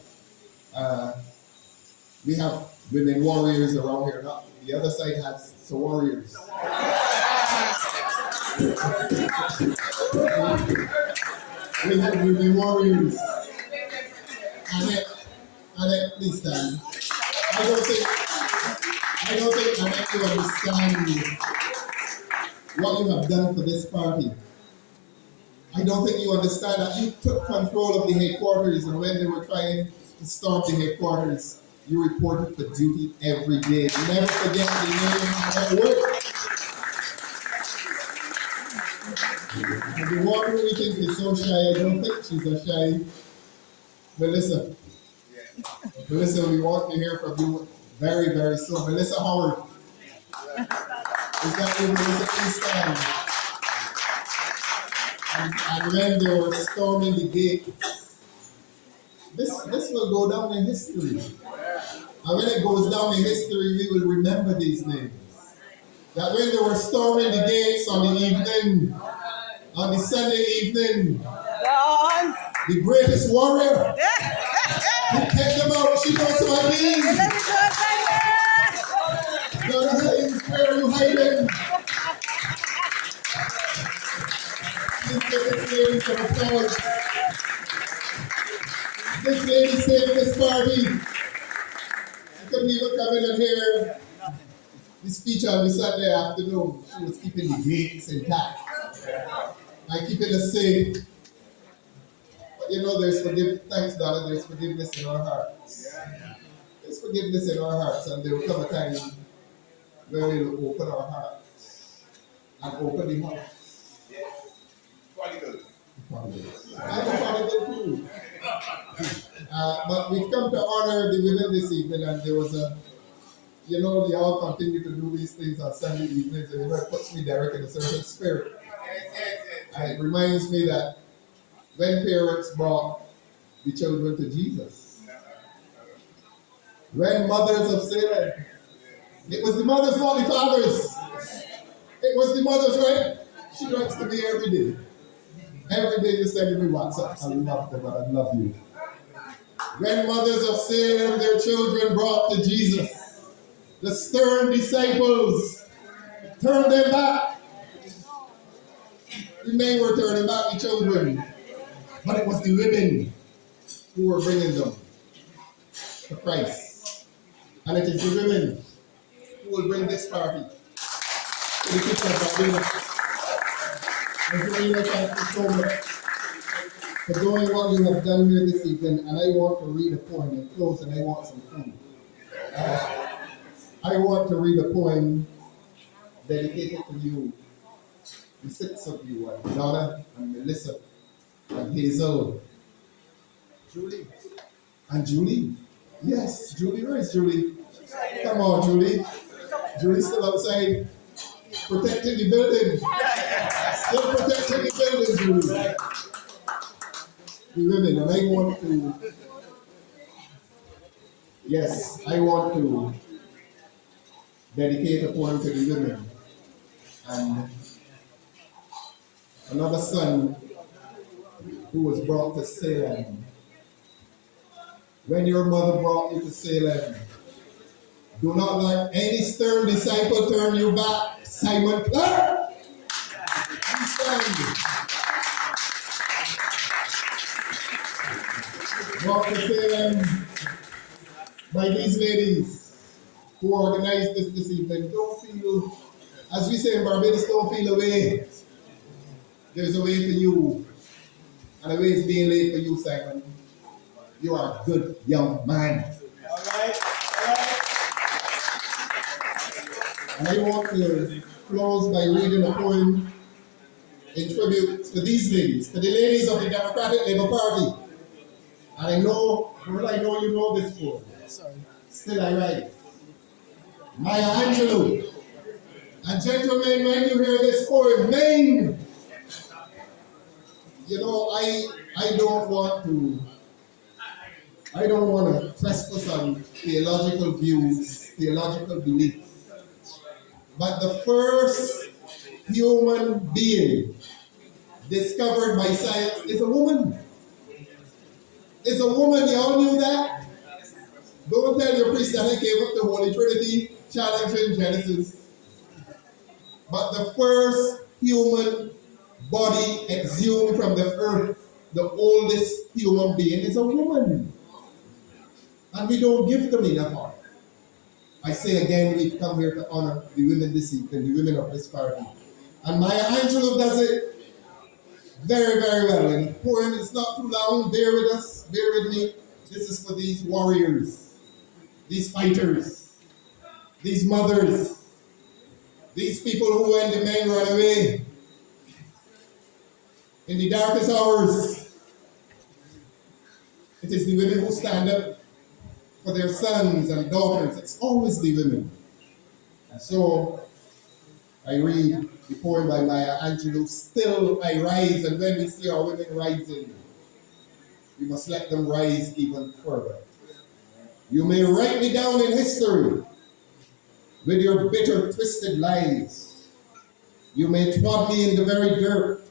We have women warriors around here. Now, the other side has some warriors. We have women warriors. Annette, please stand. I don't think Annette, you understand what you have done for this party. I don't think you understand that you took control of the headquarters, and when they were trying to storm the headquarters, you reported for duty every day. Never forget the name of that work. And the one who we think is so shy, I don't think she's a shy. Melissa. Melissa, we want to hear from you very, very soon. Melissa Howard. Is that you, Melissa? Please stand. And when they were storming the gate, this will go down in history. And when it goes down in history, we will remember these names. That when they were storming the gates on the Sunday evening, the greatest warrior who kept them out, she knows what I mean. God, where are you hiding? This lady saved this party. She couldn't even come in and hear the speech on the Sunday afternoon. She was keeping the gates intact and keeping us safe. But you know, there's forgiveness. Thanks, Donna. There's forgiveness in our hearts. There's forgiveness in our hearts, and there will come a time where we will open our hearts and open the heart. But we've come to honor the women this evening, and there was they all continue to do these things on Sunday evenings, and it puts me, Derek, in a certain spirit. And it reminds me that when parents brought the children to Jesus, when mothers of Salem, it was the mothers, not the fathers. It was the mothers, right? She writes to me every day. Every day you send me WhatsApp. I love them, I love you. When mothers of Salem, their children brought to Jesus, the stern disciples turned them back. The men were turning back the children, but it was the women who were bringing them to Christ. And it is the women who will bring this party to the kitchen of our dinner. And Verla, thank you so much. for doing what you have done here this evening, and I want to read a poem and close, and I want some food. I want to read a poem dedicated to you, the six of you, and Donna, and Melissa, and Hazel, Julie, and Julie. Yes, Julie, where is Julie? Come on, Julie. Julie's still outside, protecting the building. Still protecting the building, Julie. The women, and I want to, yes, I want to dedicate a poem to the women. And another son who was brought to Salem. When your mother brought you to Salem, do not let any stern disciple turn you back. Simon Clark! Please stand. Brought to Salem by these ladies who organized this evening. Don't feel, as we say in Barbados, don't feel away. There's a way for you, and a way is being laid for you, Simon. You are a good young man. All right. And I want to close by reading a poem in tribute to these ladies, to the ladies of the Democratic Labour Party. And I know, Verla, I know you know this poem. Still I write. Maya Angelou. And gentlemen, when you hear this poem, name, you know, I don't want to trespass on theological views, theological beliefs. But the first human being discovered by science is a woman. Is a woman, y'all knew that? Don't tell your priest that I gave up the Holy Trinity challenging Genesis. But the first human body exhumed from the earth, the oldest human being, is a woman. And we don't give them enough honor. I say again, we've come here to honor the women this evening, the women of this party. And Maya Angelou does it very, very well. And the poem is not too long. Bear with us, bear with me. This is for these warriors, these fighters, these mothers, these people who, when the men run away, in the darkest hours, it is the women who stand up for their sons and daughters. It's always the women. And so I read the poem by Maya Angelou, Still I Rise, and when we see our women rising, we must let them rise even further. You may write me down in history with your bitter, twisted lies. You may trod me in the very dirt,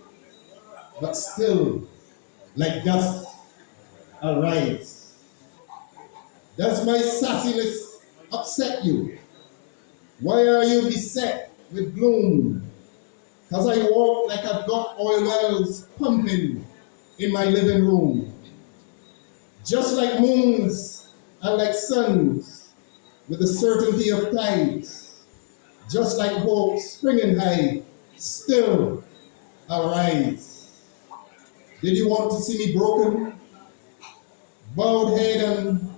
but still, like dust, I'll rise. Does my sassiness upset you? Why are you beset with gloom? Cause I walk like I've got oil wells pumping in my living room. Just like moons and like suns, with the certainty of tides. Just like hope springing high, still I'll rise. Did you want to see me broken? Bowed head and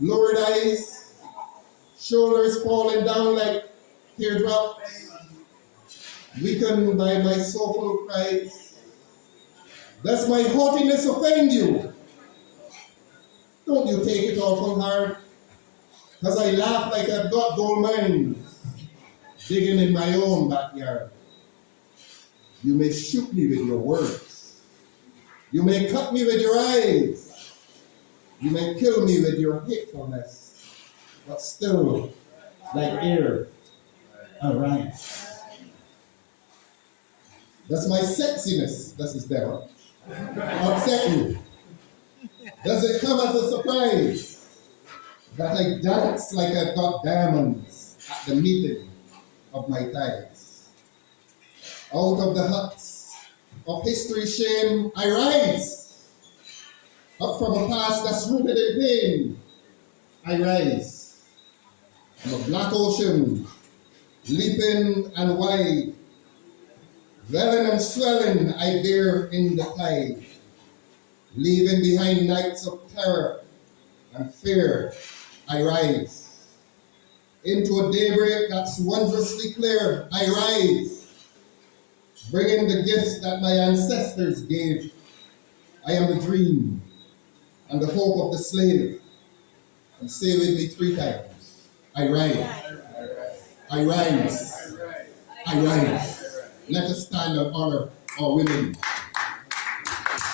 lowered eyes, shoulders falling down like teardrops, weakened by my soulful cries. Does my haughtiness offend you? Don't you take it awful hard, cause I laugh like I've got gold mines digging in my own backyard. You may shoot me with your words. You may cut me with your eyes. You may kill me with your hatefulness, but still, like air, I rise. Does my sexiness, das ist der, upset you? Does it come as a surprise that I dance like I've got diamonds at the meeting of my thighs? Out of the huts of history's shame, I rise. Up from a past that's rooted in pain, I rise. From a black ocean, leaping and wide, welling and swelling, I bear in the tide. Leaving behind nights of terror and fear, I rise. Into a daybreak that's wondrously clear, I rise. Bringing the gifts that my ancestors gave. I am the dream and the hope of the slave. And say with me 3 times. I rise. I rise. I rise. Let us stand and honor our women.